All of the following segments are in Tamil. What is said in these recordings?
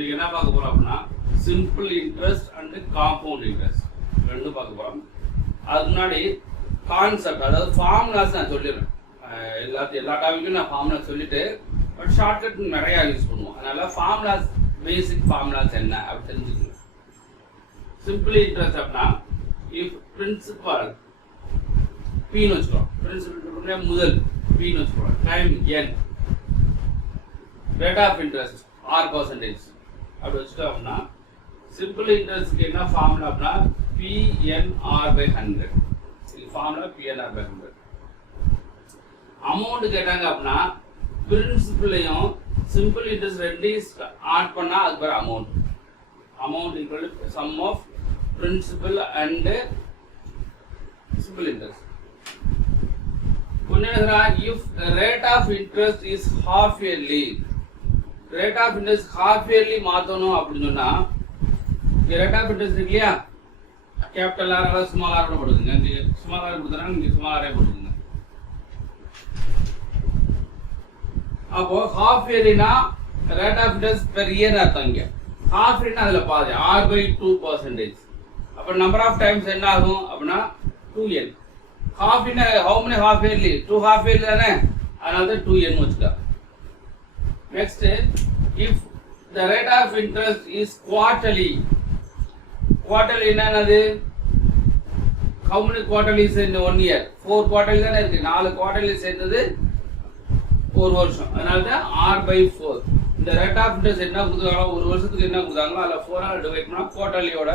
இன்னைக்கு என்ன பார்க்க போறோம் அப்படின்னா simple interest and compound interest ரெண்டும் பார்க்க போறோம். அதுக்கு முன்னாடி கான்செப்ட், அதாவது ஃபார்முலாஸ் நான் சொல்லிடுறேன். எல்லா டாபிக்கும் நான் ஃபார்முலா சொல்லிட்டு பட் ஷார்ட்கட் நிறைய யூஸ் பண்ணுவோம். அதனால ஃபார்முலாஸ், பேசிக் ஃபார்முலாஸ் என்ன அப்படி தெரிஞ்சுக்கணும். சிம்பிள் இன்ட்ரெஸ்ட் அப்படின்னா இஃப் பிரின்சிபல் பின்னு வச்சுக்கிறோம், பிரின்சிபல் முதல் பின்னு வச்சுக்கிறோம், time N, rate of interest R% அப்படி வச்சுட்டோம் அப்படின்னா சிம்பிள் இன்ட்ரெஸ்ட்க்கு என்ன ஃபார்முலா அப்படின்னா PNR/100. இது ஃபார்முலா PNR/100. அமௌண்ட் கேட்டாங்க அப்படின்னா பிரின்சிபலையும் சிம்பிள் இன்ட்ரெஸ்ட் ரெண்டையும் ஆட் பண்ணா அது பேர் amount. Amount equal to sum of principal and simple interest. if the rate of interest is half yearly, rate of interest half yearly மாத்தணும் அப்படின்னு சொன்னா rate of interest இல்லையா, கேபிட்டல் ஆர் அல்லது ஸ்மால் ஆர் போடுங்க. இங்க ஸ்மால் ஆர் கொடுத்தா இங்க ஸ்மால் ஆர் போடுங்க. அப்போ half yearlyனா rate of interest per year அர்த்தம். இங்க half yearlyனா அதுல பாதி R/2%. அப்ப number of times என்ன ஆகும் அப்படின்னா 2n. half in how many half yearly? 2 half yearly தானே, அதனால தான் 2n வச்சுக்கலாம். Next, if the rate of interest is quarterly, quarterly என்னது, how many quarterlies in 1 year? 4 quarterly தானே இருக்கு, 4 quarterly சேர்ந்தது ஒரு வருஷம், அதனால தான் R/4. இந்த rate of interest என்ன கொடுத்தாங்களோ ஒரு வருஷத்துக்கு என்ன கொடுத்தாங்களோ அதில் 4 ஆல் டிவைட் பண்ணா குவார்டர்லியோட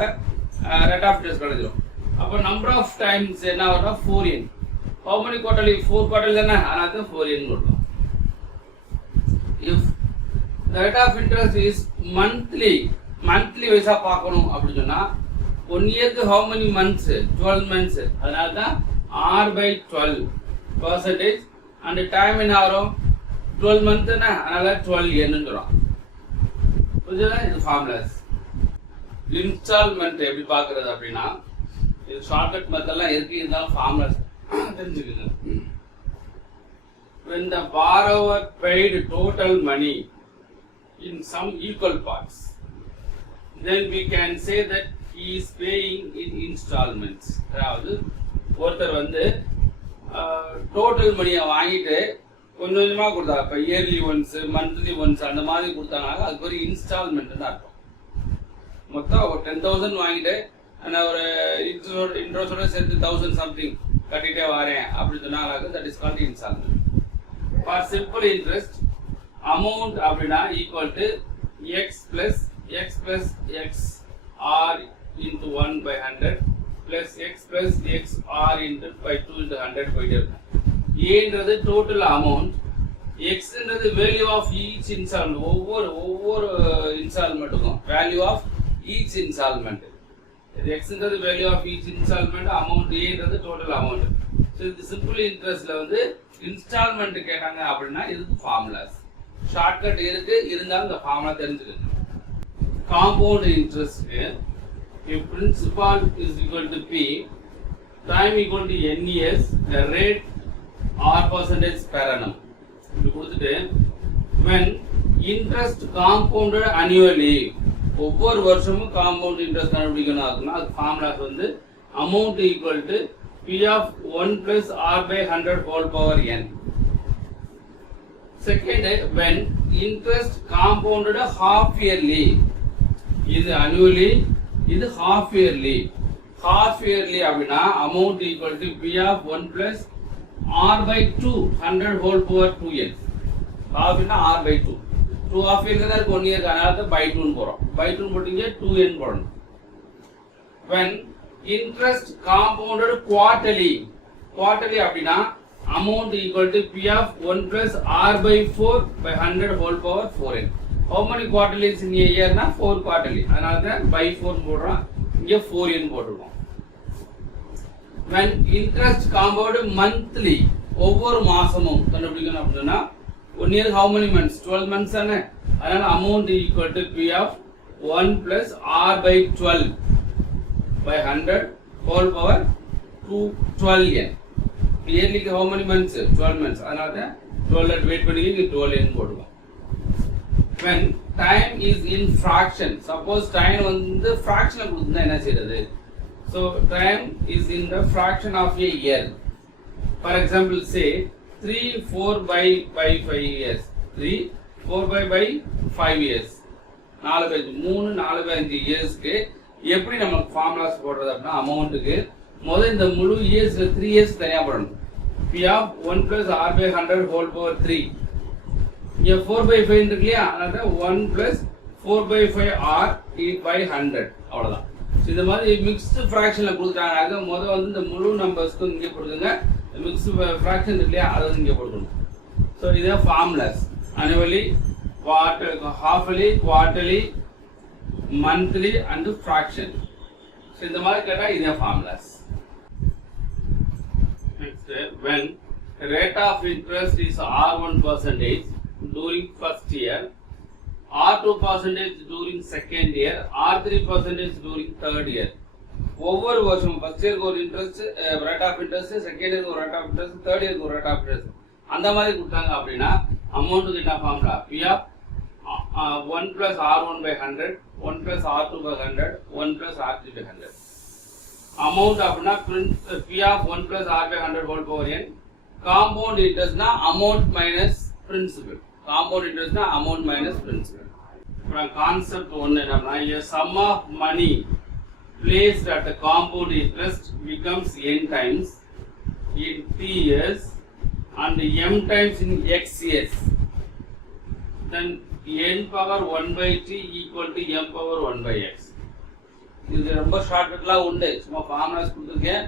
rate of interest கிடைச்சிடும். அப்போ நம்பர் ஆஃப் டைம்ஸ் என்ன வரும்னா 4n. how many quarterly? 4 quarterly தானே, அதனால தான் 4n போடுறோம். if the rate of interest is monthly வைஸா பார்க்கணும் அப்படின்னு சொன்னா 1 இயருக்கு how many months? 12 months, அதனால தான் R/12%. and டைம் என்ன வரும் 12 months தானே, அதனால 12n சொல்றோம். புரியுதா? இது ஃபார்முலாஸ். இன்ஸ்டால்மெண்ட் எப்படி பார்க்கிறது அப்படின்னா இது ஷார்ட்கட் மெத்தட்லாம் இருக்கு, இருந்தாலும் ஃபார்முலாஸ் தெரிஞ்சுக்கங்க. when the borrower paid total money in some equal parts, then we can say that he is paying in installments. அதாவது ஒருத்தர் வந்து டோட்டல் மணியை வாங்கிட்டு கொஞ்சம் கொஞ்சமாக கொடுத்தா, இப்போ இயர்லி ஒன்ஸ் மந்த்லி ஒன்ஸ் அந்த மாதிரி கொடுத்தாங்க, அதுக்கு ஒரு இன்ஸ்டால்மெண்ட்னு அர்த்தம். மொத்தம் ஒரு 10,000 வாங்கிட்டு நான் ஒரு இன்ட்ரெஸ்டோட சேர்த்து 1000 சம்திங் கட்டிட்டே வரேன் அப்படி சொன்னாங்க, that is called installment. For simple interest amount அப்படின்னா equal to x plus x r into 1/100 plus x plus x r into 2 into 100 போயிட்டே இருக்கும். ஏன்றது டோட்டல் அமௌண்ட், எக்ஸ்ன்றது வேல்யூ ஆஃப் ஈச் இன்ஸ்டால்மெண்ட், ஒவ்வொரு இன்ஸ்டால்மெண்ட்டுக்கும் வேல்யூ ஆஃப் ஈச் இன்ஸ்டால்மெண்ட். இது எக்ஸ்ன்றது value of each installment, amount ஏன்றது டோட்டல் அமௌண்ட். ஸோ இது சிம்பிள் இன்ட்ரெஸ்ட்ல வந்து இன்ஸ்டால்மெண்ட் கேட்டாங்க அப்படின்னா இதுக்கு ஃபார்முலாஸ் ஷார்ட்கட் இருக்கு, இருந்தாலும் இந்த ஃபார்முலா தெரிஞ்சுக்கணும். காம்பவுண்ட் இன்ட்ரெஸ்ட்க்கு if principal is equal to P, time equal to NES, the rate R% per annum. இது கொடுத்துட்டு when interest compounded annually, ஒவ்வொரு வருஷமும் காம்பவுண்ட் இன்ட்ரெஸ்ட் கண்டுபிடிக்கணும் ஆகுதுன்னா அது ஃபார்முலாஸ் வந்து amount equal to P of 1 plus R/100 whole power n. Second, when interest compounded half yearly, இது annually, இது half yearly. half yearly அப்படின்னா amount equal to P of 1 plus R/2 100 whole power 2n. half னா R/2. 2 half year தான் இருக்கு, 1 year அதனால by 2 போறோம். by 2 போட்டீங்க 2n போடணும். when interest compounded quarterly அப்படின்னா amount equal to P of 1 plus R/4 by 100 whole power 4n. how many quarterlies in a year னா 4 quarterly, அதனால தான் by 4 போடுறோம், இங்க 4n போட்டுருக்கோம். when interest compounded monthly, ஒவ்வொரு மாசமும் கண்டுபிடிக்கணும் அப்படின்னா 1 year how many months? 12 months தானே, அதனால amount equal to P of 1 plus R/12 by 100 whole power 212n. yearly how many months? 12 months, அதனால தான் 12 வெயிட் பண்ணி 12n போடுவோம். when time is in fraction, suppose time வந்து fraction கொடுத்தா என்ன செய்யறது? So time is in the fraction of a year. For example, say 3 4 by 5 years. 3 4 by 5 years. 4 by 3 4 by 5 இயர்ஸ்க்கு எப்படி நம்ம ஃபார்முலாஸ் போடுறது அப்படினா அமௌண்ட்க்கு முதல்ல இந்த முழு இயர்ஸ்ல 3 இயர்ஸ் தனியா போடணும். P of 1 plus R by 100 whole power 3. இங்க 4 by 5 இருக்கு இல்லையா, அதனால 1 plus 4 by 5 R by 100 அவ்வளவுதான். இந்த மாதிரி மிக்ஸ்டு ஃபிராக்ஷன்ல கொடுத்தாங்க. முதல்ல வந்து இந்த முழு நம்பர்ஸ்க்கு இங்கே கொடுங்க, மிக்ஸ்டு ஃபிராக்ஷன் இருக்கு இல்லையா அதை இங்கே கொடுக்கணும். ஸோ இதான் formulas. annually, halfly, quarterly, monthly and fraction. So இந்த மாதிரி கேட்டா இதான் formulas. Next, when rate of interest is R1% during first year, R2% during second year, R3% during third year. ஒவ்வொரு வருஷம் ஃபர்ஸ்ட் இயருக்கு ஒரு interest rate of interest, second இயருக்கு ஒரு ரேட் ஆஃப் இன்ட்ரெஸ்ட், தேர்ட் இயருக்கு ஒரு ரேட் ஆஃப் இன்ட்ரெஸ்ட் அந்த மாதிரி கொடுத்தாங்க அப்படின்னா அமௌண்ட்டுக்கு என்ன formula? P of 1 plus R1 by 100, 1 plus R2 by 100, 1 plus R3 by 100. Amount அப்படின்னா P of 1 plus R by 100 whole power n. Compound இன்ட்ரெஸ்ட்னா அமௌண்ட் மைனஸ் பிரின்சிபல். காம்பவுண்ட் இன்ட்ரெஸ்ட்னா அமௌண்ட் மைனஸ் பிரின்சிபல். அப்புறம் கான்செப்ட் ஒன்று என்னன்னா, a sum of money placed at the compound interest becomes n times in t years and m times in x years. Then n power 1 by t equal to m power 1 by x. இது ரொம்ப ஷார்ட்கட்லாம் உண்டு, சும்மா ஃபார்முலாஸ் கொடுத்துருக்கேன்.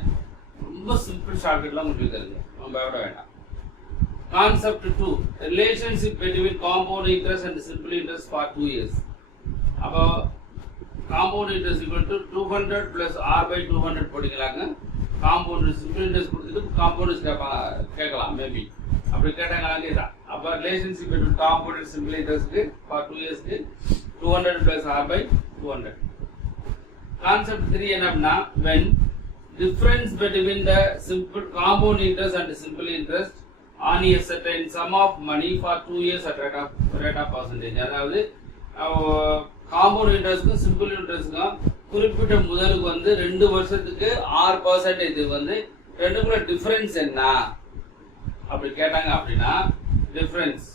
ரொம்ப சிம்பிள் ஷார்ட்கட்லாம் உங்களுக்கு தருங்க, நம்ம பயப்பட வேண்டாம். Concept 2, relationship between compound interest and simple interest for 2 years. அப்போ compound interest equal to 200 plus R by 200 போட்டிங்களாங்க. compound simple interest கொடுத்துட்டு compound கேட்கலாம் மேபி. அப்படி கேட்டாங்களாங்க இதான். அப்போ relationship between compound and simple interest for 2 years 200 plus R by 200. Concept 3 என்னன்னா, when difference between the simple compound interest and simple interest on a certain sum of money for 2 years at rate of percentage. அதாவது காம்பவுண்ட் இன்ட்ரெஸ்ட்க்கும் சிம்பிள் இன்ட்ரெஸ்ட்க்கும் குறிப்பிட்ட முதலுக்கு வந்து 2 வருஷத்துக்கு 6% வந்து ரெண்டுக்குள்ள டிஃபரன்ஸ் என்ன அப்படி கேட்டாங்க அப்படின்னா, difference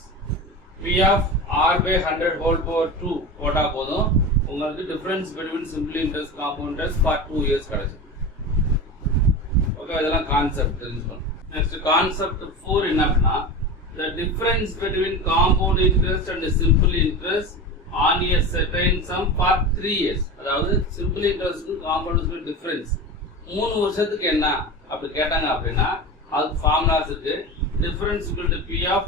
P of R by 100 whole power 2 போட்டா போதும், உங்களுக்கு difference between simple interest compound interest for 2 years கிடைச்சு. ஓகே, இதெல்லாம் கான்செப்ட் தெரிஞ்சுக்கணும். Next, concept 4 என்னன்னா, the difference between compound interest and simple interest on a certain sum for 3 years. அதாவது simple interest க்கும் compound interest டிஃபரன்ஸ் 3 வருஷத்துக்கு என்ன அப்படி கேட்டாங்க அப்படின்னா, அது ஃபார்முலாஸ் இருக்கு. Difference equal to P of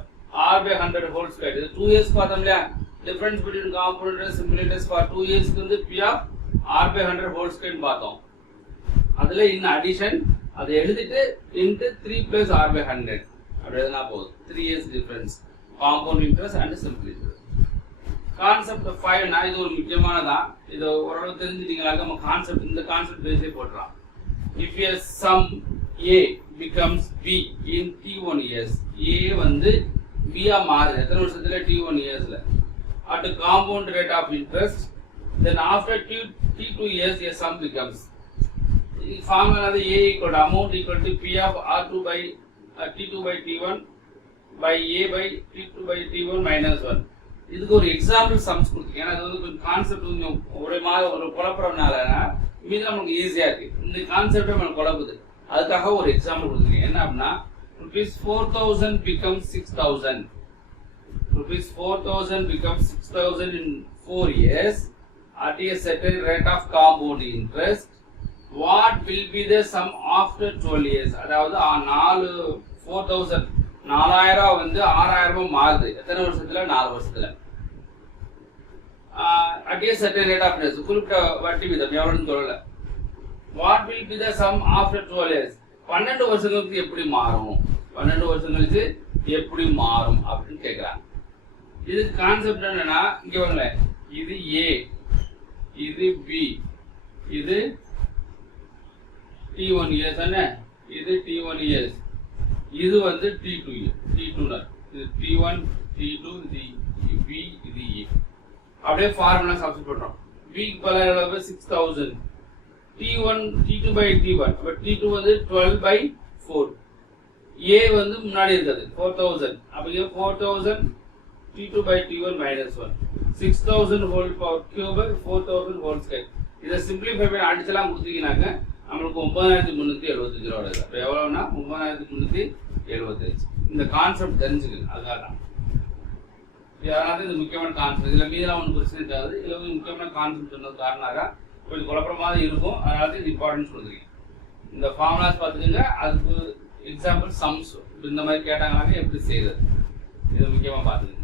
R by 100 whole square. இது 2 years பார்த்தோம் இல்லையா, difference between compound interest simple interest for 2 years வந்து P of R by 100 whole square பார்த்தோம். அதுல in addition அதை எழுதிட்டு into 3 plus R by 100 அப்படி எழுதினா போதும். 3 years difference compound interest and simple interest. Concept 5 நான் இது ஒரு முக்கியமானதான், இது ஓரளவு தெரிஞ்சிட்டீங்களாக நம்ம கான்செப்ட் இந்த கான்செப்ட் பேஸே போட்டுறோம். if a sum A becomes B in T1 years, A வந்து B ஆ மாறுது எத்தனை வருஷத்துல? T1 yearsல at a compound rate of interest, then after T2 years a sum becomes. formula is A equal to amount equal to P of R2 by T2 by T1 by A by T2 by T1 minus 1. இதுக்கு ஒரு எக்ஸாம்பிள் சம்ஸ் கொடுத்தீங்க. ஏன்னா அது வந்து கொஞ்சம் கான்செப்ட் கொஞ்சம் ஒரே மாதிரி ஒரு குழப்பறதுனால மீது நமக்கு ஈஸியா இருக்கு. இந்த கான்செப்டே நமக்கு குழப்புது, அதுக்காக ஒரு எக்ஸாம்பிள் கொடுத்துருக்கீங்க. என்ன அப்படின்னா, ₹4,000 becomes 6,000. ₹4,000 becomes 6,000 in 4 years at a certain rate of compound interest. What will be the sum after 12 years? அதாவது 4,000 வந்து 6,000 மாறுது எத்தனை வருஷத்துல? 4 வருஷத்துல. at a certain rate of interest, குறிப்பிட்ட வட்டி விதம் எவ்வளவுன்னு சொல்லல. What will be the sum after 12 years? 12 வருஷம் கழிச்சு எப்படி மாறும்? 12 வருஷம் கழிச்சு எப்படி மாறும் அப்படின்னு கேட்கிறாங்க. இதுக்கு கான்செப்ட் என்னன்னா, இங்க வாங்கல, இது A, இது B, இது T1 years என்ன, இது T1 years, இது வந்து T2 year, T2 இது T1, T2, இது B, இது A. அப்படியே ஃபார்முலா சப்ஸ்டிட் பண்றோம். b க்கு பதிலா எவ்வளவு 6000, t1 t2 by t1, அப்ப t2 வந்து 12 by 4, a வந்து முன்னாடி இருக்குது 4000, அப்ப இங்க 4000 t2 by t1 minus 1, 6000 whole power cube by 4000 whole square. இதை சிம்பிளிஃபை பண்ணி அடிச்சலாம் கொடுத்தீங்கன்னாக்க நம்மளுக்கு 9375 ரூபா வருது. அப்ப எவ்வளவுனா 9375. இந்த கான்செப்ட் தெரிஞ்சுக்கணும், அதுதான். அதனால இது முக்கியமான கான்செப்ட். இதுல மீதெல்லாம் ஒன்றும் பிரச்சனை இருக்காது. இதுல வந்து முக்கியமான கான்செப்ட் சொன்னது காரணமாக கொஞ்சம் குழப்பமாக இருக்கும். அதனால இது இம்பார்ட்டன்ஸ் கொடுக்குறீங்க. இந்த ஃபார்முலாஸ் பார்த்துக்கோங்க. அதுக்கு எக்ஸாம்பிள் சம்ஸ் இந்த மாதிரி கேட்டாங்கன்னாக்க எப்படி செய்யுது, இது முக்கியமா பார்த்துக்கோங்க.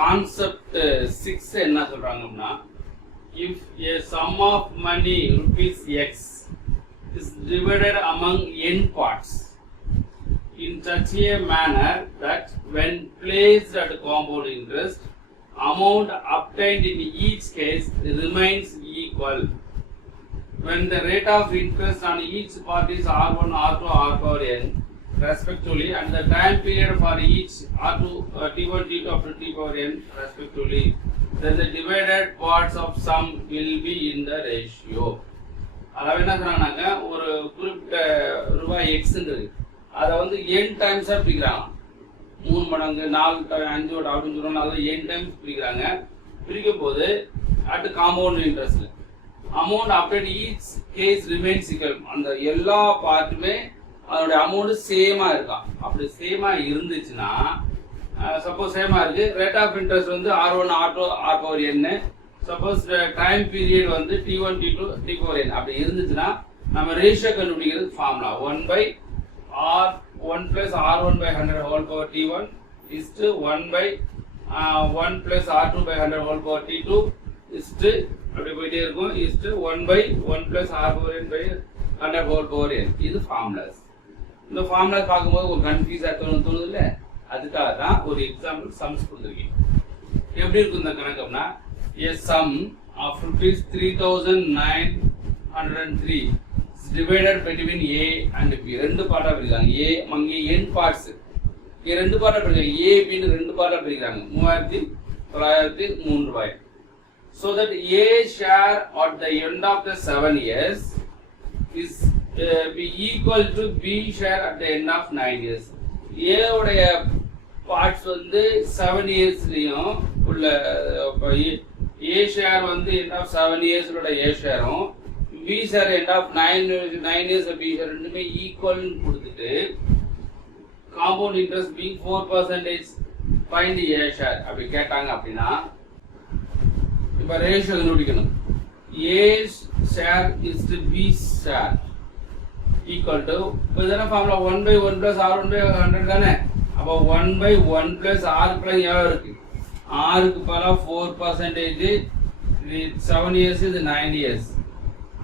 கான்செப்ட் 6 என்ன சொல்றாங்கன்னா, if a sum of money rupees x is divided among n parts in such a manner that when placed at compound interest, amount obtained in each case remains equal. When the rate of interest on each part is R1, R2, R power n respectively, and the time period for each R2, T1, T2 up to T power n respectively, then the divided parts of sum will be in the ratio. அதாவது என்ன சொன்னாங்க, ஒரு குறிப்பிட்ட ரூபாய் எக்ஸ்ன்றது அதை வந்து n டைம்ஸா பிரிக்கிறாங்க. 3 மடங்கு 4 5 அப்படின்னு சொல்றாங்க. அதை n டைம்ஸ் பிரிக்கிறாங்க. பிரிக்கும் போது அட் காம்பவுண்ட் இன்ட்ரெஸ்ட்ல amount after each case remains equal. அந்த எல்லா பார்ட்டுமே அதோட அமௌண்ட் சேமா இருக்கான். அப்படி சேமா இருந்துச்சுன்னா, சப்போஸ் சேமா இருக்கு, ரேட் ஆஃப் இன்ட்ரெஸ்ட் வந்து R1 R2 R power n, suppose time period வந்து T1 T2 T power n அப்படி இருந்துச்சுன்னா நம்ம ரேஷியோ கண்டுபிடிக்கிறது formula 1 by R1 plus R1 by 100 whole power T1 is to 1 by 1 plus R2 by 100 whole power T2 is to அப்படி போயிட்டே இருக்கும் is to 1 by 1 plus R power n by 100 whole power n. இது ஃபார்முலாஸ். இந்த ஃபார்முலாஸ் பார்க்கும்போது ஒரு கன்ஃபியூஸா தோணுது இல்ல, அதுக்காக தான் ஒரு எக்ஸாம்பிள் சம்ஸ் கொடுத்துருக்கேன். எப்படி இருக்கும் இந்த கணக்குனா, a sum of rupees 3903 is divided between A and B. ரெண்டு பார்ட்டா பிரிக்கிறாங்க. A அங்கே n பார்ட்ஸ், இங்க ரெண்டு பார்ட்டா பிரிக்கிறாங்க. A B ன்னு ரெண்டு பார்ட்டா பிரிக்கிறாங்க. 3903 ரூபாய். So that A share at the end of the 7 years is be equal to B share at the end of 9 years. A உடைய பார்ட்ஸ் வந்து 7 இயர்ஸ்லயும் உள்ள A ஷேர் வந்து end of 7 years உள்ள A ஷேரும் B share end of 9 years B share ரெண்டுமே ஈக்குவல் கொடுத்துட்டு compound interest being 4% find A share அப்படி கேட்டாங்க. அப்படின்னா இப்ப ரேஷியோ கண்டுபிடிக்கணும். A share is to B share equal to, இப்போ இதெல்லாம் formula 1 by 1 plus R1 by 100 தானே. அப்போ 1 by 1 plus R plus எவ்வளோ இருக்கு, R க்கு பதிலா 4%, 7 years இது 9 years.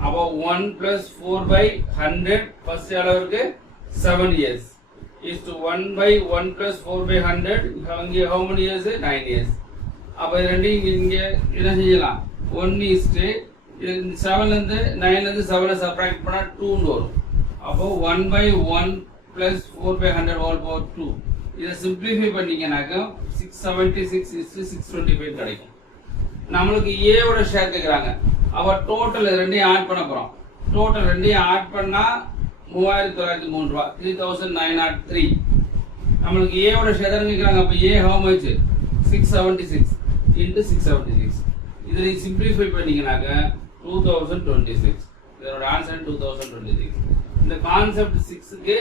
அப்போ 1 plus 4 by 100 ஃபர்ஸ்ட் எவ்வளோ இருக்கு 7 years is to 1 by 1 plus 4 by 100 இங்கே how many years 9 years. அப்போ ரெண்டு இங்கே என்ன செய்யலாம், 1 is to 7ல இருந்து 9ல இருந்து 7 சப்ட்ராக்ட் பண்ணா 2 ன்னு வரும். அப்போ 1 by 1 plus 4 by 100 whole power 2. இதை சிம்பிளிஃபை பண்ணீங்கன்னாக்க 676 is to 625 கிடைக்கும். நம்மளுக்கு A ஓட ஷேர் கேக்குறாங்க. அப்ப டோட்டல் ரெண்டையும் ஆட் பண்ண போறோம். டோட்டல் ரெண்டையும் ஆட் பண்ணா 3903 ரூபாய், 3903. நம்மளுக்கு A ஓட ஷேர் தான் கேக்குறாங்க. அப்ப A how much 676 into 676. இதை நீ சிம்பிளிஃபை பண்ணீங்கன்னாக்க 2026. இதோட ஆன்சர் 2026. இந்த கான்செப்ட் 6க்கு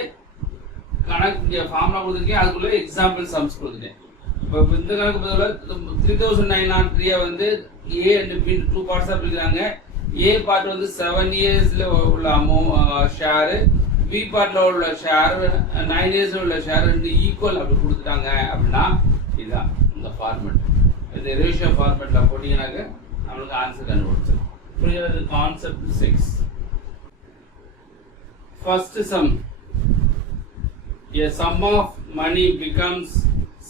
கணக்கு ஃபார்முலா கொடுத்துருக்கேன். அதுக்குள்ள எக்ஸாம்பிள் சம்ஸ் கொடுத்துட்டேன். இப்போ இந்த கணக்கு பதிலாக 3903 வந்து A and B 2 பார்ட்ஸா பிரிக்கிறாங்க. A பார்ட் வந்து 7 இயர்ஸ்ல உள்ள ஷேர், B பார்ட்ல உள்ள ஷேர் 9 இயர்ஸ்ல உள்ள ஷேர் ரெண்டு ஈக்குவல் அப்படி கொடுத்துட்டாங்க. அப்படின்னா இதுதான் இந்த ஃபார்மேட். இந்த ரேஷியோ ஃபார்மேட்ல போட்டீங்கன்னாக்க நம்மளுக்கு ஆன்சர் கண்டுபிடிச்சிடும். புரியுது? Concept 6. First sum. A sum of money becomes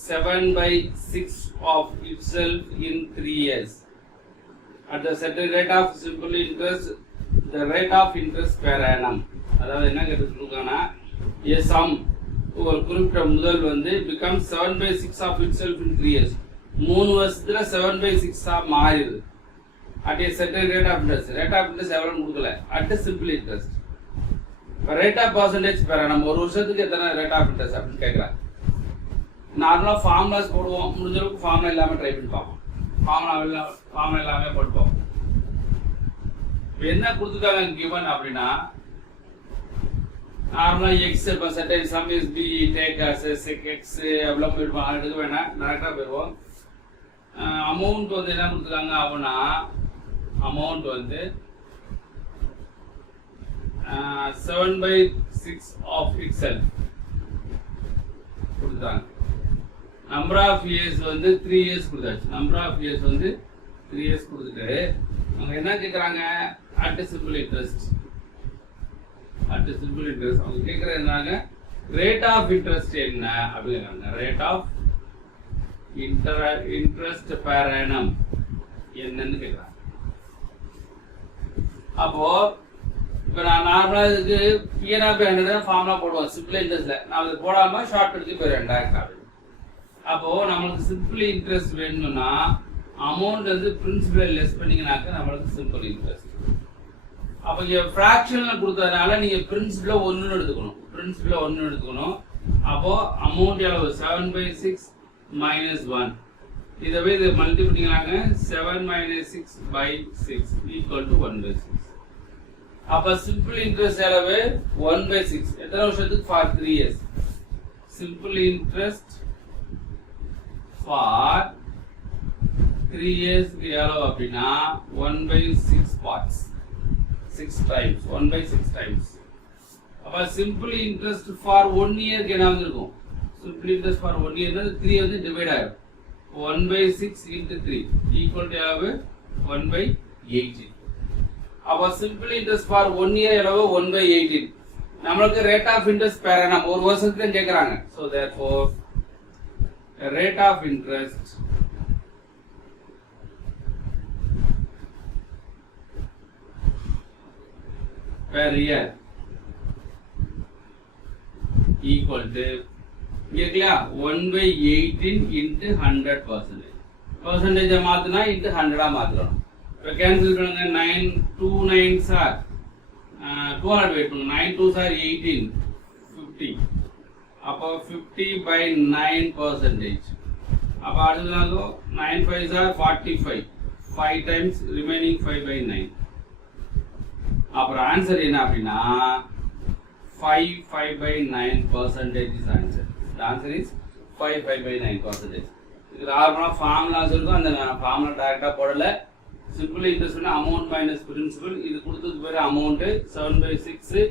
7 by 6 of itself in 3 years. At the certain rate of simple interest, the rate of interest per annum. அதாவது என்ன கேட்டுருக்காங்கன்னா, a sum ஒரு குறிப்பிட்ட முதல் வந்து becomes 7 by 6 of itself in 3 years. 3 வருஷத்துல 7/6 மாறிடுது. at a certain rate of interest. Rate of interest எவ்வளவு கொடுக்கல, at a simple interest. இப்போ ரேட் ஆஃப் பர்சன்டேஜ் பெற நம்ம ஒரு வருஷத்துக்கு எத்தனை ரேட் ஆஃப் இன்ட்ரெஸ்ட் அப்படின்னு கேட்குறாங்க. நார்மலாக ஃபார்முலாஸ் போடுவோம், முடிஞ்ச அளவுக்கு ஃபார்முலா இல்லாமல் ட்ரை பண்ணி பார்ப்போம். ஃபார்முலா எல்லாமே போட்டுப்போம். இப்போ என்ன கொடுத்துருக்காங்க கிவன் அப்படின்னா, நார்மலாக எக்ஸ் இப்போ certain sum is be take as x எவ்வளோ போயிடுவோம், எடுக்க வேணாம், டேரெக்டாக போயிடுவோம். அமௌண்ட் வந்து என்ன கொடுத்துருக்காங்க அப்படின்னா, அமௌண்ட் வந்து 7/6 of itself கொடுத்தாங்க. நம்பர் ஆஃப் இயர்ஸ் வந்து 3 இயர்ஸ் கொடுத்தாச்சு. நம்பர் ஆஃப் இயர்ஸ் வந்து 3 இயர்ஸ் கொடுத்துட்டு அவங்க என்ன கேட்குறாங்க, at simple interest. At simple interest அவங்க கேட்குறது என்னங்க, ரேட் ஆஃப் இன்ட்ரெஸ்ட் என்ன அப்படிங்கிறாங்க. Rate of interest per annum என்னன்னு கேட்குறாங்க. அப்போ இப்போ நான் நார்மலாக இதுக்கு PN/100 ஃபார்முலா போடுவோம் சிம்பிள் இன்ட்ரெஸ்ட்ல. நான் அது போடாமல் ஷார்ட் எடுத்து போயிடுறேன் டேரக்டாக. அப்போது நம்மளுக்கு சிம்பிள் இன்ட்ரெஸ்ட் வேணும்னா அமௌண்ட் வந்து பிரின்சிபலை லெஸ் பண்ணிங்கனாக்க நம்மளுக்கு சிம்பிள் இன்ட்ரெஸ்ட். அப்போ இங்கே ஃப்ராக்ஷனில் கொடுத்ததுனால நீங்கள் பிரின்சிபலை 1 எடுத்துக்கணும். பிரின்சிபலை 1 எடுத்துக்கணும். அப்போது அமௌண்ட் எவ்வளவு, 7/6 - 1. இதை போய் இதை மல்டி பண்ணிங்கனாங்க, 7 - 6/6 = 1/6. அப்ப சிம்பிள் இன்ட்ரெஸ்ட் எவ்வளவு, 1/6. எத்தனை வருஷத்துக்கு, for 3 years. Simple interest for 3 இயர்ஸ்க்கு எவ்வளவு அப்படின்னா 1/6 பார்ட்ஸ், 6 டைம்ஸ், 1/6 டைம்ஸ். அப்ப சிம்பிள் இன்ட்ரெஸ்ட் ஃபார் 1 இயர்க்கு என்ன வந்திருக்கும், சிம்பிள் இன்ட்ரெஸ்ட் ஃபார் 1 இயர் 3 வந்து டிவைட் ஆகும். 1/6 × 3 = எவ்வளவு, 1/18. அப்போ சிம்பிள் இன்ட்ரெஸ்ட் ஃபார் 1 இயர் எவ்வளவு, 1/18. நம்மளுக்கு rate of interest per annum ஒரு வருஷத்துக்கு கேட்குறாங்க. So therefore rate of interest per year equal to கேட்கலையா, 1/18 × 100%. பர்சன்டேஜை மாற்றினா × 100 மாற்றணும். இப்போ கேன்சல் பண்ணுங்க, 2 9s are 200 வெயிட் பண்ணுங்க, 9 2s are 18, 50. அப்போ 50/9%. அப்போ அடுத்தது 9 5s are 45, 5 times remaining 5/9. அப்புறம் ஆன்சர் என்ன அப்படின்னா 5/9% is answer. The answer is 5/9%. இது நார்மலாக ஃபார்முலாஸ் இருக்கும், அந்த ஃபார்முலா டைரெக்டாக போடலை. Simple interest amount minus principal. இது கொடுத்தது பேர் அமௌண்ட்டு 7/6.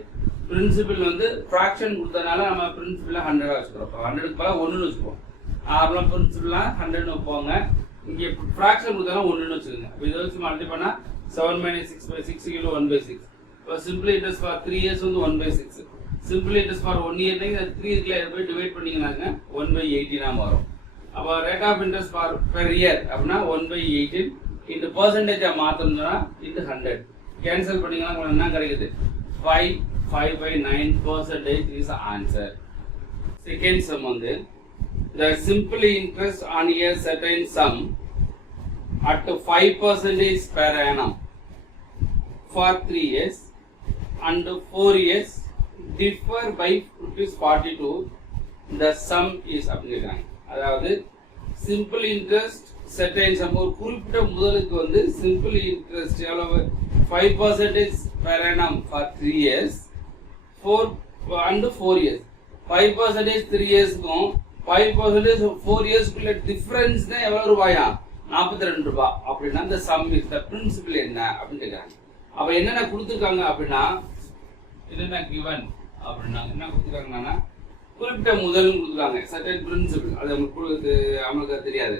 பிரின்சிபல் வந்து ஃப்ராக்ஷன் கொடுத்ததுனால நம்ம பிரின்சிபலை 100 வச்சுக்கிறோம். 100க்கு பதிலாக 1 வச்சுக்குவோம். நார்மலாக பிரின்சிபல்லாம் 100 வைப்பாங்க. இங்கே ஃப்ராக்ஷன் கொடுத்தாலும் 1 வச்சுக்கோங்க. இதை வச்சு மல்டி பண்ணால் 7 - 6/6 = 1/6. இப்போ சிம்பிள் இன்ட்ரெஸ்ட் ஃபார் 3 இயர்ஸ் வந்து 1/6. சிம்பிள் இன்ட்ரெஸ்ட் ஃபார் 1 இயர் 3 இருக்குல்ல, இதை போய் டிவைட் பண்ணிங்கனாங்க 1/18 வரும். அப்போ rate of interest for per year அப்படின்னா 1/18 இந்த பர்சன்டேஜை மாற்றணும்னா × 100. கேன்சல் பண்ணிங்கன்னா உங்களுக்கு என்ன கிடைக்குது, 5/9% இஸ் ஆன்சர். செகண்ட் சம் வந்து the simple interest on a certain sum at 5% per annum for 3 years and 4 years differ by ₹42. The sum is அப்படிங்கிறாங்க. அதாவது சிம்பிள் இன்ட்ரெஸ்ட் செட்டைன் சம், ஒரு குறிப்பிட்ட முதலுக்கு வந்து சிம்பிள் இன்ட்ரெஸ்ட் எவ்வளவு, 5% per annum for 3 years and 4 years. 5% 3 இயர்ஸ்க்கும் 5% 4 இயர்ஸ்க்குள்ள difference தான் எவ்வளவு ரூபாயா, ₹42. அப்படின்னா இந்த சம் இஸ் த பிரின்சிபல் என்ன அப்படின்னு கேட்குறாங்க. அப்போ என்னென்ன கொடுத்துருக்காங்க அப்படின்னா, என்னென்ன கிவன் அப்படின்னா என்ன கொடுத்துருக்காங்கன்னா, குறிப்பிட்ட முதல்னு கொடுத்துருக்காங்க, சர்டன் பிரின்சிபல். அது நம்மளுக்கு தெரியாது.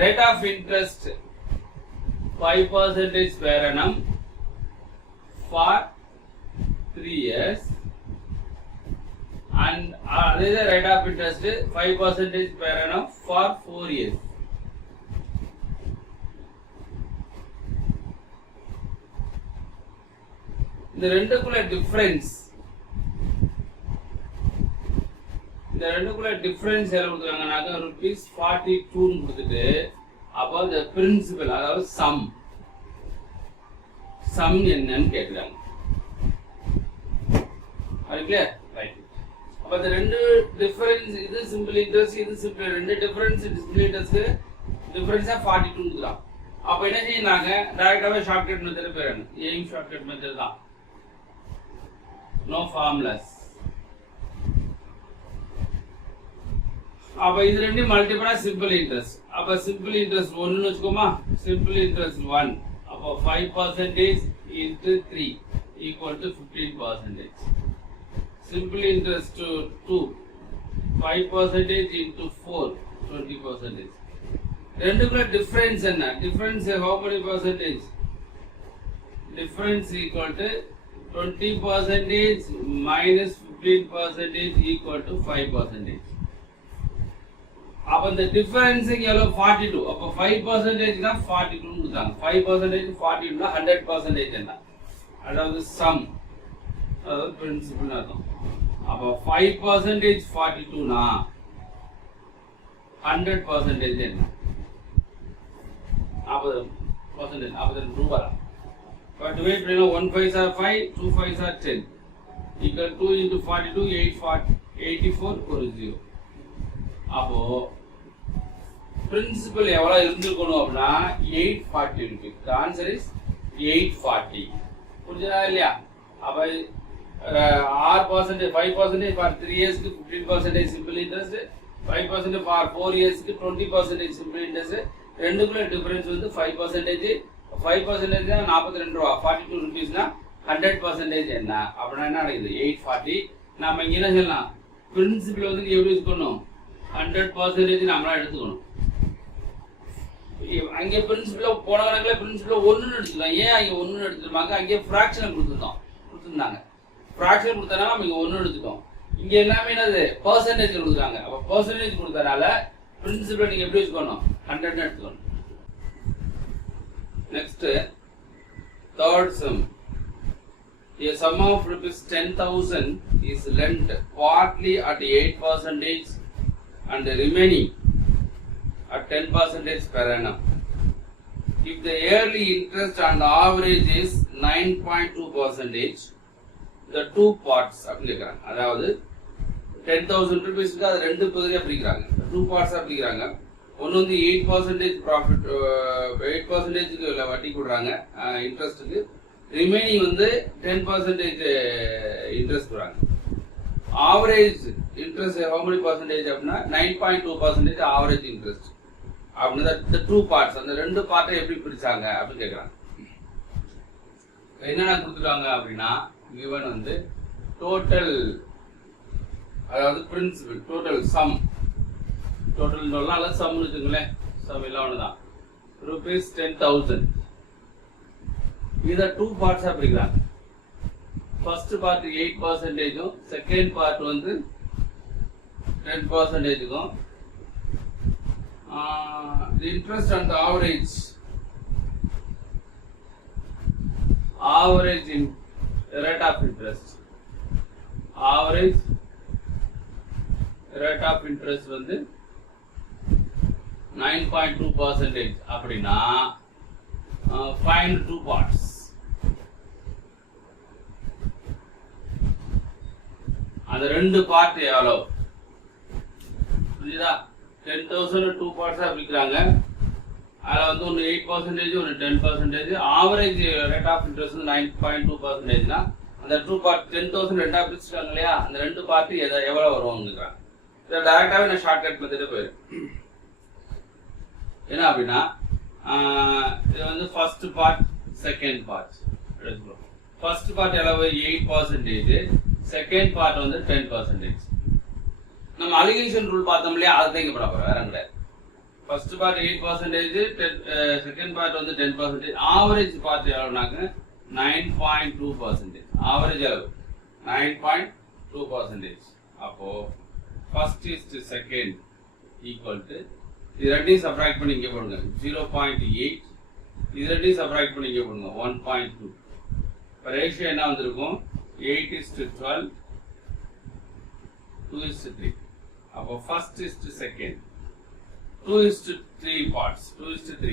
Rate of interest 5% per annum for 3 years and அதே rate of interest 5% per annum for 4 years. இந்த ரெண்டுக்குள்ள டிஃபரன்ஸ் இந்த ரெண்டுக்குள்ள டிஃபரன்ஸ் எவ்வளவு கொடுத்துருக்காங்கனாக்கா rupees 42 கொடுத்துட்டு அப்போ the principal அதாவது sum என்னன்னு கேட்குறாங்க. அது கிளியர் ரைட். அப்போ இந்த ரெண்டு டிஃபரன்ஸ் இது சிம்பிள் இன்ட்ரெஸ்ட் இது சிம்பிள் ரெண்டு டிஃபரன்ஸ் சிம்பிள் இன்ட்ரெஸ்ட் டிஃபரன்ஸா 42 கொடுக்குறாங்க. அப்போ என்ன செய்யறாங்க டைரக்டாவே ஷார்ட்கட் மெத்தட் போயிடணும். ஏயும் ஷார்ட்கட் மெத்தட் தான். No formulas. அப்ப இது ரெண்டு மல்டிபிளா சிம்பிள் இன்ட்ரெஸ்ட். அப்ப சிம்பிள் இன்ட்ரெஸ்ட் 1 னு வெச்சுக்கோமா. Simple interest 1. அப்ப 5% into 3 equal to 15%. Simple interest 2. 5% into 4 20%. ரெண்டுக்குள்ள difference என்ன? Difference how many percentage? Difference equal to 20% minus 15% equal to 5%. அப்ப இந்த டிஃபரன்ஸ் எவ்வளவு 42. அப்ப 5% னா 42 னு கொடுத்தாங்க. 5% 42 னா 100% என்ன? அதாவது சம் அதாவது பிரின்சிபல் அர்த்தம். அப்ப 5% 42 னா 100% என்ன? 40% 40 ரூபாய். But divide by 1 5s are 5, 2 5s are 10. Equal 2 into 42 84 ஒரு 0. அப்போ பிரின்சிபல் எவ்வளவு இருந்திருக்கணும் அப்படின்னா 840 இருக்கு. The answer is 840. புரிஞ்சதா இல்லையா? அப்ப 6% 5% for 3 years க்கு 15% simple interest, 5% for 4 years க்கு 20% simple interest. ரெண்டுக்குள்ள டிஃபரன்ஸ் வந்து 5%. 5% னா 42 ரூபாய். 42 ரூபீஸ்னா 100% என்ன? அப்படின்னா என்ன நடக்குது? 840. நாம இங்க என்ன சொல்லலாம்? பிரின்சிபல் வந்து எப்படி இருக்கணும்? 100% நம்மளா எடுத்துக்கணும். அங்கே பிரின்சிபல் போன கணக்குல பிரின்சிபல் 1 எடுத்துக்கலாம். ஏன் அங்கே 1 எடுத்துருவாங்க? அங்கே ஃபிராக்ஷன் கொடுத்துருந்தாங்க. ஃபிராக்ஷன் கொடுத்தனால நம்ம இங்க 1 எடுத்துட்டோம். இங்க எல்லாமே என்னது? பெர்சன்டேஜ் கொடுக்குறாங்க. அப்ப பெர்சன்டேஜ் கொடுத்தனால பிரின்சிபல் நீங்க எப்படி வச்சுக்கணும்? 100 எடுத்துக்கணும். Next third sum. A sum of rupees 10,000 is lent partly at 8% and the remaining at 10% per annum. If the yearly interest and average is 9.2%, the two parts அப்படிங்கிறாங்க. அதாவது 10,000 rupeesக்கு அது ரெண்டு பகுதியா பிரிக்கிறாங்க. 2 parts பிரிக்கிறாங்க. ஒன்னு வந்து 8% ப்ராஃபிட் 8% வட்டி கொடுறாங்க இன்ட்ரெஸ்ட்டுக்கு. ரிமைனிங் வந்து 10% இன்ட்ரெஸ்ட் கொடுறாங்க. Average interest how many percentage அப்படின்னா 9.2% ஆவரேஜ் இன்ட்ரெஸ்ட். அப்படின்னா the two parts அந்த ரெண்டு பார்ட்டை எப்படி பிரிச்சாங்க அப்படின்னு கேட்குறாங்க. என்னென்ன கொடுத்துருக்காங்க அப்படின்னா given வந்து டோட்டல் அதாவது பிரின்சிபல் டோட்டல் சம் டோட்டல் சொல்லலாம் சம் வச்சுங்களேன். சம் எல்லாம் ஒண்ணுதான். rupees 10,000 இத 2 பார்ட்ஸா பிரிக்கிறாங்க. ஃபர்ஸ்ட் பார்ட் 8%, செகண்ட் பார்ட் வந்து 10%. The interest and the average in rate of interest. Average rate of interest வந்து 9.2% அப்படின்னா find 2 parts. அந்த ரெண்டு பார்ட் எவ்வளவு புரியுதா? 10,000 2 பார்ட்ஸா பிரிக்கிறாங்க. அதுல வந்து ஒன்னு 8%, ஒன்னு 10%. ஆவரேஜ் ரேட் ஆஃப் இன்ட்ரெஸ்ட் வந்து 9.2%னா அந்த 2 பார்ட் 10,000 ரெண்டா பிரிச்சுட்டாங்க இல்லையா? அந்த ரெண்டு பார்ட் எவ்வளவு வருவாங்க? இதை டைரக்டாவே நான் ஷார்ட்கட் மெத்தட் போயிடும். என்ன அப்படின்னா இது வந்து ஃபர்ஸ்ட் பார்ட் செகண்ட் பார்ட் எடுத்துக்கிறோம். ஃபர்ஸ்ட் பார்ட் எவ்வளவு 8%, செகண்ட் பார்ட் வந்து 10%. நம்ம அலிகேஷன் ரூல் பார்த்தோம் இல்லையா? அதை தான் இங்க பண்ண போறோம், வேற கிடையாது. ஃபர்ஸ்ட் பார்ட் 8%, செகண்ட் பார்ட் வந்து 10%. Average part எவ்வளவுனாக்க 9.2%. ஆவரேஜ் அளவு 9.2%. அப்போ ஃபர்ஸ்ட் இஸ்ட் செகண்ட் ஈக்குவல் டு இது ரெண்டையும் சப்ராக்ட் பண்ணி இங்கே போடுங்க 0.8. இது ரெண்டையும் சப்ராக்ட் பண்ணி இங்கே போடுங்க 1.2. இப்போ ரேஷியோ என்ன வந்திருக்கும்? 8:12, 2:3. அப்போ first is to second 2 is to 3 parts 2 is to 3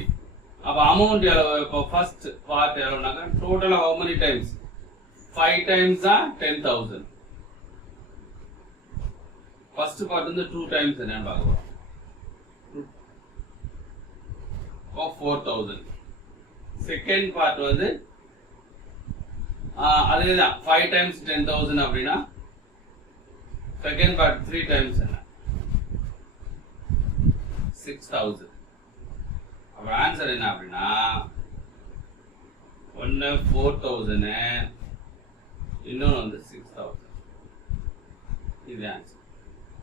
அப்போ amount எவ்வளவு இப்போ first part எவ்வளவுனாக்கா total how many times 5 times தான் 10,000 first part வந்து 2 times என்னன்னு பார்க்கலாம் of 4,000 second part வந்து அதேதான் 5 times 10,000 அப்படின்னா second part 3 times என்ன 6,000 அப்ப ஆன்சர் என்ன அப்படின்னா ஒன்னு 4,000 இன்னொன்னு வந்து 6,000 இது ஆன்சர்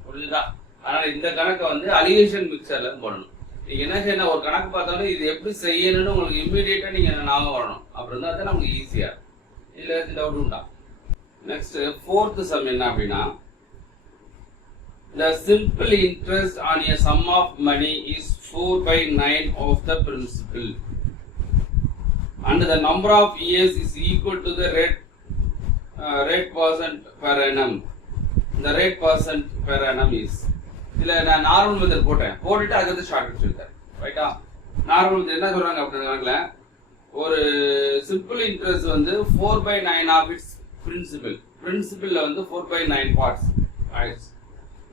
புரியுதா அதனால இந்த கணக்கை வந்து அலிகேஷன் மிக்சர்ல போடணும் நீங்க என்ன செய்யணும் ஒரு கணக்கு பார்த்தாலும் இது எப்படி செய்யணும்னு உங்களுக்கு இம்மிடியேட்டா நீங்க ஞாபகம் வரணும் அப்படி இருந்தா தான் நமக்கு ஈஸியா இதுல டவுட் உண்டா நெக்ஸ்ட் fourth சம் என்ன அப்படின்னா the simple interest on a sum of money is 4/9 of the principal and the number of years is equal to the rate percent per annum. The rate percent per annum is இதுல நான் நார்மல் மெத்தட் போட்டுட்டு அதுக்கு வந்து ஷார்ட் கட் சொல்லிட்டேன் ரைட்டா நார்மல் மெத்தட் என்ன சொல்றாங்க அப்படின்னா ஒரு சிம்பிள் இன்ட்ரெஸ்ட் வந்து 4/9 ஆஃப் இட்ஸ் பிரின்சிபல்ல வந்து 4/9 பார்ட்ஸ் ஆயிடுச்சு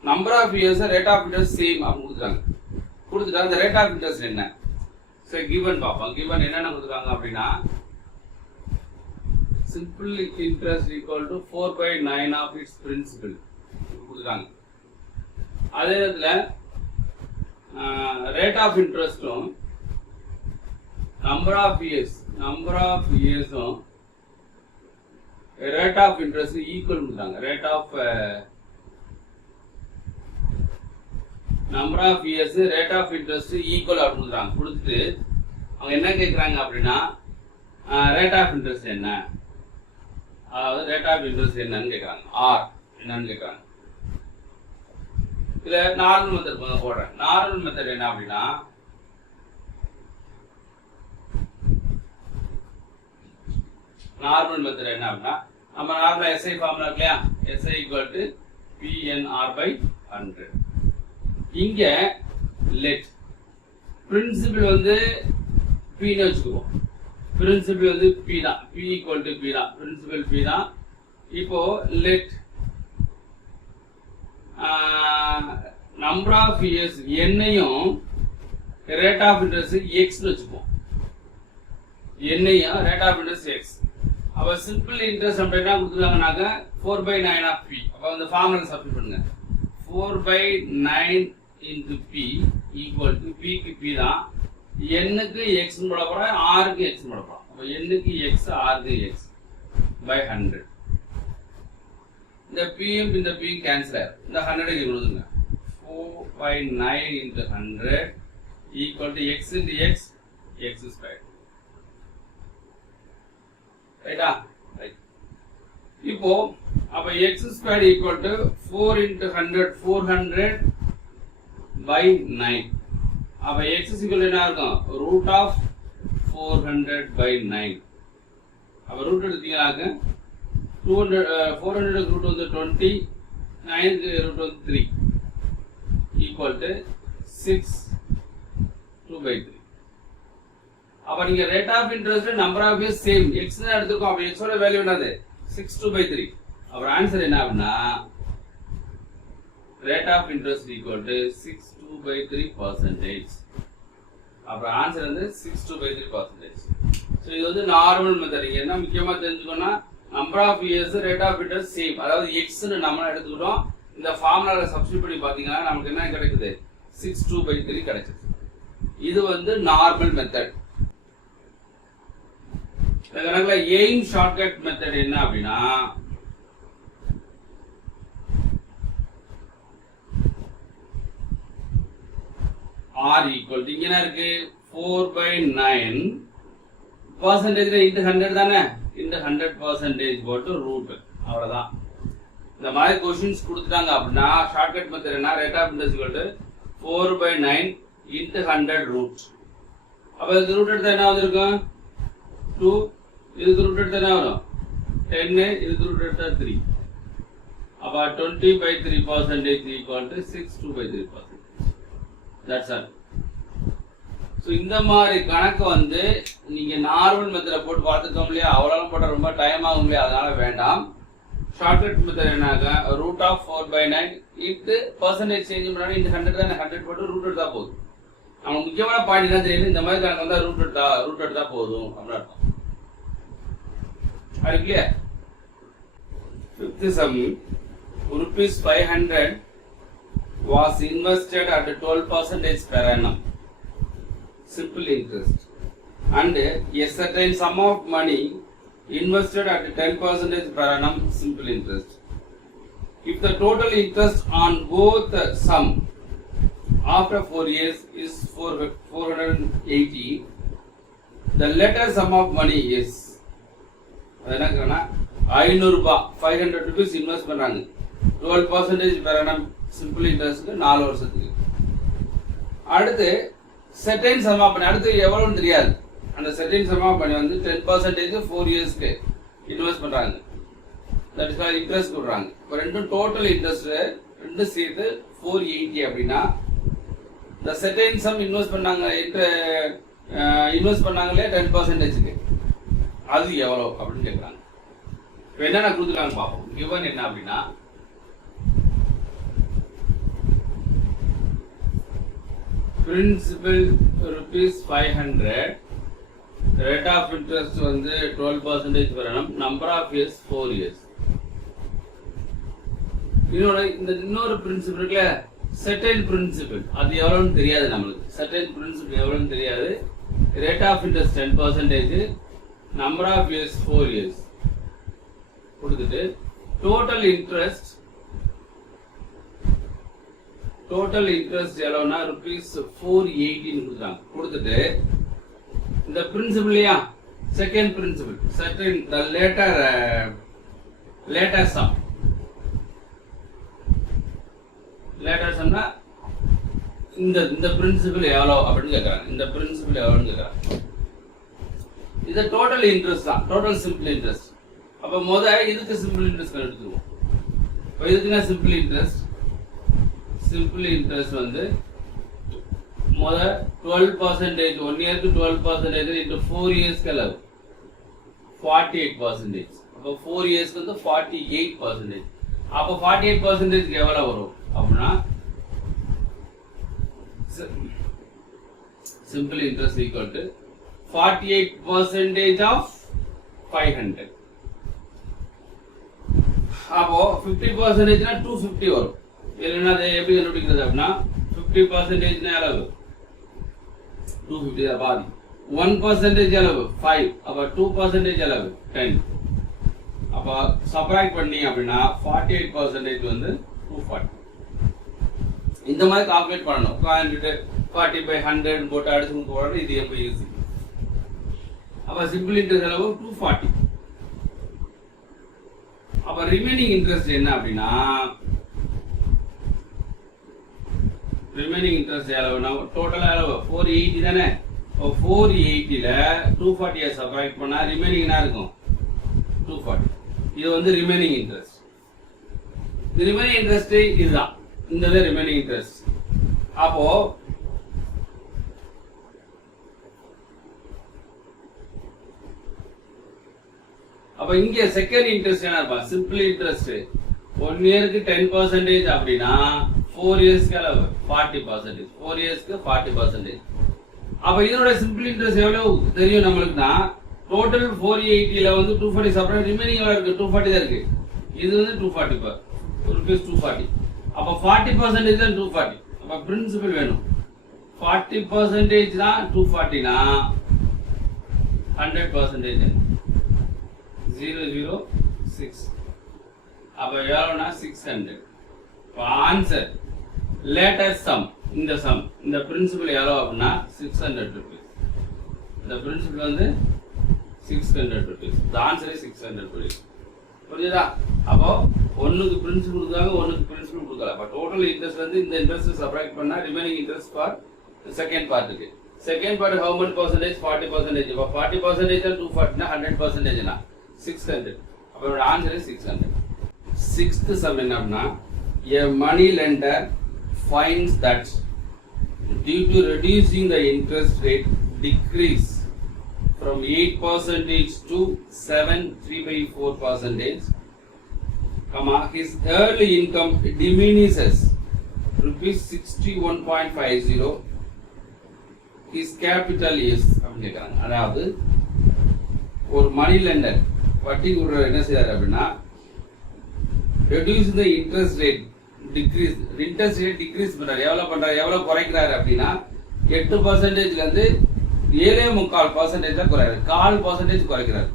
number of years rate of interest same அப்படின்னு கொடுத்துட்டாங்க அந்த ரேட் ஆஃப் இன்ட்ரெஸ்ட் என்ன சரி கிவன் பார்ப்போம் கிவன் என்னென்ன கொடுத்துருக்காங்க அப்படின்னா simple interest equal to 4/9 of its principal கொடுத்துருக்காங்க அதே நேரத்துல ரேட் ஆஃப் இன்ட்ரெஸ்டும் நம்பர் ஆஃப் இயர்ஸும் ரேட் ஆஃப் இன்ட்ரெஸ்ட் ஈக்குவல் கொடுத்தாங்க rate of number of years rate of interest equal கொடுத்துறாங்க கொடுத்துட்டு அவங்க என்ன கேட்குறாங்க அப்படின்னா ரேட் ஆஃப் இன்ட்ரெஸ்ட் என்ன அதாவது ரேட் ஆஃப் இன்ட்ரெஸ்ட் என்னன்னு கேட்குறாங்க ஆர் என்னன்னு கேட்குறாங்க இதுல நார்மல் மெத்தட் போடுறேன் நார்மல் மெத்தட் என்ன அப்படின்னா நார்மல் மெத்தட் என்ன அப்படின்னா நம்ம நார்மலா எஸ்ஐ ஃபார்முலா இருக்கு இல்லையா எஸ்ஐ ஈக்குவல் டு PNR/100 இங்க லெட் பிரின்சிபல் வந்து Pன்னு வச்சுக்குவோம் பிரின்சிபல் வந்து P தான் P ஈக்குவல் டு P தான் பிரின்சிபல் P தான் இப்போ லெட் நம்பர் ஆஃப் இயர்ஸ் என்னையும் ரேட் ஆஃப் இன்ட்ரெஸ்ட் எக்ஸ்னு வச்சுப்போம் என்னையும் ரேட் ஆஃப் இன்ட்ரெஸ்ட் எக்ஸ் அப்ப சிம்பிள் இன்ட்ரெஸ்ட் அப்படின்னா கொடுத்துருக்காங்கனாக்க 4/9 ஆஃப் பி அப்ப அந்த ஃபார்முலா சப்ஸ்டிட் பண்ணுங்க 4/9 into P equal to P க்கு P தான் n-க்கு x போட போறோம் r-க்கு x போட போறோம் அப்ப n-க்கு x r-க்கு x by 100 இந்த P இந்த P கேன்சல் ஆயிடும் இந்த 100 இங்க கொடுங்க 4/9 into 100 equal to x into x x squared ரைட்டா ரைட் இப்போ அப்ப x squared equal to 4 into 100 400 by 9 அப்ப x is equal to என்ன இருக்கும் root of 400 by 9 அப்ப root எடுத்தீங்கன்னாக்க 400 root வந்து 20 9 root வந்து 3 equal to 6 2 by 3 அப்ப நீங்க rate of interest number of years same x தான் எடுத்துக்கோம் அப்ப x ஓட வேல்யூ என்னது 6 2 by 3 அப்ப ஆன்சர் என்ன அப்படின்னா rate of interest equal to 6 2 by 3 percentage அப்ப ஆன்சர் வந்து 6 2 by 3 percentage சோ இது வந்து நார்மல் மெத்தட் நீங்க என்ன முக்கியமா தெரிஞ்சுக்கணும்னா number of years rate of interest same அதாவது x ன்னு நம்ம எடுத்துக்கிட்டோம் இந்த ஃபார்முலால சப்ஸ்டிட்யூட் பண்ணி பாத்தீங்கன்னா நமக்கு என்ன கிடைக்குது 6 2 by 3 கிடைக்குது இது வந்து நார்மல் மெத்தட் இந்த கணக்குல எய்ம் ஷார்ட்கட் மெத்தட் என்ன அப்படின்னா R equal to இங்க என்ன இருக்கு 4/9 percentage into 100 தானே இந்த 100% போட்டு ரூட் அவ்வளவுதான் இந்த மாதிரி क्वेश्चंस கொடுத்துட்டாங்க அப்படினா ஷார்ட்கட் மெத்தட் என்ன rate of interest equal to 4/9 into 100 root அப்ப இது ரூட் எடுத்தா என்ன வந்திருக்கும் 2 இது ரூட் எடுத்தா என்ன வரும் 10 இது ரூட் எடுத்தா 3 about 20 by 3% equal to 6 2 by 3%. That's all. So இந்த மாதிரி கணக்கு வந்து நீங்கள் நார்மல் மெத்தடில் போட்டு பார்த்துக்கோம் இல்லையா, அவ்வளோ போட்டால் ரொம்ப டைம் ஆகும் இல்லையா, அதனால் வேண்டாம். ஷார்ட்கட் மெத்தட் என்னாக்கா root of 4/9 into percentage change பண்ணாலும் இந்த 100 தான் 100 போட்டு ரூட் எடுத்தா போதும். நமக்கு முக்கியமான பாயிண்ட் என்ன தெரியுது, இந்த மாதிரி கணக்கு வந்தால் ரூட் எடுத்தா போதும் அப்படின்னு அர்த்தம். அது clear. Fifth some, rupees 500 was invested at 12% per annum. Simple interest, and a certain sum of money invested at 10% per annum, simple interest. If the total interest on both the sum after 4 years is 480, the latter sum of money is 500 ரூபாய் 500 rupees இன்வெஸ்ட் பண்றாங்க 12% per annum simple interest 4 வருஷத்துக்கு. அடுத்து செட்டைன் சம் ஆஃப் மணி அடுத்து எவ்வளவுன்னு தெரியாது, அந்த செட்டைன் சம் ஆஃப் மணி வந்து 10% 4 இயர்ஸ்க்கு இன்வெஸ்ட் பண்றாங்க, தட் இஸ் கால்ட் இன்ட்ரெஸ்ட் கொடுறாங்க. இப்போ ரெண்டும் டோட்டல் இன்ட்ரெஸ்ட் ரெண்டும் சேர்த்து 480 அப்படின்னா இந்த செட்டைன் சம் இன்வெஸ்ட் பண்ணாங்களே 10%க்கு அது எவ்வளோ அப்படின்னு கேட்குறாங்க. இப்போ என்னென்ன கொடுத்துருக்காங்க பார்ப்போம். கிவன் என்ன அப்படின்னா principal rupees 500, rate of interest வந்து 12% per annum, number of years 4 years. இன்னொரு பிரின்சிபல் இருக்குல்ல, செட்டில் பிரின்சிபல், அது எவ்வளோன்னு தெரியாது நம்மளுக்கு. செட்டில் பிரின்சிபல் எவ்வளோன்னு தெரியாது. Rate of interest 10%, number of years 4 years கொடுத்துட்டு டோட்டல் இன்ட்ரெஸ்ட் எவ்வளோனா ருபீஸ் 480 கொடுத்தாங்க. கொடுத்துட்டு இந்த பிரின்சிபல் இல்லையா, second principal settle the later சம்னா இந்த பிரின்சிபல் எவ்வளோ அப்படின்னு கேட்குறாங்க. இந்த பிரின்சிபல் எவ்வளோன்னு கேட்குறாங்க. இது டோட்டல் இன்ட்ரெஸ்ட் தான், டோட்டல் சிம்பிள் இன்ட்ரெஸ்ட். அப்போ இதுக்கு சிம்பிள் இன்ட்ரெஸ்ட் எடுத்துருவோம். இப்போ இதுக்கு என்ன சிம்பிள் இன்ட்ரெஸ்ட் வந்து 12% 1 இயருக்கு 12% into 4 இயர்ஸ்க்கு எவ்வளவு 48%. அப்போ 4 இயர்ஸ்க்கு வந்து 48%. அப்போ 48% எவ்வளவு வரும் அப்படின்னா simple interest equal to 48% of 500. அப்போ 50%னா 250 வரும். இல்லைன்னா அதை எப்படி கண்டுபிடிக்கிறது அப்படின்னா 50% அளவு 250 தான் பாதி. 1% அளவு 5, அப்போ 2% அளவு 10. அப்போ சப்ராக்ட் பண்ணி அப்படின்னா 48% வந்து 240. இந்த மாதிரி கால்குலேட் பண்ணணும். 40/100 போட்டு அடிச்சு போடுறது இது எப்போ ஈஸி. அப்போ சிம்பிள் இன்ட்ரெஸ்ட் அளவு 240. அப்போ ரிமைனிங் இன்ட்ரெஸ்ட் என்ன அப்படின்னா ரிமைனிங் இன்ட்ரெஸ்ட் எவ்வளவுனா டோட்டல் அளவு 480 தானே. 480ல 240 சப்ராக்ட் பண்ணா ரிமைனிங் என்ன இருக்கும் 240. இது வந்து ரிமைனிங் இன்ட்ரெஸ்ட். இது ரிமைனிங் இன்ட்ரெஸ்ட் இதுதான், இந்த ரிமைனிங் இன்ட்ரெஸ்ட். அப்போ இங்க செகண்ட் இன்ட்ரெஸ்ட் என்ன இருப்பா, சிம்பிள் இன்ட்ரெஸ்ட் 1 இயருக்கு 10% அப்படின்னா 4 இயர்ஸ்க்கு அளவு 40%, 4 இயர்ஸ்க்கு 40%. அப்ப இதோட சிம்பிள் இன்ட்ரெஸ்ட் எவ்வளவு தெரியும் நம்மளுக்குன்னா டோட்டல் 480ல வந்து 240 செப்பரேட், ரிமைனிங் எவ்வளவு இருக்கு 240 தான் இருக்கு. இது வந்து 240 rupees 240. அப்ப 40% தான் 240. அப்ப பிரின்சிபல் வேணும் 40% தான் 240னா 100% 006. அப்ப எவ்வளவுனா 600. Answer latest sum. இந்த பிரின்சிபல் எவ்வளவு அப்படின்னா 600 rupees. இந்த பிரின்சிபல் வந்து 600 rupees. The answer is 600 rupees. புரியுதா? அப்போ ஒன்னுக்கு பிரின்சிபல் கொடுத்தாங்க, ஒன்னுக்கு பிரின்சிபல் கொடுக்கல. அப்ப டோட்டல் இன்ட்ரெஸ்ட் வந்து இந்த இன்ட்ரெஸ்ட் சப்ராக்ட் பண்ணா ரிமைனிங் இன்ட்ரெஸ்ட் ஃபார் செகண்ட் பார்ட்டுக்கு. Second part how much percentage 40%. அப்ப 40% 240 னா 100% னா 600. அப்ப answer is 600. Sixth sum enna, a money lender finds that due to reducing the interest rate decrease from 8% to 7.3/4%, his early income diminishes rupees 61.50. His capital is அப்படின்னு கேட்குறாங்க. அதாவது ஒரு மணி லெண்டர் வட்டி கொடுக்குற என்ன செய்யறாரு அப்படின்னா reduce the interest rate decrease பண்றாரு. எவ்வளவு குறைக்கிறாரு அப்படின்னா 8%ல இருந்து 7.25% குறைக்கிறாரு. 0.25% குறைக்கிறாரு.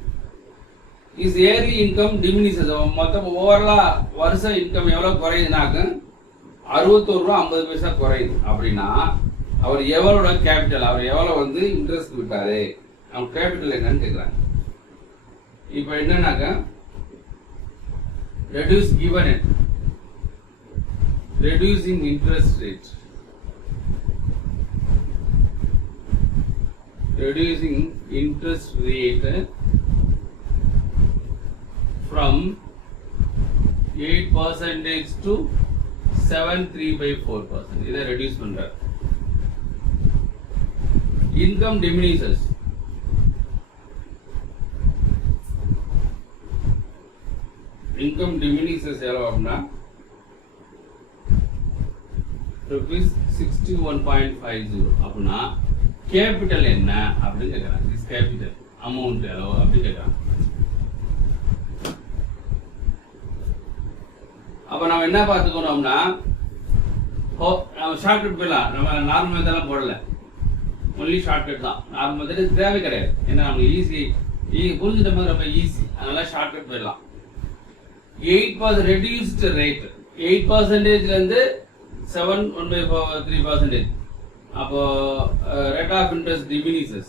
Is yearly income diminishes. மொத்தம் ஓவரலா வருஷ இன்கம் எவ்வளவு குறையுதுனாக்க 61 ரூபா 50 பைசா குறையுது. அப்படின்னா அவர் எவ்வளோட கேபிட்டல், அவர் எவ்வளவு வந்து இன்ட்ரெஸ்ட் விட்டாரு, அவங்க கேபிட்டல் என்னன்னு கேட்கிறாங்க. இப்ப என்னன்னாக்க reduce given it, reducing interest rate, reducing interest rate from 8% to 7.3/4%. இதை reduce பண்றார். Income diminishes. Income diminishes எவ்வளவு அப்படின்னா rupees 61.50. அப்படின்னா கேபிட்டல் என்ன அப்படின்னு கேட்கறாங்க. இஸ் கேபிட்டல் அமௌண்ட் எவ்வளவு அப்படின்னு கேட்கறாங்க. அப்ப நம்ம என்ன பார்த்துக்கணும்னா நம்ம ஷார்ட்கட் போயிடலாம். நம்ம நார்மல் மெத்தட்லாம் போடல, ஒன்லி ஷார்ட்கட் தான். நார்மல் மெத்தட் தேவை கிடையாது. ஏன்னா நமக்கு ஈஸி புரிஞ்சுட்ட மாதிரி ரொம்ப ஈஸி, அதனால ஷார்ட்கட் போயிடலாம். 8% reduced rate, 8% இருந்து 7.1/3%. அப்போ rate of interest diminishes.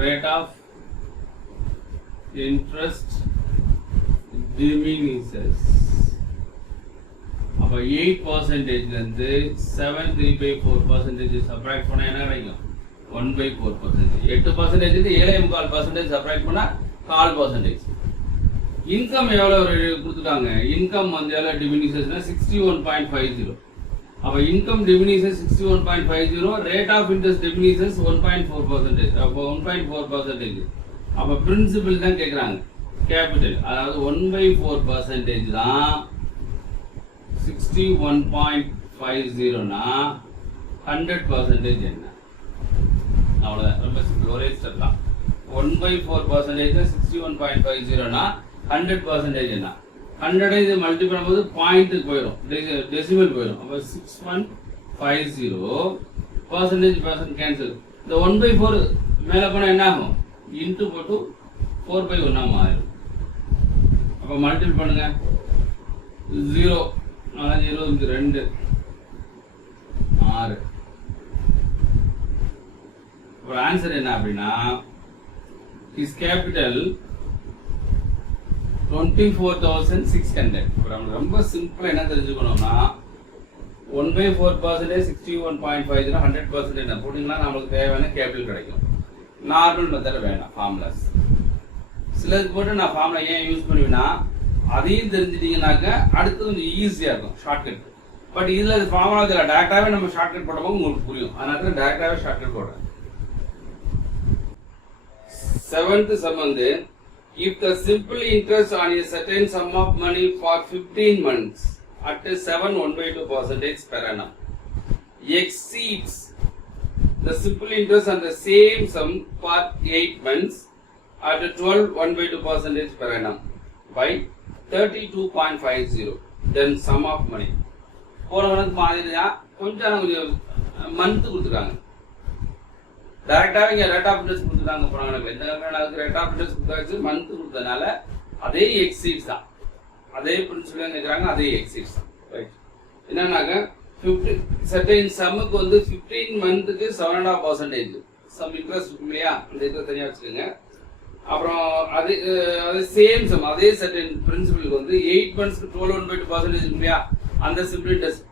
Rate of interest diminishes. அப்போ 8% இருந்து 7.3/4% சப்ராக்ட் பண்ணா என்ன கிடைக்கும்? 1/4%. 8% இருந்து 7.25% சப்ராக்ட் பண்ணா 0.25%. இன்கம் எவ்வளவு கொடுத்துட்டாங்க? இன்கம் வந்து எவ்வளவு டிமினிஷஸ்னா 61.50. அப்ப income diminishes 61.50, rate of interest diminishes 1.4%. அப்போ 1.4%. அப்ப பிரின்சிபல் தான் கேக்குறாங்க. கேபிட்டல் அதாவது 1/4% தான் 61.50னா 100% என்ன? அவ்வளவுதான், ரொம்ப சிம்பிள், ஒரே ஸ்டெப் தான். 1/4% 61.50னா 100% என்ன? 100 இது மல்டிபிள் பண்ணும்போது பாயிண்ட்டுக்கு போயிடும், டெசிமல் போயிடும். அப்போ 6.50 பர்சன்ட் கேன்சல். இந்த 1/4 மேலே போனால் என்ன ஆகும்? இன்ட்டு போட்டு 4/1 மாறிடும். அப்போ மல்டிபிள் பண்ணுங்க. 0 4 22 6. ஒரு ஆன்சர் என்ன அப்படின்னா his capital 24,600. ரொம்ப சிம்பிளா என்ன தெரிஞ்சுக்கணும்னா 1/4% 61.50 100% என்ன போட்டீங்கன்னா நம்மளுக்கு தேவையான கேபிட்டல் கிடைக்கும். நார்மல் மெத்தட் வேண்டாம், ஃபார்முலாஸ் சிலருக்கு போட்டு நான் ஃபார்முலா ஏன் யூஸ் பண்ணுவேன்னா அதையும் தெரிஞ்சிட்டீங்கன்னாக்க அடுத்து கொஞ்சம் ஈஸியா இருக்கும் ஷார்ட்கட். பட் இதுல ஃபார்முலா தெரியல, டேரக்டாவே நம்ம ஷார்ட்கட் போடும்போது உங்களுக்கு புரியும். அதனால டேரக்டாவே ஷார்ட்கட் போடுறேன். 7th sum வந்து if the simple interest on a certain sum of money for 15 months at 7.1/2% per annum exceeds the simple interest on the same sum for 8 months at 12.1/2% per annum by 32.50, then sum of money. போறவனுக்கு மாதிரியா கொஞ்சம் மந்த் கொடுத்துருக்காங்க. டைரக்டாவே இங்க ரேட் ஆஃப் இன்ட்ரெஸ்ட் கொடுத்துட்டாங்க. போறாங்க இந்த ரேட் ஆஃப் இன்ட்ரெஸ்ட் கொடுத்தாச்சு, மந்த் கொடுத்தனால அதே எக்ஸீட்ஸ் தான், அதே பிரின்சிபல் கேட்கறாங்க, அதே எக்ஸீட்ஸ் தான். ரைட். என்னன்னாக்க 50 சர்டைன் சம்முக்கு வந்து 15 மந்த்துக்கு 7.5% சம் இன்ட்ரெஸ்ட் இல்லையா, அந்த இதை தனியா வச்சுக்கோங்க. அப்புறம் அது சேம் சம் அதே சர்டைன் பிரின்சிபலுக்கு வந்து 8 மந்த்ஸ்க்கு 12.1/2% இல்லையா, அந்த சிம்பிள் இன்ட்ரெஸ்ட்.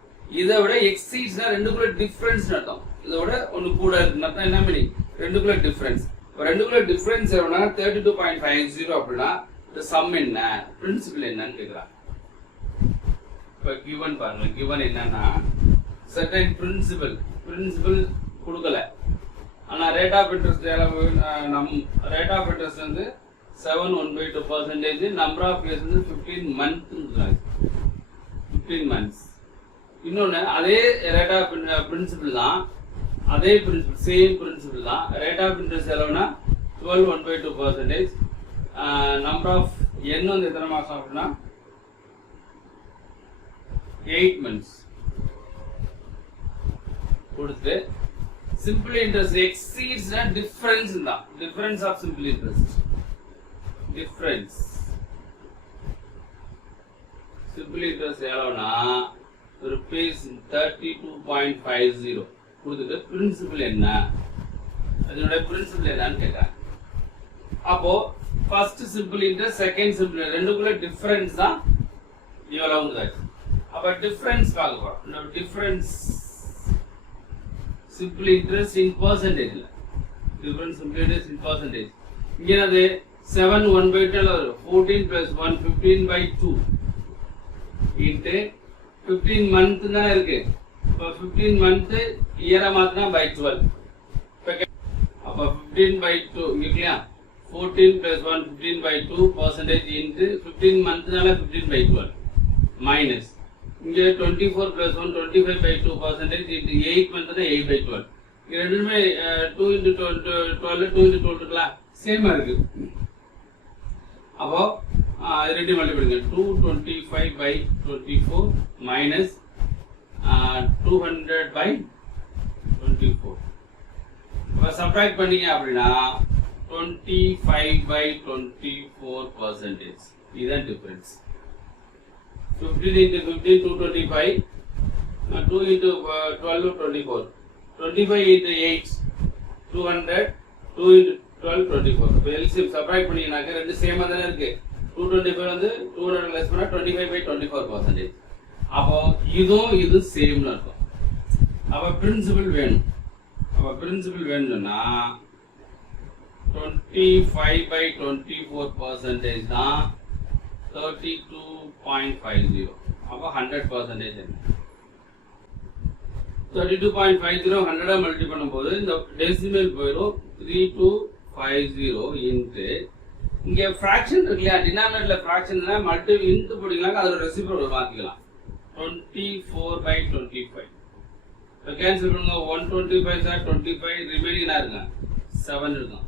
இதை விட எக்ஸீட்ஸ்னா ரெண்டுக்குள்ள டிஃபரன்ஸ் அர்த்தம். இதோட ஒன்று கூட இருக்குன்னா என்ன மீனிங்? ரெண்டுக்குள்ள டிஃபரன்ஸ். ரெண்டுக்குள்ள டிஃபரன்ஸ் எவ்வளோனா 32.50 அப்படின்னா the sum என்ன principal என்னன்னு கேக்குறாங்க. இப்ப given பாருங்க, given என்னன்னா certain principal கொடுக்கல, ஆனா rate of interest rate of interest வந்து 7.1/2%, number of years வந்து 15 months 15 months. இன்னொன்னு அதே rate of principal தான், அதே principal same principal தான், rate of interest எவ்வளவுனா 12.1/2%, number of n வந்து எத்தனை மாசம் அப்படின்னா 8 months கொடுத்து simple interest exceeds the difference தான், difference of simple interest, difference simple interest எவ்வளவுனா rupees 32.50 கொடுத்துட்டு principal என்ன, அதனுடைய principal என்னன்னு கேட்கிறாங்க. அப்போ first simple interest second simple ரெண்டுக்குள்ள difference தான் இவ்வளவுங்க. அப்ப difference பார்க்க போறோம். இந்த difference simple interest in percentage இல்ல, difference simple interest in percentage இங்க அது 7/1/2 வரும், 14 plus 1 15/2 into 15 month தான் இருக்கு. இப்ப 15 month இயரா மாத்தினா by 12, அப்ப 15/2 இங்க இல்லையா, 14 plus 1 15/2% into 15 monthனால 15/12 minus இங்க 24 plus 1 25/2% into 8 monthனா 8/12. இது ரெண்டுமே 2 into 12 2 into 12 இருக்குல, சேமா இருக்கு. அப்போ ரெண்டு மல்டிபிள் 225/24 minus 200/24. இப்போ சப்ட்ராக்ட் பண்ணீங்க அப்படின்னா 25/24%. இதுதான் difference. 15 into 15 225, 2 into 12 24, 25 into 8 200, 2 into 12 24. இப்போ எல்சிஎம் சப்ட்ராக்ட் பண்ணீங்கன்னாக்க ரெண்டு சேமா தானே இருக்கு. 225 வந்து 200 லெஸ் பண்ணா 25/24%. அப்போ இது சேம்னு இருக்கும். அப்ப பிரின்சிபல் வேணும். அப்ப பிரின்சிபல் வேணும்னா 25/24% தான் 32.50. அப்ப 100% 32.50 100 மல்டி பண்ணும்போது இந்த டெசிமல் போயிடும் 3250 இன்ட்டு இங்க ஃபிராக்ஷன் இருக்கு இல்லையா, டினாமினேட்டர்ல ஃபிராக்ஷன் மல்டி இன்ட்டு போட்டீங்கன்னா அதோட ரெசிப்ரோக்கல் மாத்திக்கலாம். 24/25 கேன்சல் பண்ணுங்க. 125 சார் 25 ரிமைனிங் இருங்க 7 இருக்கும்.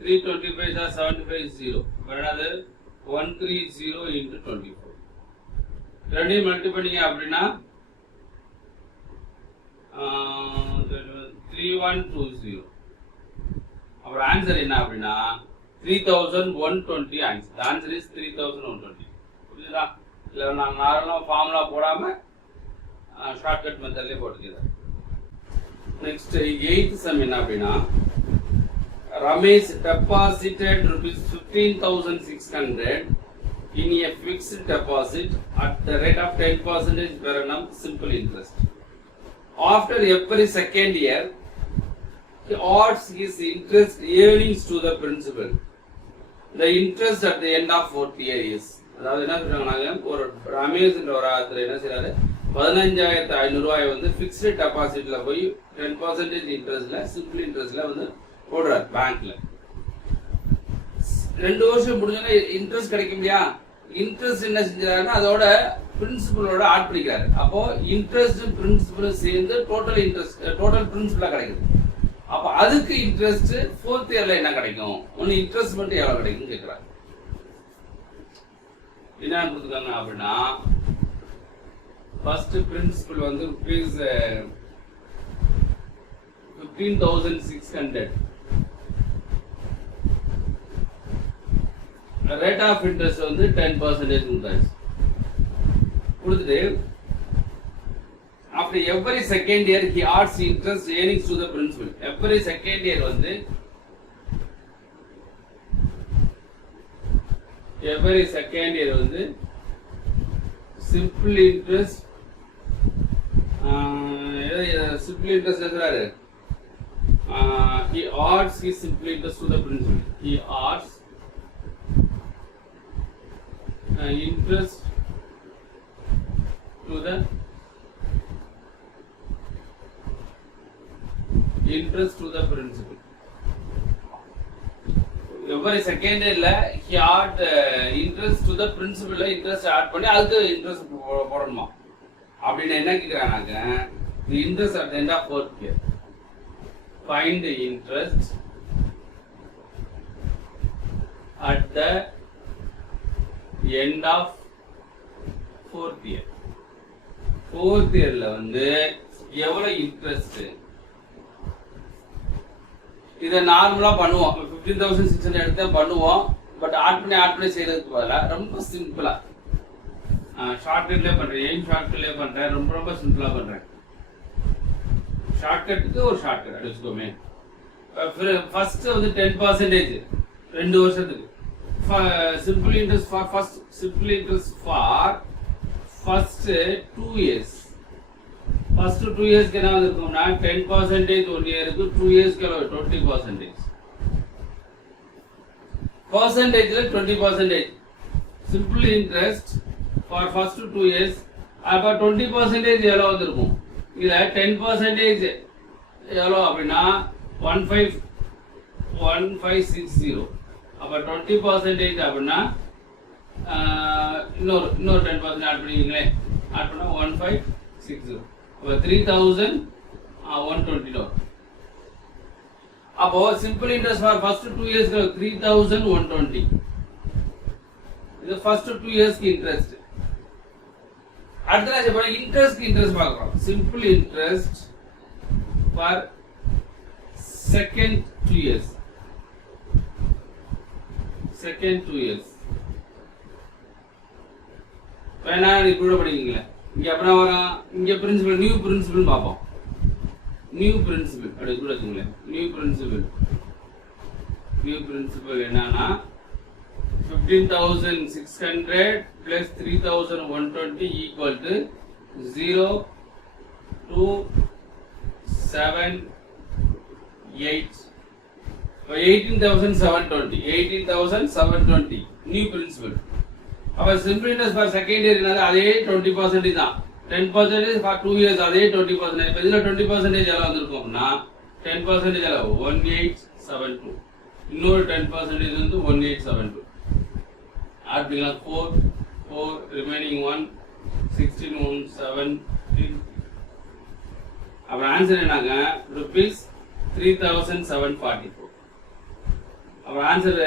325 சார் 75 0 வரது 130 into 24. ரெண்டையும் மல்டி பண்ணீங்க அப்படின்னா 3120. அப்புறம் ஆன்சர் என்ன அப்படின்னா 3120 ஆன்சர். Answer is 3120. புரியுதா? இல்ல நான் நார்மலா ஃபார்முலா போடாம ஷார்ட்கட் மெத்தட்லயே போட்டுக்கிறேன். நெக்ஸ்ட் 8th சம் என்ன அப்படின்னா Ramesh deposited rupees 15,600 in a fixed deposit at the rate of 10% per annum simple interest. After every second year, he adds his interest earnings to the principal. The interest at the end of 4th year is. அதாவது என்ன சொல்றாங்க, ஒரு ரமேஷ் என்ற ஒரு ஆத்தர் என்ன செய்யறாரு, 15,500 ரூபாய் வந்து பிக்ஸ்டு டெபாசிட்ல போய் 10% இன்ட்ரெஸ்ட்ல சிம்பிள் இன்ட்ரெஸ்ட்ல வந்து போடுறாரு பேங்க்ல. 2 வருஷம் முடிஞ்சோன்னா இன்ட்ரெஸ்ட் கிடைக்கும் இல்லையா, இன்ட்ரெஸ்ட் என்ன செஞ்சாருன்னா அதோட பிரின்சிபலோட ஆட் பண்ணிக்கிறாரு. அப்போ இன்ட்ரெஸ்ட் பிரின்சிபலும் சேர்ந்து டோட்டல் இன்ட்ரெஸ்ட் டோட்டல் பிரின்சிபலா கிடைக்குது. அப்ப அதுக்கு இன்ட்ரெஸ்ட் 4th இயர்ல என்ன கிடைக்கும், ஒன்னு இன்ட்ரெஸ்ட் மட்டும் எவ்வளவு கிடைக்கும் கேட்கிறாங்க. என்ன கொடுத்துருக்காங்க அப்படின்னா ஃபர்ஸ்ட் பிரின்சிபல் வந்து rupees 15,600. ரேட் ஆஃப் இன்ட்ரெஸ்ட் வந்து 10% கொடுத்தாச்சு. கொடுத்துட்டு after every second year he adds interest earnings to the principal. Every second year வந்து simple interest எழுதுறாரு. he adds his simple interest to the principal. He adds interest to the principal. Every second year he add interest to the principal, interest add பண்ணி அதுக்கு interest போடணுமா அப்படின்னு என்ன கேக்குறாங்க? The interest at the end of fourth year. Find the interest at the end of fourth year. Fourth yearல வந்து எவ்வளவு இன்ட்ரெஸ்ட்? இதை நார்மலா பண்ணுவோம், 15,600 எடுத்து பண்ணுவோம். பட் ஆட் பண்ணி செய்யறதுக்கு பதிலாக ரொம்ப சிம்பிளா ஷார்ட்கட்லேயே பண்றேன். ஏன் ஷார்ட்கட்லேயே பண்றேன்? ரொம்ப சிம்பிளா பண்றேன். ஷார்ட்கட்டுக்கு ஒரு ஷார்ட்கட் அடிச்சுக்கோமே. ஃபர்ஸ்ட் வந்து 10% 2 வருஷத்துக்கு. Simple interest for first 2 years. First 2 years என்ன வந்திருக்கும்னா 10% 1 இயருக்கு, 2 yearsக்கு 20%. பர்சன்டேஜ்ல 20%. Simple interest for first 2 years. அப்ப 20% எவ்வளவு வந்திருக்கும்? இதுல 10% எவ்வளவு அப்படின்னா 1560. அப்ப 20% அப்படின்னா இன்னொரு 10% ஆட் பண்ணிங்களே. ஆட் பண்ணா 1560. 3,120. அப்போ simple interest for first 2 years 3,120. இது ஃபர்ஸ்ட் 2 years இன்ட்ரெஸ்ட். அடுத்த இன்ட்ரெஸ்ட் பார்க்கலாம். Simple interest for second 2 years. வேணா இப்படி கூட படிக்கீங்களே. இங்க அப்புறம் வரும், இங்க பிரின்சிபல், நியூ பிரின்சிபல் பார்ப்போம். நியூ பிரின்சிபல் அப்படி கூட வச்சுங்களேன். நியூ பிரின்சிபல் என்னன்னா 15,600 plus 3,120 equal to 0 2 7 8. 18,720 new principal. அப்ப simple interest for second year என்னது? அதே 20% தான். 10% ஃபார் 2 years அதே 20%. இப்ப இதுல 20% எவ்வளவு வந்திருக்கும்னா 10% எவ்வளவு? 1872. இன்னொரு 10% வந்து 1872. ஆட் பண்ணிக்கலாம். 4 ரிமைனிங் 1 16 1 17. அப்புறம் ஆன்சர் என்னங்க? rupees 3,744. அப்புறம் answer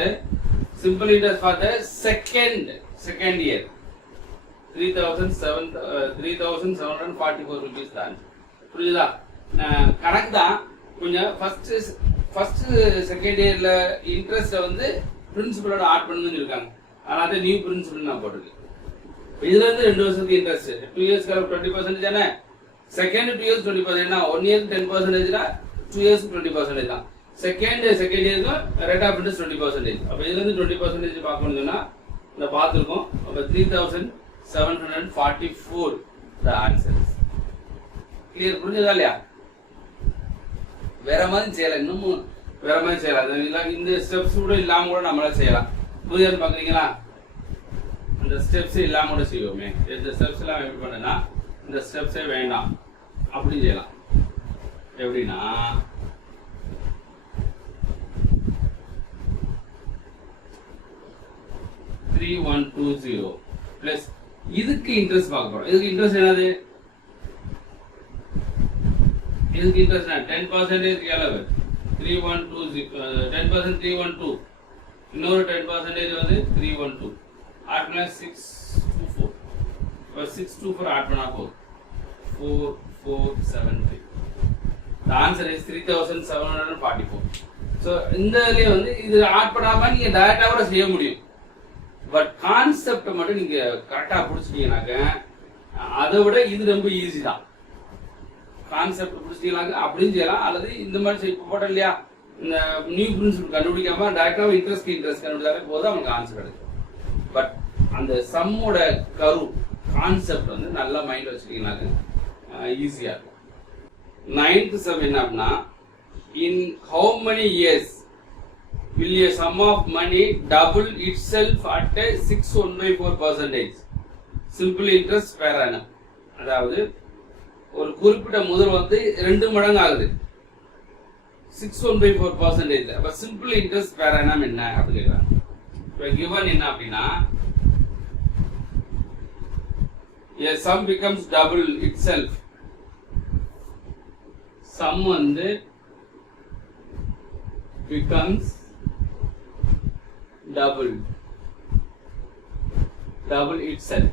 simple interest for the second year 3,744 rupees தான். புரியுதா? கணக்கு தான் கொஞ்சம். ஃபர்ஸ்ட் செகண்ட் இயர்ல இன்ட்ரெஸ்ட் வந்து பிரின்சிபலோட ஆட் பண்ணுன்னு இருக்காங்க. அதனால நியூ பிரின்சிபல் நான் போட்டுருக்கு. இதுல இருந்து 2 வருஷத்துக்கு இன்ட்ரெஸ்ட் 2 இயர்ஸ்க்கு 20% தானே. Second 2 years 20%. 1 இயருக்கு 10%, 2 years 20% தான். செகண்ட் இயருக்கு ரேட் ஆஃப் இன்ட்ரெஸ்ட் 20%. அப்ப இதுல இருந்து 20% பார்க்கணும்னு சொன்னா இந்த பார்த்துருக்கோம். அப்ப 3,744 the answers. கிளியர்? புரிஞ்சதா இல்லையா? வேற மாதிரி செய்யலாம், இன்னமும் வேற மாதிரி செய்யலாம். இந்த ஸ்டெப்ஸ் கூட இல்லாம கூட நம்மளால செய்யலாம். புரியுதுன்னு பாக்குறீங்களா? இந்த ஸ்டெப்ஸ் இல்லாம கூட செய்வோமே. இந்த ஸ்டெப்ஸ் எல்லாம் எப்படி பண்ணா இந்த ஸ்டெப்ஸே வேண்டாம் அப்படி செய்யலாம். எப்படின்னா 3,120 பிளஸ் இதுக்கு இன்ட்ரெஸ்ட் பார்க்க போறோம். இதுக்கு இன்ட்ரெஸ்ட் என்னது? இதுக்கு இன்ட்ரெஸ்ட் 10% எவ்வளவு? 3,120. 10% 3,120. இன்னொரு 10% வந்து 3,120. ஆட் பண்ணா 624. 624 ஆட் பண்ணா போதும். 4,473. The answer is 3,744. So இந்த இதுலயே வந்து இது ஆட் பண்ணாம நீங்க டைரக்டா கூட செய்ய முடியும். பட் கான்செப்ட் மட்டும் நீங்க கரெக்டா புடிச்சிட்டீங்கன்னாக்க அதை விட இது ரொம்ப ஈஸி தான். கான்செப்ட் புடிச்சிட்டீங்கன்னாக்க அப்படியும் செய்யலாம். அல்லது இந்த மாதிரி போட்டோம் இல்லையா, இந்த நியூ பிரின்சிபல் கண்டுபிடிக்காம டைரக்டா இன்ட்ரெஸ்ட் கண்டுபிடிச்சாலே போதும் அவனுக்கு ஆன்சர் கிடைக்கும். பட் அந்த சம்மோட கரு கான்செப்ட் வந்து நல்லா மைண்ட் வச்சுட்டீங்கன்னாக்க ஈஸியா இருக்கும். 9th sum என்ன அப்படின்னா, in how many years will a sum of money double itself at a 6.1/4%? Simple interest per annum. அதாவது ஒரு குறிப்பிட்ட முதல் வந்து 2 மடங்கு ஆகுது 6.1/4%. அப்ப சிம்பிள் இன்ட்ரெஸ்ட் per annum என்ன அப்படி கேக்குறாங்க. இப்ப given என்ன அப்படின்னா a sum becomes double itself. Sum வந்து becomes double itself.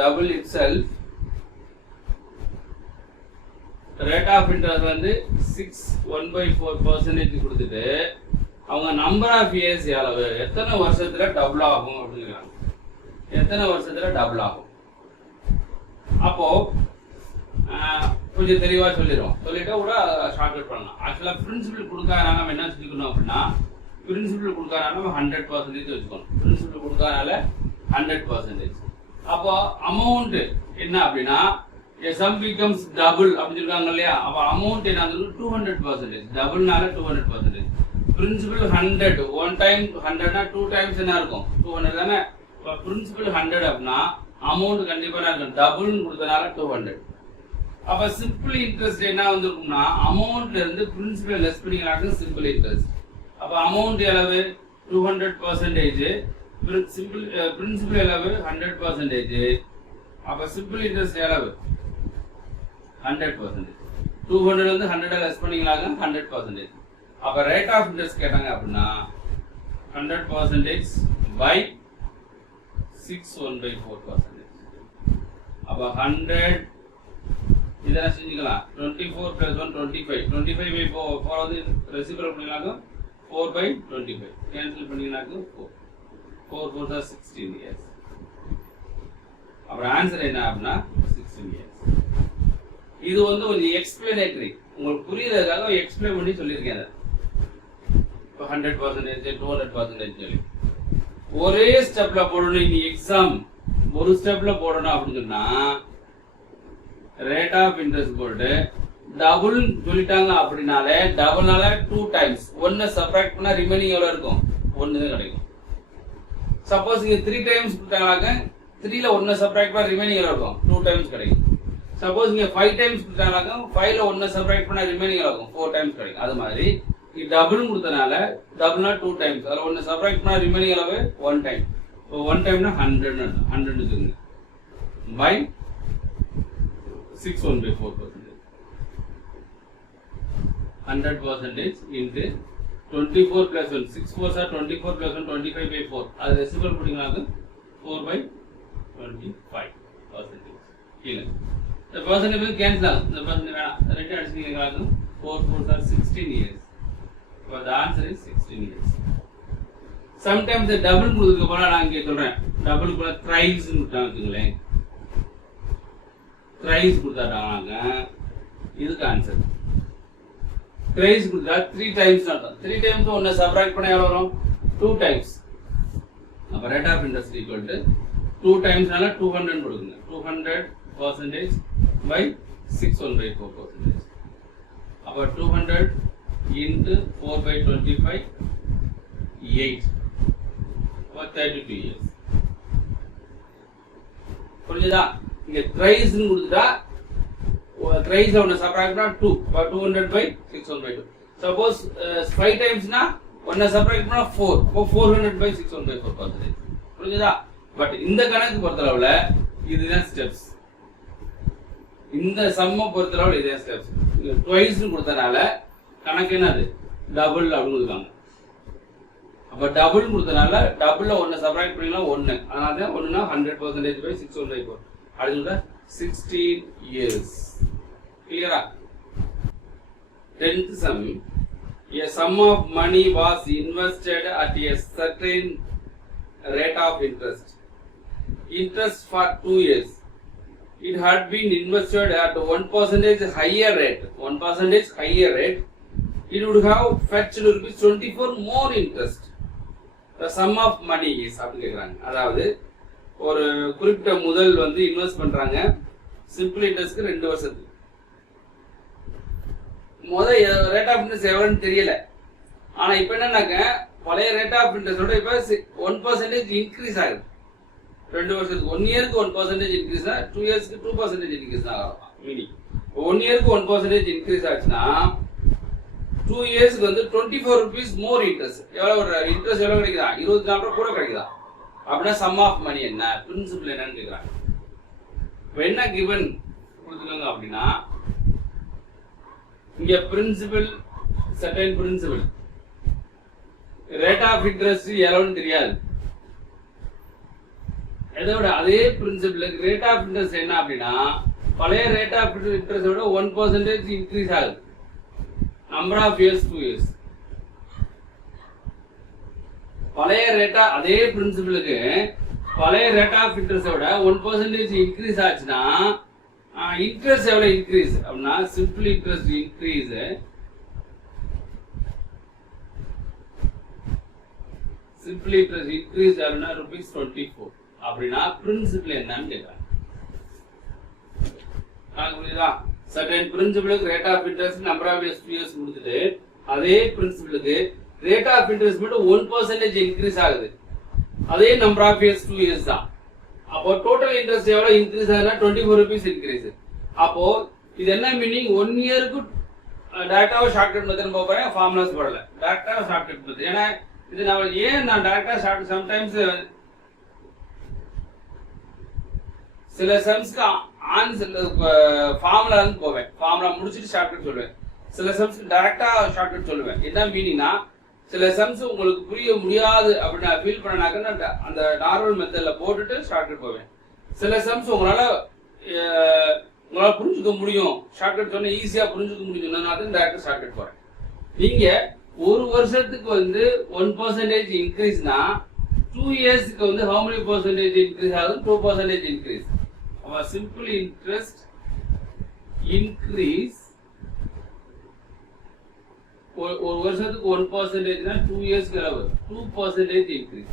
Double itself. Rate of interest வந்து 6.1/4% கொடுத்துட்டு அவங்க நம்பர் ஆஃப் இயர்ஸ் எவ்வளவு எத்தனை வருஷத்துல டபுள் ஆகும் அப்படிங்கிறாங்க. எத்தனை வருஷத்துல டபுள் ஆகும்? அப்போ கொஞ்சம் தெளிவா சொல்லிடுவோம். சொல்லிட்டா கூட ஷார்ட்கட் பண்ணலாம். ஆக்சுவலா பிரின்சிபல் கொடுக்காதனால நம்ம என்ன செஞ்சுக்கணும் அப்படின்னா பிரின்சிபல் கொடுக்காதனால நம்ம 100% வச்சுக்கணும். பிரின்சிபல் கொடுக்காதனால 100%. அப்போ அமௌண்ட் என்ன அப்படின்னா sum becomes double அப்படின்னு சொல்றாங்க இல்லையா? அப்ப அமௌண்ட் என்ன 200%. டபுள்னால 200%. பிரின்சிபல் 100 ஒன் டைம் 100னா 2 டைம்ஸ் என்ன இருக்கும் 200 தானே. பிரின்சிபல் 100 அப்படின்னா அமௌண்ட் கண்டிப்பா இருக்கும் டபுள்னு கொடுத்தனால 200. அப்ப சிம்பிள் இன்ட்ரெஸ்ட் என்ன வந்திருக்கும்னா அமௌண்ட்ல இருந்து பிரின்சிபல் லெஸ் பண்ணிக்கலாம்னு சிம்பிள் இன்ட்ரெஸ்ட். அப்ப அமௌண்ட் எவ்வளவு 200%. சிம்பிள் பிரின்சிபல் எவ்வளவு 100%. அப்ப சிம்பிள் இன்ட்ரெஸ்ட் எவ்வளவு 100%. 200 வந்து 100 லெஸ் பண்ணிக்கலாங்க 100%. அப்ப ரேட் ஆஃப் இன்ட்ரெஸ்ட் கேட்டாங்க அப்படின்னா 100% by 6.1/4%. அப்ப 100 இதெல்லாம் செஞ்சுக்கலாம். 24 + 1 25. 25/4 வந்து ரெசிபிரல் பண்ணிக்கலாங்க 4/25 கேன்சல் பண்ணிக்கலாங்க 4. 4 4 are 16 years. அப்புறம் ஆன்சர் என்ன அப்படின்னா 16 years. இது வந்து ஒரு எக்ஸ்பிளனேட்டரி உங்களுக்கு புரியறதுக்காக எக்ஸ்பிளைன் பண்ணி சொல்லியிருக்கேன். இப்போ 100% 200% சொல்லி ஒரே ஸ்டெப்ல போடணும். நீ எக்ஸாம் ஒரு ஸ்டெப்ல போடணும் அப்படின்னு சொன்னா ரேட் ஆஃப் இன்ட்ரெஸ்ட் போட்டு டபுள் சொல்லிட்டாங்க அப்படின்னாலே டபுள்னால 2 டைம்ஸ் 1 சப்ட்ராக்ட் பண்ணா ரிமைனிங் எவ்வளவு இருக்கும் 1 தான் கிடைக்கும். சப்போஸ் இங்க 3 டைம்ஸ் கொடுத்தாங்கனாக்க 3ல 1 சப்ட்ராக்ட் பண்ணா ரிமைனிங் எவ்வளவு இருக்கும் 2 டைம்ஸ் கிடைக்கும். சப்போஸ் இங்க 5 டைம்ஸ் கொடுத்தாங்கனாக்க 5ல 1 சப்ட்ராக்ட் பண்ணா ரிமைனிங் எவ்வளவு இருக்கும் 4 டைம்ஸ் கிடைக்கும். அது மாதிரி இது டபுள் கொடுத்தனால டபுள்னா 2 டைம்ஸ் அதுல 1 சப்ட்ராக்ட் பண்ணா ரிமைனிங் எவ்வளவு 1 டைம். இப்போ 1 டைம்னா 100 இருக்குங்க by 6.1/4%. 100% into 24 plus 1 6 4s are 24 plus 1 25/4. அது ரெசிபிரல் பண்ணிங்கனாக்க 4/25%. கீழ இந்த பர்சன்டேஜ் கேன்சல் ஆகும். இந்த பர்சன்டேஜ் வேணாம் ரெண்டு அடிச்சிங்கனாக்க 4 4s are 16 years. So the answer is 16 years. Sometimes the double கொடுத்துக்க போல நான் இங்கே சொல்றேன். டபுள் கூட thrice னு கொடுத்தாங்களே. thrice கொடுத்தாங்க. இதுக்கு ஆன்சர். thrice கொடுத்தா 3 டைம்ஸ் அர்த்தம். 3 டைம்ஸ் ஒண்ணு சப்ட்ராக்ட் பண்ணா எவ்வளவு வரும் 2 டைம்ஸ். அப்ப rate of interest equal to 2 டைம்ஸ்னால 200 கொடுங்க. 200% by 6.1/4%. அப்ப 200 into 4/25 8 for 32 years. புரியுதா? இங்க thrice னு கொடுத்தா thrice ஒன்னு சப்ட்ராக்ட் பண்ணா 2 for 200 by 6.1/2. சப்போஸ் 5 டைம்ஸ்னா ஒன்னு சப்ட்ராக்ட் பண்ணா 4 அப்ப 400 by 6.1/4%. புரியுதா? பட் இந்த கணக்கு பொறுத்தளவுல இதுதான் ஸ்டெப்ஸ். இந்த சம்ம பொறுத்தளவுல இதுதான் ஸ்டெப்ஸ். twice னு கொடுத்தனால கணக்கு என்னது டபுள் அப்படின்னு கொடுத்தாங்க. அப்ப டபுள் கொடுத்தனால டபுள்ல ஒன்னு சப்ட்ராக்ட் பண்ணிக்கலாம் 1. அதனால தான் 1னா 100% by 6.1/4. அடுத்து 16 years. கிளியரா? 10th sum. A sum of money was invested at a certain rate of interest. Interest for 2 years. It had been invested at 1% higher rate. 1% higher rate. It would have fetched ₹24 more interest. The sum of money is அப்படி கேக்குறாங்க. அதாவது ஒரு குறிப்பிட்ட முதல் வந்து இன்வெஸ்ட் பண்றாங்க சிம்பிள் இன்ட்ரெஸ்ட்க்கு 2 வருஷத்துக்கு. ரேட் ஆஃப் இன்ட்ரெஸ்ட் எவ்வளோன்னு தெரியல. ஆனா இப்ப என்னன்னாக்க பழைய ரேட் ஆஃப் இன்ட்ரெஸ்டோட இப்ப 1% இன்க்ரீஸ் ஆகுது. 2 வருஷத்துக்கு 1 இயருக்கு 1% இன்க்ரீஸ் தான், 2 இயர்ஸ்க்கு 2% இன்க்ரீஸ் தான் ஆகும். மீனிங் 1 இயருக்கு 1% இன்க்ரீஸ் ஆச்சுன்னா 2 இயர்ஸ்க்கு வந்து 24 rupees மோர் இன்ட்ரெஸ்ட். எவ்வளவு ஒரு இன்ட்ரெஸ்ட் எவ்வளவு கிடைக்குதா? 24 ரூபாய் கூட கிடைக்குதா? அப்படின்னா சம் ஆஃப் மணி என்ன, பிரின்சிபல் என்னன்னு கேட்குறாங்க. இப்போ என்ன கிவன் கொடுத்துருக்காங்க அப்படின்னா, இங்க principal certain principal rate of interest எவ்வளவுன்னு தெரியாது. இதோட அதே பிரின்சிபலுக்கு ரேட் ஆஃப் இன்ட்ரெஸ்ட் என்ன அப்படின்னா, பழைய ரேட் ஆஃப் இன்ட்ரெஸ்டோட 1% இன்க்ரீஸ் ஆகுது. Number of years 2 years. பழைய ரேட்டா அதே பிரின்சிபலுக்கு பழைய ரேட் ஆஃப் இன்ட்ரெஸ்டோட 1% இன்க்ரீஸ் ஆச்சுன்னா இன்ட்ரெஸ்ட் எவ்வளவு இன்க்ரீஸ் அப்படின்னா, simple interest increase simple interest increase ஆகுனா ₹24. அப்படின்னா பிரின்சிபல் என்னன்னு கேட்கறாங்க. புரியுதா? சர்டைன் பிரின்சிபலுக்கு rate of interest number of years 2 years கொடுத்துட்டு அதே பிரின்சிபலுக்கு ரேட் ஆஃப் இன்ட்ரெஸ்ட் மட்டும் 1% இன்க்ரீஸ் ஆகுது. அதே நம்பர் ஆஃப் இயர்ஸ் 2 இயர்ஸ் தான். அப்போ டோட்டல் இன்ட்ரெஸ்ட் எவ்வளவு இன்க்ரீஸ் ஆகுதுன்னா 24 rupees இன்க்ரீஸ். அப்போ இது என்ன மீனிங், 1 இயருக்கு டைரக்டாவா ஷார்ட்கட் மெத்தட் போறேன், ஃபார்முலாஸ் போடல, டைரக்டாவா ஷார்ட்கட் மெத்தட். ஏன்னா இது நான் டைரக்டா ஷார்ட் சம்டைம்ஸ் சில சம்ஸ்க்கு ஆன்சர் ஃபார்முலா இருந்து போவேன், ஃபார்முலா முடிச்சிட்டு ஷார்ட்கட் சொல்லுவேன். சில சம்ஸ்க்கு டைரக்டா ஷார்ட்கட் சொல்லுவேன். என்ன மீனிங்னா, சில சம்ஸ் உங்களுக்கு புரிய முடியாது அப்படின்னு நான் ஃபீல் பண்ணனாக்க அந்த நார்மல் மெத்தட்ல போட்டுட்டு ஷார்ட்கட் போவேன். சில சம்ஸ் உங்களால புரிஞ்சுக்க முடியும், ஷார்ட்கட் சொன்னா ஈஸியா புரிஞ்சுக்க முடியும், நான் டைரக்டா ஷார்ட்கட் போறேன். நீங்க ஒரு வருஷத்துக்கு வந்து 1% இன்க்ரீஸ்னா 2 இயர்ஸ்க்கு வந்து how many percentage இன்க்ரீஸ் ஆகுது? 2% இன்க்ரீஸ். அப்ப சிம்பிள் இன்ட்ரெஸ்ட் இன்க்ரீஸ் ஒரு வருஷத்துக்கு 1%னா 2 இயர்ஸ்க்கு எவ்வளவு? 2% increase.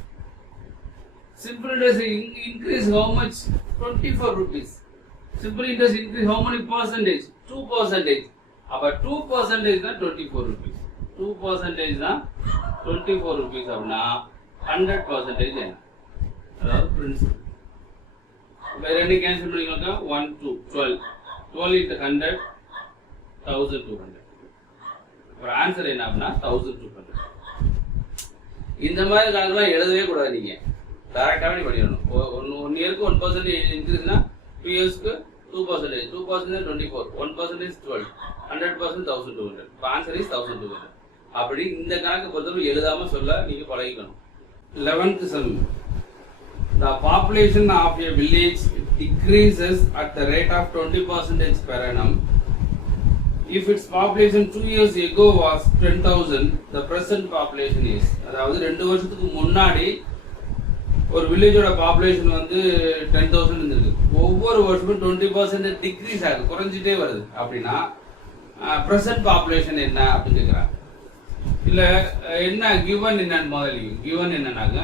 Simple interest increase how much? 24 rupees. Simple interest increase how many percentage? 2%. அப்ப 2% தான் 24 rupees. 2% தான் 24 rupees அப்படின்னா 100% என்ன? அதாவது பிரின்சிபல். வேற என்ன கேன்சல் பண்ணிக்கலாம்? 1 2 12 12 into 100 1200. ஒரு ஆன்சர் என்ன அப்படின்னா 1200. இந்த மாதிரி காலங்கள்லாம் எழுதவே கூடாது. நீங்க டைரக்டாவே பண்ணிடணும். 1 இயருக்கு 1% இன்க்ரீஸ்னா 2 இயர்ஸ்க்கு 2%. 2% 24, 1% 12, 100% 1200. Answer is 1200. அப்படி இந்த கணக்கு பொறுத்தவரை எழுதாம சொல்ல நீங்க பழகிக்கணும். 11th sum. The population of a village decreases at the rate of 20% per annum. If its population 2 years ago was 10,000, the present population is. அதாவது 2 வருஷத்துக்கு முன்னாடி ஒரு வில்லேஜோட பாப்புலேஷன் வந்து 10,000 இருந்திருக்கு. ஒவ்வொரு வருஷமும் 20% டிக்ரீஸ் ஆகுது, குறைஞ்சிட்டே வருது. அப்படின்னா பிரசன்ட் பாப்புலேஷன் என்ன அப்படின்னு கேட்குறாங்க. இல்ல என்ன கிவன் என்னன்னு முதல்ல given என்னன்னாங்க,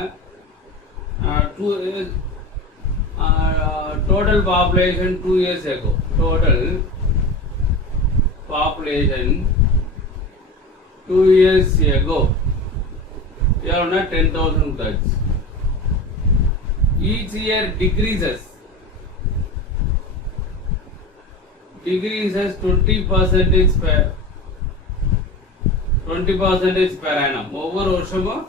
total population 2 years ago, total population 2 years ago எவ்வளவுனா 10,000 touch. Each year decreases 20% per annum. ஒவ்வொரு வருஷமும்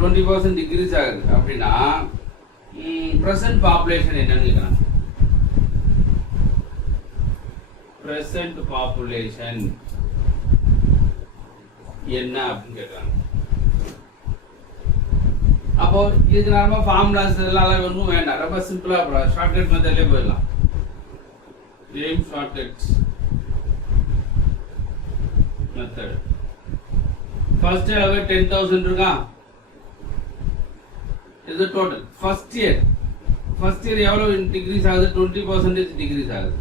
20% டிக்ரீஸ் ஆகுது. அப்படின்னா பிரசன்ட் பாப்புலேஷன் என்னன்னு கேட்கலாம். பிரசன்ட் பாப்புலேஷன் என்ன அப்படின்னு கேட்கறாங்க. அப்போ இதுக்கு நாம ஃபார்முலாஸ் எல்லாம் ஒன்றும் வேண்டாம், ரொம்ப சிம்பிளா போகலாம், ஷார்ட்கட் மெத்தட்லயே போயிடலாம். Name shortcut method. First year 10,000 இருக்கா, இது டோட்டல். ஃபர்ஸ்ட் இயர் எவ்வளவு டிக்ரீஸ் ஆகுது? 20% டிக்ரீஸ் ஆகுது.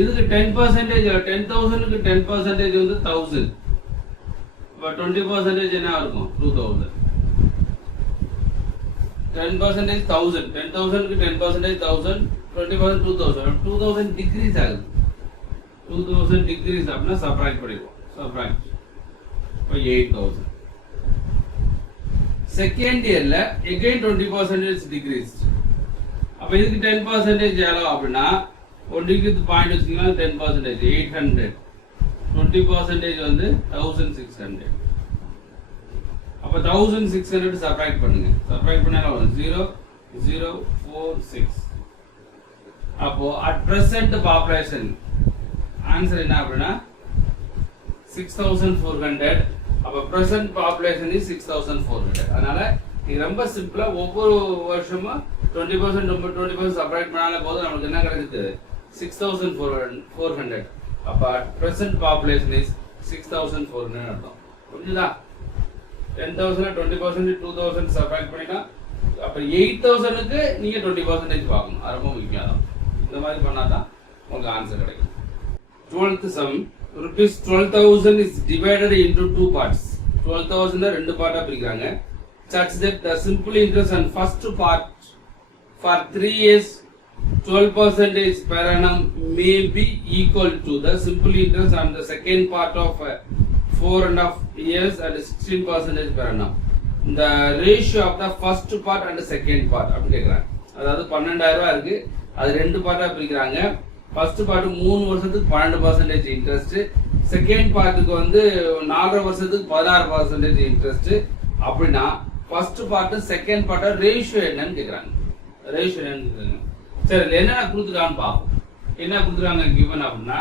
இதுக்கு 10%, 10,000க்கு 10% வந்து 1000. இப்போ 20% என்ன இருக்கும்? 2000. 10% 1000. 10,000க்கு 10% 1000, 20% 2000. 2000 டிக்ரீஸ் ஆகுது. 2000 decrease அப்படின்னா subtract பண்ணிடுவோம். Subtract. இப்போ 8000. Second yearல again 20% decreased. அப்ப இதுக்கு 10% எவ்வளவு அப்படின்னா 1 degree பாயிண்ட் வச்சுக்கலாம் 10% 800. 20% வந்து 1600. அப்ப 1600 subtract பண்ணுங்க. Subtract பண்ணா வரும் 0.046. அப்போ at present population answer என்ன அப்படின்னா 6400. அப்ப present population is 6400. அதனால இது ரொம்ப சிம்பிளா ஒவ்வொரு வருஷமும் 20% 20% subtract பண்ணாலே போதும் நமக்கு என்ன கிடைக்குது 6400. அப்ப at present population is 6400 அர்த்தம். புரியுதா? 10,000 20% 2000 subtract பண்ணினா அப்ப 8000க்கு நீங்க 20% பார்க்கணும். அது ரொம்ப முக்கியம். இந்த மாதிரி பண்ணாதான் உங்களுக்கு ஆன்சர் கிடைக்கும். 12th sum rupees 12,000 is divided into two parts. 12,000 ரெண்டு பார்ட்டா பிரிக்கறாங்க. Such that the simple interest on first part for 3 years 12% per annum may be equal to the simple interest on the second part of 4.5 years and 16% per annum. The ratio of the first part and the second part அப்படி கேக்குறாங்க. அதாவது 12000 ரூபாய் இருக்கு. அது ரெண்டு பார்ட்டா பிரிக்கறாங்க. ஃபர்ஸ்ட் பார்ட் 3 வருஷத்துக்கு 12% இன்ட்ரஸ்ட், செகண்ட் பார்ட்டுக்கு வந்து 4 வருஷத்துக்கு 16% இன்ட்ரஸ்ட். அப்படினா first part second part ratio என்னன்னு கேக்குறாங்க. ரேஷியோ என்னன்னு கேக்குறாங்க. சரி, என்ன கொடுத்துருக்கான்னு பாப்போம். என்ன கொடுத்துருக்காங்க given அப்படினா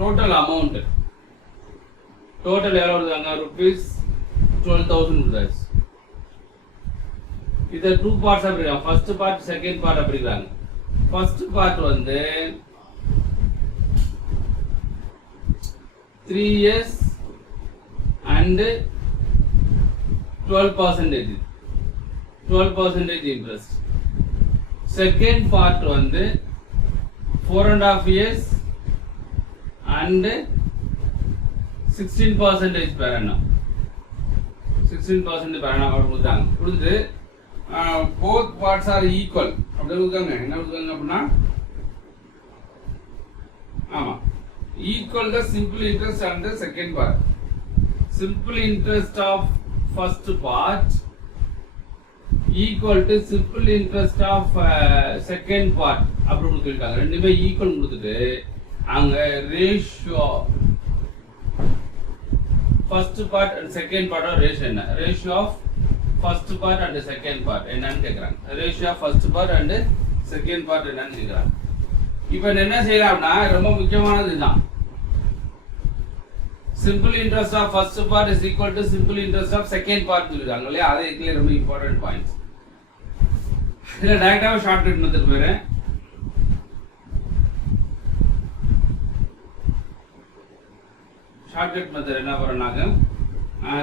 டோட்டல் அமௌண்ட் டோட்டல் எவ்வளவு கொடுத்தாங்க rupees 12,000 கொடுத்தாச்சு. இத டூ பார்ட்ஸ் அப்படிங்க. ஃபர்ஸ்ட் பார்ட் செகண்ட் பார்ட் அப்படிங்கறாங்க. ஃபர்ஸ்ட் பார்ட் வந்து 3 years and 12% 12% interest. Second part வந்து 4.5 years and 16% per annum. 16% per annum கொடுத்தாங்க. கொடுத்துட்டு both parts are equal அப்படி கொடுத்தாங்க. என்ன கொடுத்தாங்க அப்படின்னா ஆமா equal the simple interest and the second part. Simple interest of first part equal to simple interest of second part அப்படி கொடுத்துருக்காங்க. ரெண்டுமே ஈக்குவல் கொடுத்துட்டு அங்க ratio first part and second part of ratio என்ன? Ratio of first part and second part என்னன்னு கேக்குறாங்க. Ratio of first part and second part என்னன்னு கேக்குறாங்க. இப்போ என்ன செய்யலாம்னா ரொம்ப முக்கியமானது இதுதான். Simple interest of first part is equal to simple interest of second part சொல்றாங்க இல்லையா? அது இதுல ரொம்ப இம்பார்ட்டன்ட் பாயிண்ட்ஸ். இதுல டைரக்டாவே ஷார்ட்கட் மெத்தட் போறேன். ஷார்ட்கட் மெத்தட் என்ன பண்றாங்க?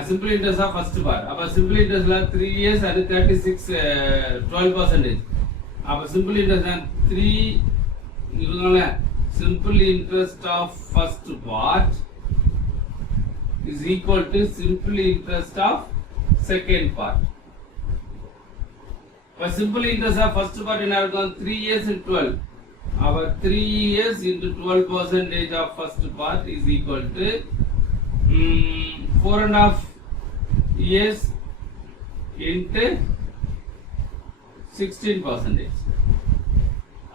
simple interest of first part. அப்ப simple interestல 3 years and 36 12%. அப்ப simple interest 3 இதுனால simple interest of first part is equal to simple interest of second part. அப்ப simple interest of first part என்ன இருக்கும்? 3 years and 12. அப்ப 3 years into 12% of first part is equal to 4.5 years into 16%.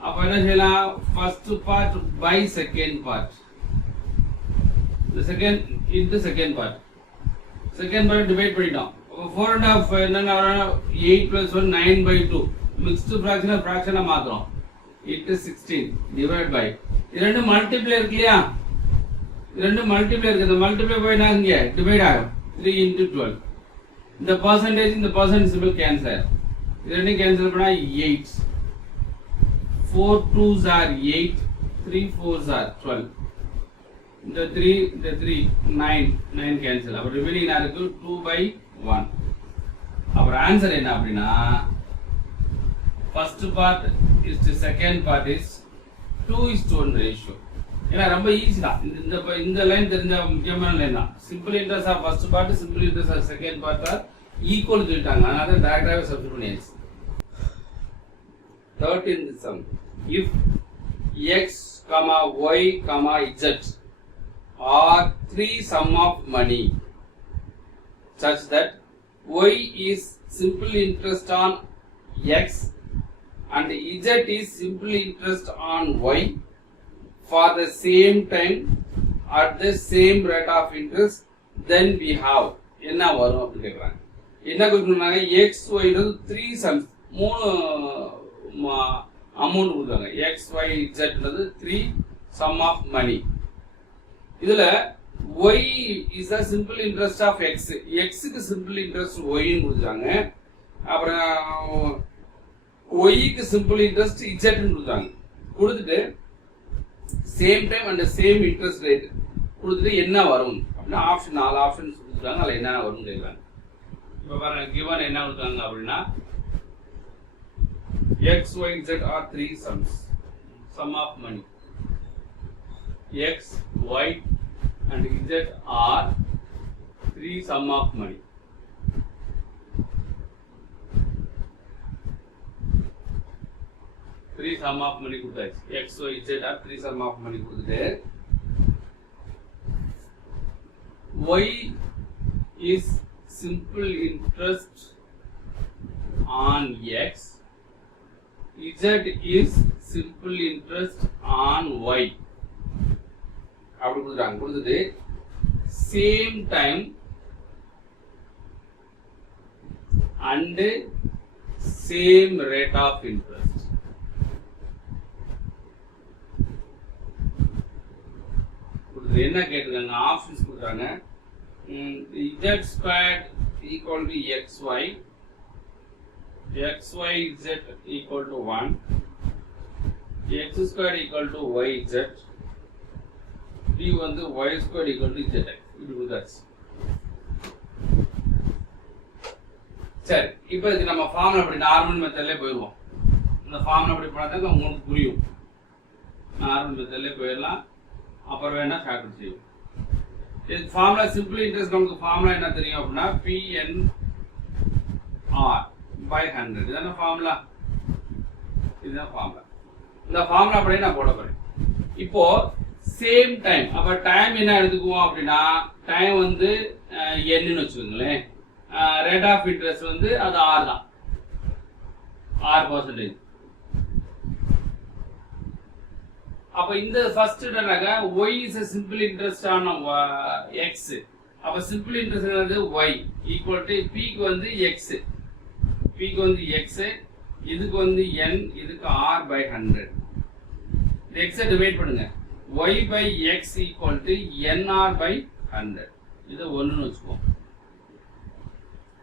அப்ப என்ன செய்யலாம்? first part by second part. The second into second part. Second part divide பண்ணிட்டோம். 4.5 என்னன்னா 8 plus 1 9/2. Mixed fraction fraction மாத்துறோம். into 16 divide by. இரண்டு மல்டிப்ளை இருக்கு இல்லையா? இரண்டு மல்டிப்ளை இருக்கு. இந்த மல்டிப்ளை போய் நான் இங்க டிவைட் ஆகும். 3 into 12. இந்த percentage இந்த percent symbol cancel. இரண்டு cancel பண்ணா 8. 4 2s are 8. 3 4s are 12. இந்த 3 9 cancel. அப்ப ரிமைனிங் இருக்கு 2/1. அப்புறம் ஆன்சர் என்ன அப்படினா first part is to second part is 2:1 ratio. ஏன்னா ரொம்ப ஈஸி தான். இந்த லைன் தெரிஞ்ச முக்கியமான லைன் தான். Simple interest of first part simple interest of second part are equal சொல்லிட்டாங்க. அதனால டைரக்டாவே சப்ஸ்டிட்யூட் பண்ணியாச்சு. 13th sum. If x, y, z are three sum of money such that y is simple interest on x and z is simple interest on y for the same time at the same rate of interest, then we have என்ன வரும் அப்படி கேக்குறாங்க. என்ன கொடுக்கணும்னாங்க x y ல 3 sums மூணு அமௌண்ட் கொடுத்தாங்க. x y z ன்றது 3 sum of money. இதுல y is a simple interest of x. x க்கு simple interest y ன்னு கொடுத்தாங்க. அப்புறம் y க்கு simple interest z ன்னு கொடுத்தாங்க. கொடுத்துட்டு same time and same interest rate கொடுத்துட்டு என்ன வரும் அப்படின்னா ஆப்ஷன் 4 ஆப்ஷன்ஸ் கொடுத்துட்டாங்க. அதில் என்ன வரும்னு கேட்குறாங்க. இப்போ பாருங்க கிவன் என்ன கொடுத்தாங்க அப்படின்னா x, y, z are three sums, sum of money. x, y and z are three sum of money. Three sum of money கொடுத்தாச்சு. x, y, z are three sum of money கொடுத்துட்டு y is simple interest on x, z is simple interest on y அப்படி கொடுத்துட்டாங்க. கொடுத்துட்டு same time and same rate of interest. என்ன கேட்டிருக்காங்க ஆப்ஷன்ஸ் கொடுத்தாங்க. z squared equal to xy, xy z equal to 1, x squared equal to yz, d வந்து y squared equal to zx. இப்படி கொடுத்தாச்சு. சரி, இப்போ இது நம்ம ஃபார்முலா அப்படி நார்மல் மெத்தட்ல போயிடுவோம். இந்த ஃபார்முலா அப்படி போனா தான் உங்களுக்கு புரியும். நார்மல் மெத்தட்ல போயிடலாம். அப்புறம் வேணா ஷார்ட்கட் செய்வோம். இது ஃபார்முலா சிம்பிள் இன்ட்ரெஸ்ட் நமக்கு ஃபார்முலா என்ன தெரியும் அப்படின்னா PNR by 100. இதான ஃபார்முலா. இதுதான் ஃபார்முலா. இந்த ஃபார்முலா அப்படியே நான் போட போறேன். இப்போ சேம் டைம் அப்ப டைம் என்ன எடுத்துக்குவோம் அப்படின்னா டைம் வந்து n ன்னு வச்சுக்கோங்களேன். ரேட் ஆஃப் இன்ட்ரெஸ்ட் வந்து அது r தான். R%. அப்ப இந்த ஃபர்ஸ்ட் என்னங்க y is a simple interest on x. அப்ப simple interest என்னது y equal to p க்கு வந்து x, p க்கு வந்து x, இதுக்கு வந்து n, இதுக்கு r by 100. இந்த x டிவைட் பண்ணுங்க. y by x equal to nr by 100. இது 1 ன்னு வெச்சுப்போம்.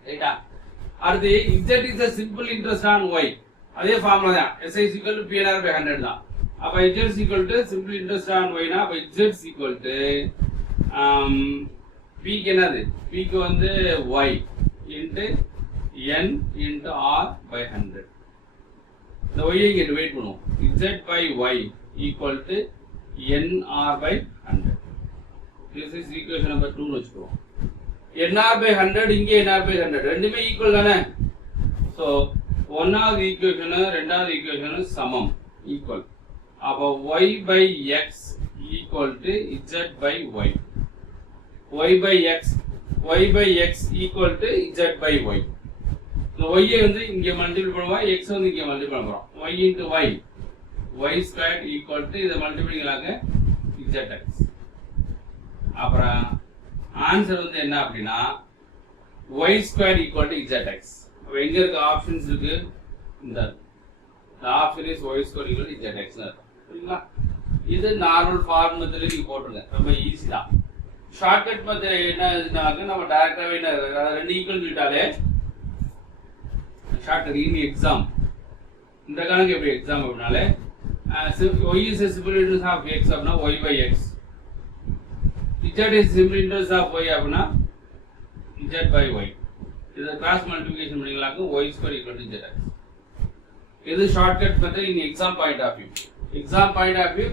ரைட்டா? அடுத்து z is a simple interest on y. அதே ஃபார்முலா தான். s is equal to pnr by 100 தான். அப்ப z is equal to simple interest on y னா அப்ப z is equal to p க்கு என்னது p க்கு வந்து y into n into r by 100. இந்த y இங்க டிவைட் பண்ணுவோம். z by y equal to nr by 100. this is equation number 2 னு வெச்சுக்குவோம். nr by 100 இங்க nr by 100 ரெண்டுமே ஈக்குவல் தானே. சோ ஒன்னாவது ஈக்குவேஷன் இரண்டாவது ஈக்குவேஷன் சமம் ஈக்குவல். அப்போ y by x equal to z by y. y by x equal to z by y. So y வந்து இங்க மல்டிப்ளை பண்ணுவோம், x வந்து இங்க மல்டிப்ளை பண்றோம். y into y, y squared equal to இத மல்டிப்ளைங்களாங்க zx. அப்புறம் ஆன்சர் வந்து என்ன அப்படின்னா y squared equal to zx. அப்ப எங்க இருக்கு ஆப்ஷன்ஸ் இருக்கு இந்த option is y squared equal to zx ன்னு அர்த்தம். சரிங்களா? இது நார்மல் ஃபார்ம் மெத்தட்ல நீங்க போட்டுருங்க. ரொம்ப ஈஸி தான். ஷார்ட்கட் மெத்தட் என்னதுனாக்க நம்ம டைரக்டாவே என்ன ரெண்டு ஈக்குவல் விட்டாலே ஷார்ட்கட் இன் எக்ஸாம் இந்த கணக்கு எப்படி எக்ஸாம் அப்படினாலே y is a simple interest of x அப்படினா y by x, z is simple interest of y அப்படினா z by y. இத கிராஸ் மல்டிப்ளிகேஷன் பண்ணீங்களாக்க y square equal to zx. இது shortcut method in exam point of view. Exam point of view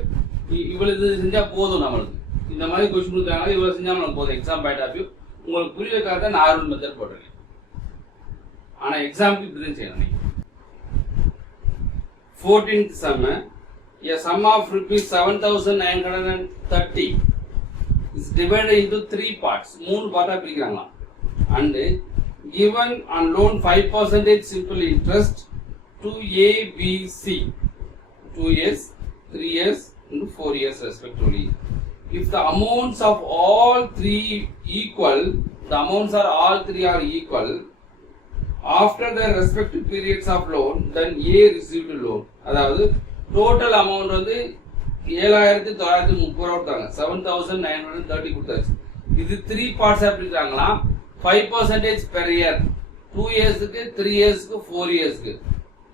இவ்வளவு செஞ்சா போதும். நம்மளுக்கு இந்த மாதிரி क्वेश्चन கொடுத்தாங்க இவ்வளவு செஞ்சா நமக்கு போதும். எக்ஸாம் பாயிண்ட் ஆஃப் வியூ உங்களுக்கு புரியறதுக்காக தான் நார்மல் மெத்தட் போட்டுருக்கேன். ஆனா எக்ஸாம்க்கு இப்படி தான் செய்யணும். நீங்க 14th sum a sum of rupees 7,930 is divided into 3 parts. 3 part பிரிக்கிறாங்க. And given on loan 5% simple interest to A, B, C, 2 years, 3 years, and 4 years respectively. If the amounts of all 3 equal, the amounts are all 3 are equal, after the respective periods of loan, then A received loan. அதாவது total amount வந்து 7,930 கொடுத்தாங்க. 7,930 கொடுத்தாச்சு. இது 3 parts பிரிக்கிறாங்களா? 5% per year, 2 yearsக்கு, 3 yearsக்கு, 4 yearsக்கு.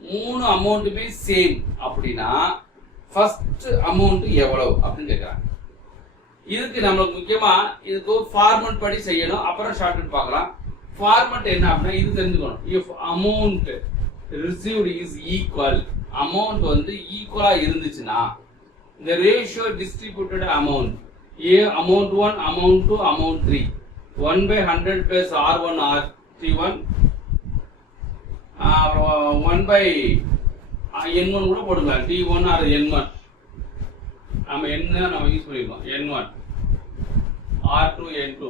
3 அமௌண்ட்டுமே சேம் அப்படின்னா ஃபர்ஸ்ட் அமௌண்ட் எவ்வளவு அப்படின்னு கேட்குறாங்க. இதுக்கு நம்மளுக்கு முக்கியமா இதுக்கு ஒரு ஃபார்மட் படி செய்யணும். அப்புறம் ஷார்ட்கட் பார்க்கலாம். ஃபார்மட் என்ன அப்படின்னா இது தெரிஞ்சுக்கணும். If amount received is equal, amount வந்து ஈக்குவலா இருந்துச்சுன்னா இந்த ரேஷியோ டிஸ்ட்ரிபியூட்டட் அமௌண்ட் ஏ amount 1, amount 2, amount 3 1/100 plus R1 R31 1/n1 கூட போட்டுக்கலாம். T1 or N1 நம்ம என்ன நம்ம யூஸ் பண்ணிருக்கோம். N1 R2 N2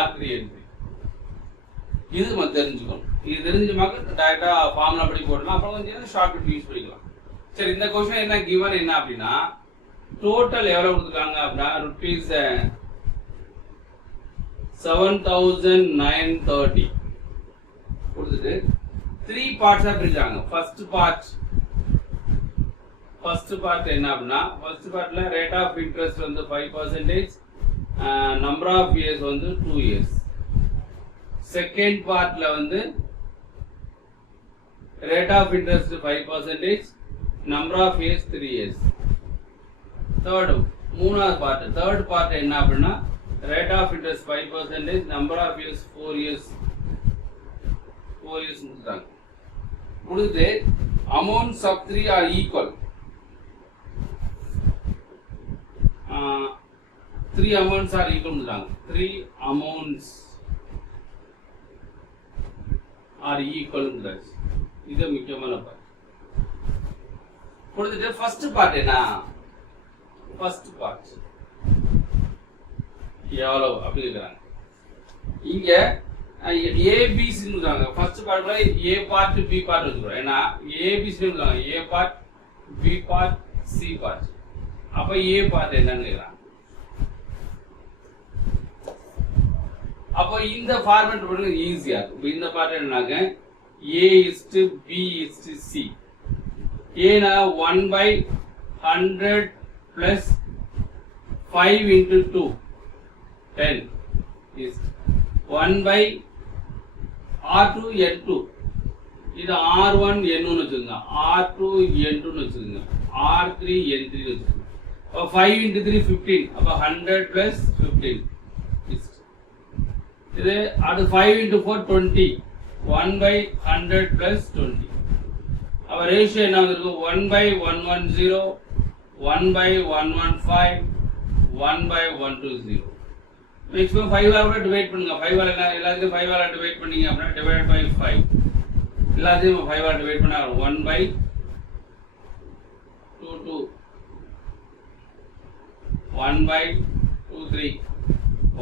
R3 N3 இது நம்ம தெரிஞ்சுக்கணும். இது தெரிஞ்சுமாக்க டைரக்டா ஃபார்முலா படி போடலாம். அப்புறம் கொஞ்சம் ஷார்ட்கட் யூஸ் பண்ணிக்கலாம். சரி, இந்த क्वेश्चन என்ன given என்ன அப்படின்னா டோட்டல் எவ்வளவு கொடுத்துருக்காங்க அப்படின்னா rupees 7,930 கொடுத்துட்டு 3 பார்ட்ஸா பிரிச்சாங்க. ஃபர்ஸ்ட் பார்ட் என்ன அப்படின்னா ஃபர்ஸ்ட் பார்ட்ல ரேட் ஆஃப் இன்ட்ரெஸ்ட் வந்து 5%, நம்பர் ஆஃப் இயர்ஸ் வந்து 2 இயர்ஸ். செகண்ட் பார்ட்ல வந்து rate of interest 5%, number of years 3 years. மூணாவது தேர்ட் பார்ட் என்ன அப்படின்னா rate of interest 5%, number of years 4 years கொடுத்தாங்க. கொடுத்து amounts of 3 are equal. 3 amounts are equal கொடுத்தாங்க. 3 amounts are equal கொடுத்தாங்க. இது முக்கியமான பார்ட். கொடுத்துட்டு ஃபர்ஸ்ட் பார்ட் என்ன? ஃபர்ஸ்ட் பார்ட் எவ்வளவு அப்படி இருக்கிறாங்க. இங்க ஏபிசி இருக்காங்க. ஃபர்ஸ்ட் பார்ட்ல ஏ பார்ட் பி பார்ட் வச்சுக்கிறோம். ஏன்னா ஏபிசி இருக்காங்க. A part, B part, C part. அப்ப ஏ பார்ட் என்னன்னு கேக்குறாங்க. அப்ப இந்த ஃபார்மேட் போடுறது ஈஸியா இருக்கும். இந்த part என்னன்னாங்க A is to B is to C. ஏனா 1/100 plus 5 into 2 10 is 1/R2 N2. இது R1 N1 வச்சுக்கோங்க. R2 N2 வச்சுக்கோங்க. R3 N3 வச்சுக்கோங்க. அப்ப 5 into 3 15. அப்ப 100 plus 15 இது அது 5 into 4 20. 1/100 plus 20. our ratio என்ன வந்திருக்கு? 1/110, 1/115, 1/120. மேக்ஸிமம் 5 ஆல டிவைட் பண்ணுங்க. 5 ஆல எல்லாத்தையும் 5 ஆல டிவைட் பண்ணீங்க அப்படினா டிவைட் பை 5. எல்லாத்தையும் 5 ஆல டிவைட் பண்ணா 1/22, 1/23,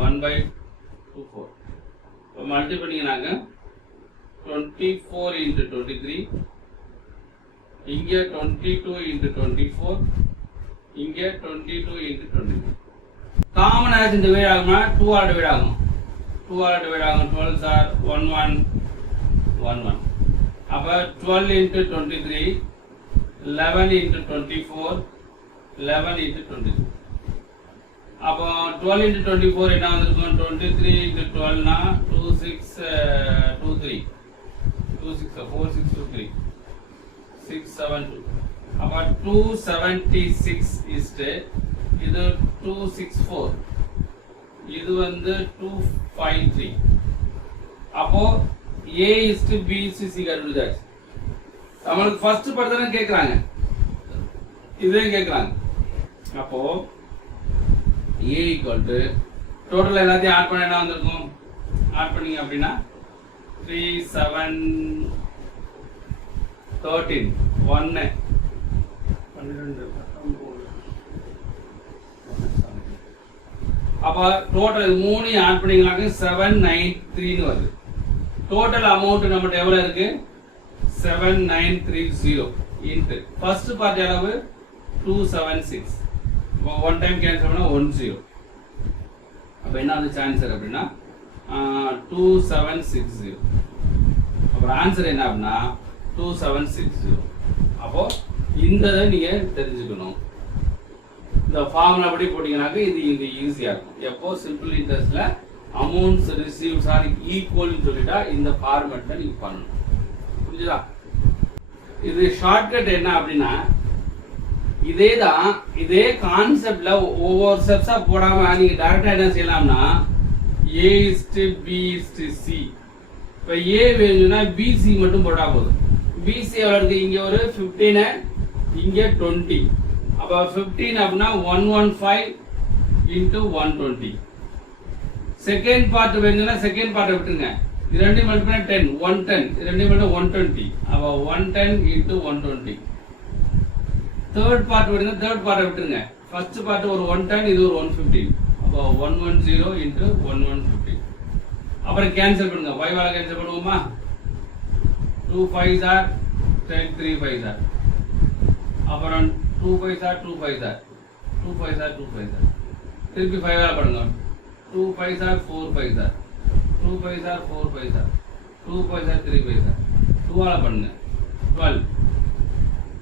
1/24. இப்போ மல்டி பண்ணீங்கனாக்க 24 into 23, இங்க 22 into 24, இங்க 22 into 23. காமன் ஆஸ் டிவைட் ஆகும்னா 2 ஆல் டிவைட் ஆகும். 2 ஆல் டிவைட் ஆகும். 12 ஆர் 11 11. அப்ப 12 into 23, 11 into 24, 11 into 23. அப்ப 12 into 24 என்ன வந்திருக்கும்? 23 into 12 னா 2623. 4623 672. அப்ப 276 is இது 264. இது வந்து 253. அப்போ A is to B is to C கண்டுபிடிச்சாச்சு. நம்மளுக்கு ஃபர்ஸ்ட் பார்ட் தான கேக்குறாங்க. இதே கேக்குறாங்க. அப்போ A equal to டோட்டல் எல்லாத்தையும் ஆட் பண்ண என்ன வந்திருக்கும்? ஆட் பண்ணீங்க அப்படின்னா 3 7 13 1 அப்ப டோட்டல் மூணு ஆட் பண்ணிங்களாங்க 793 னு வருது. டோட்டல் அமௌண்ட் நம்மட்ட எவ்வளவு இருக்கு 7930 இன்டு ஃபர்ஸ்ட் பார்ட் எவ்வளவு 276. ஒன் டைம் கேன்சல் பண்ணா 10. அப்ப என்ன ஆச்சு ஆன்சர் அப்படினா 2760. அப்ப ஆன்சர் என்ன அப்படினா 2760. அப்போ இந்த நீங்க தெரிஞ்சுக்கணும். இந்த ஃபார்முலா படி போட்டீங்கன்னாக்க இது ஈஸியா இருக்கும். எப்போ சிம்பிள் இன்ட்ரெஸ்ட்ல அமௌண்ட்ஸ் ரிசீவ்ஸ் ஆர் ஈக்குவல்னு சொல்லிட்டா இந்த ஃபார்மேட்ல நீங்க பண்ணணும். புரியுதா? இது ஷார்ட்கட் என்ன அப்படின்னா இதே கான்செப்ட்ல ஒவ்வொரு ஸ்டெப்ஸா போடாம நீங்க டைரக்டா என்ன செய்யலாம்னா A is to B is to C. இப்ப A வேணும்னா BC மட்டும் போட்டா போதும். BC எவ்வளவு இருக்கு? இங்க ஒரு 15, இங்க 20. அப்ப 15 அப்படின்னா 115 into 120. செகண்ட் பார்ட் வேணும்னா செகண்ட் பார்ட் விட்டுருங்க. இது ரெண்டு மல்டிப்ளை 10 110. இது ரெண்டு மல்டிப்ளை 120. அப்ப 110 into 120. தேர்ட் பார்ட் வேணும்னா தேர்ட் பார்ட் விட்டுருங்க. ஃபர்ஸ்ட் பார்ட் ஒரு 110, இது ஒரு 115. அப்ப 110 into 1150. அப்புறம் கேன்சல் பண்ணுங்க. 5 ஆல கேன்சல் பண்ணுவோமா? 2 5s are 10 3 5s are. அப்புறம் 2 5s are 2 5s are 2 5s are 2 5s are. திருப்பி 5 ஆல பண்ணுங்க. 2 5s are 4 5s are 2 5s are 4 5s are 2 5s are 3 5s are. 2 ஆல பண்ணுங்க. 12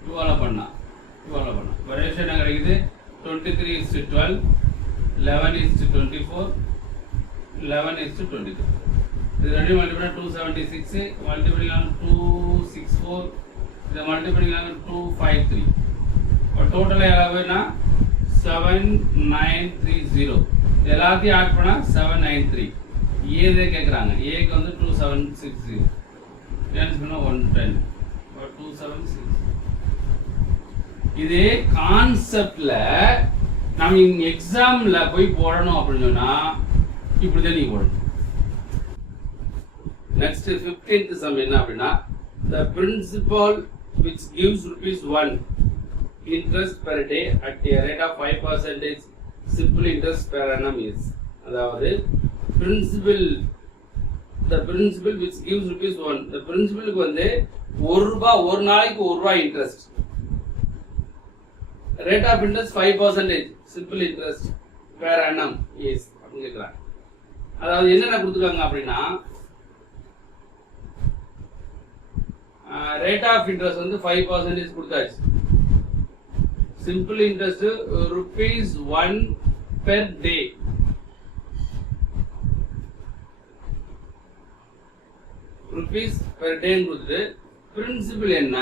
2 ஆல பண்ணா 2 ஆல பண்ணா. ரேஷியோ என்ன கிடைக்குது? 23 is to 12, 11 is to 24, 11 is to 22. இது ரெண்டு மல்டிப்ளை 276, மல்டிப்ளை 264, இது மல்டிப்ளை 253. டோட்டல் எவ்வளவுனா 7930. எல்லாத்தையும் ஆட் பண்ணா 793. ஏதே கேக்குறாங்க. ஏக்கு வந்து 2760. கேன்சல் பண்ணா 110. 276. இதே கான்செப்ட்ல நம்ம எக்ஸாம்ல போய் போடணும் அப்படின்னு சொன்னா இப்படிதான் நீங்க போடணும். நெக்ஸ்ட் 15th சம் என்ன அப்படின்னா the principal which gives ₹1 interest per day at a rate of 5% simple interest per annum is. அதாவது the principal which gives ₹1, the principalக்கு வந்து ₹1 ஒரு நாளைக்கு ₹1 interest, rate of interest 5% simple interest per annum is அப்படின்னு கேக்குறாங்க. அதாவது என்னென்ன கொடுத்துருக்காங்க அப்படின்னா ரேட் ஆஃப் இன்ட்ரெஸ்ட் வந்து 5% கொடுத்தாச்சு. Simple interest ₹1 per day. rupees per day கொடுத்து பிரின்சிபல் என்ன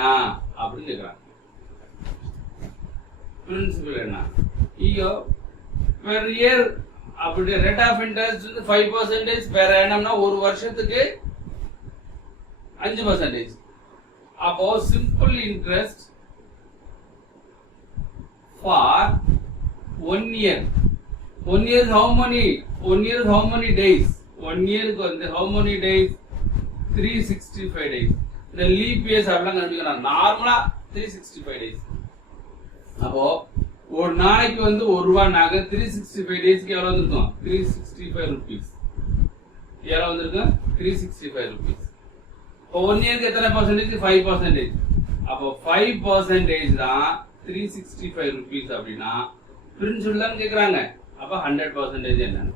அப்படின்னு கேக்குறாங்க. பிரின்சிபல் என்ன? ஐயோ per year அப்படி ரேட் ஆஃப் இன்ட்ரெஸ்ட் 5% per annumனா ஒரு வருஷத்துக்கு 5%. அப்போ simple interest for 1 year. 1 year is how many? 1 year is how many days? 1 year க்கு வந்து how many days? 365 days. இந்த லீப் இயர்ஸ் அப்படிலாம் கண்டுபிடிக்கலாம். நார்மலா 365 days. அப்போ ஒரு நாளைக்கு வந்து ₹1 365 டேஸ்க்கு எவ்வளவு வந்திருக்கும்? 365 rupees. எவ்வளவு வந்திருக்கும்? 365 rupees. இப்போ 1 இயருக்கு எத்தனை பர்சன்டேஜ்? 5%. அப்போ 5% தான் 365 rupees அப்படின்னா பிரின்சிபல் தான் கேக்குறாங்க. அப்ப 100% என்னன்னு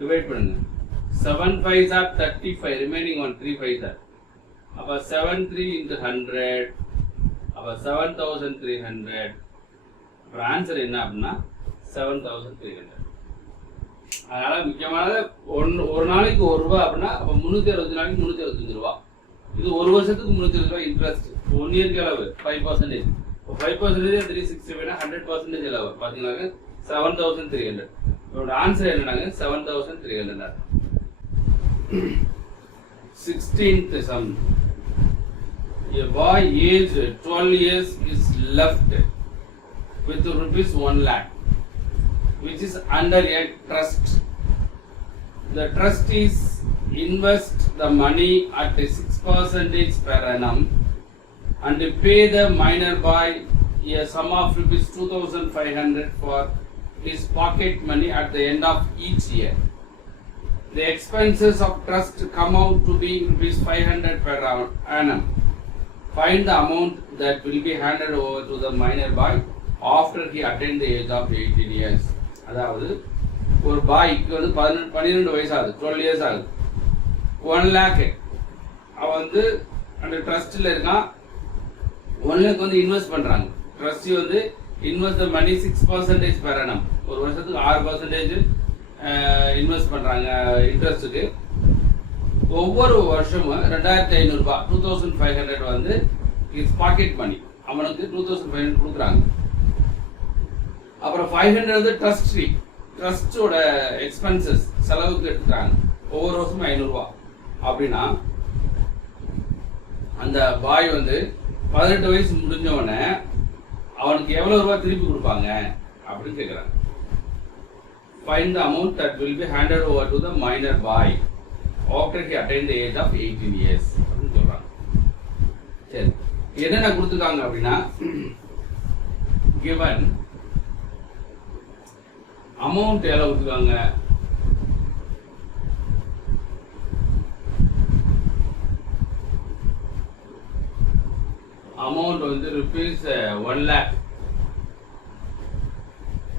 டிவைட் பண்ணுங்க. 7 5s are 35, remaining one 3 5s are. அப்ப 73 into 100, அப்ப 7300. அப்ப ஆன்சர் என்ன அப்படின்னா 7300. அதனால முக்கியமானது ஒரு நாளைக்கு ₹1 அப்படின்னா அப்ப 360 நாளைக்கு ₹365. இது ஒரு வருஷத்துக்கு ₹360 இன்ட்ரெஸ்ட். 1 இயருக்கு எவ்வளவு? 5%. 5% 365 100% எவ்வளவு? பாத்தீங்கன்னா 7300. இதோட answer என்னன்னாங்க 7300. 16th sum. A boy aged 12 years is left with ₹1 lakh, which is under a trust. The trustees invest the money at 6% per annum and pay the minor boy a sum of rupees 2,500 for his pocket money at the end of each year. The expenses of trust come out to be rupees 500 per annum. Find the amount that will be handed over to the minor boy after he attained the age of 18 years. அதாவது ஒரு பாய்க்கு வந்து 12 வயசு ஆகுது, 12 இயர்ஸ் ஆகுது. 1 lakh அவன் வந்து அந்த ட்ரஸ்டில் இருக்கான். 1 lakh வந்து இன்வெஸ்ட் பண்ணுறாங்க. ட்ரஸ்டி வந்து இன்வெஸ்ட் த மணி 6% per annum. ஒரு வருஷத்துக்கு 6% இன்வெஸ்ட் பண்ணுறாங்க இன்ட்ரெஸ்ட்டுக்கு. ஒவ்வொரு வருஷமும் 2,500 ரூபாய் 2,500 வந்து இஸ் பாக்கெட் மணி, அவனுக்கு 2,500 கொடுக்குறாங்க. அப்புறம் 500 வந்து ட்ரஸ்டோட எக்ஸ்பென்சஸ் செலவுக்கு எடுத்துக்கிறாங்க. ஒவ்வொரு வருஷமும் 500 ரூபாய். அப்படின்னா அந்த பாய் வந்து 18 வயசு முடிஞ்சவொடனே அவனுக்கு எவ்வளவு ரூபாய் திருப்பி கொடுப்பாங்க அப்படின்னு கேட்குறாங்க. Find the amount that will be handed over to the minor boy after he attained the age of 18 years அப்படின்னு சொல்றாங்க. சரி, என்னென்ன கொடுத்துருக்காங்க அப்படின்னா, given amount எவ்வளவு கொடுத்துருக்காங்க, அமௌண்ட் வந்து rupees 1 lakh.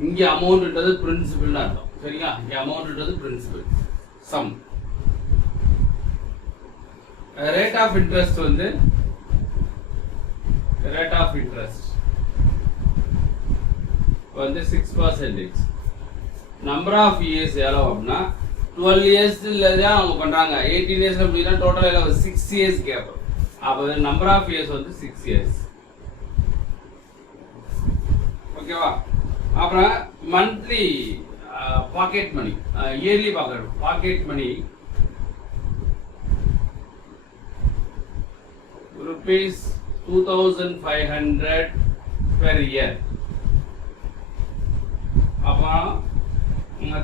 இங்க அமௌண்ட்ன்றது பிரின்சிபல் அர்த்தம். சரிங்களா? இங்க அமௌண்ட்ன்றது principal sum. Rate of interest வந்து ரேட் ஆஃப் இன்ட்ரெஸ்ட் வந்து 6%. நம்பர் ஆஃப் இயர்ஸ் எவ்வளோ அப்படின்னா 12 இயர்ஸ்ல தான் அவங்க பண்றாங்க. 18 இயர்ஸ்ல அப்படின்னா டோட்டல் எவ்வளவு 6 இயர்ஸ் கேப். அப்போ நம்பர் ஆஃப் இயர்ஸ் வந்து 6 இயர்ஸ். ஓகேவா? அப்புறம் monthly pocket money, yearly pocket money rupees 2,500 per year. அப்புறம்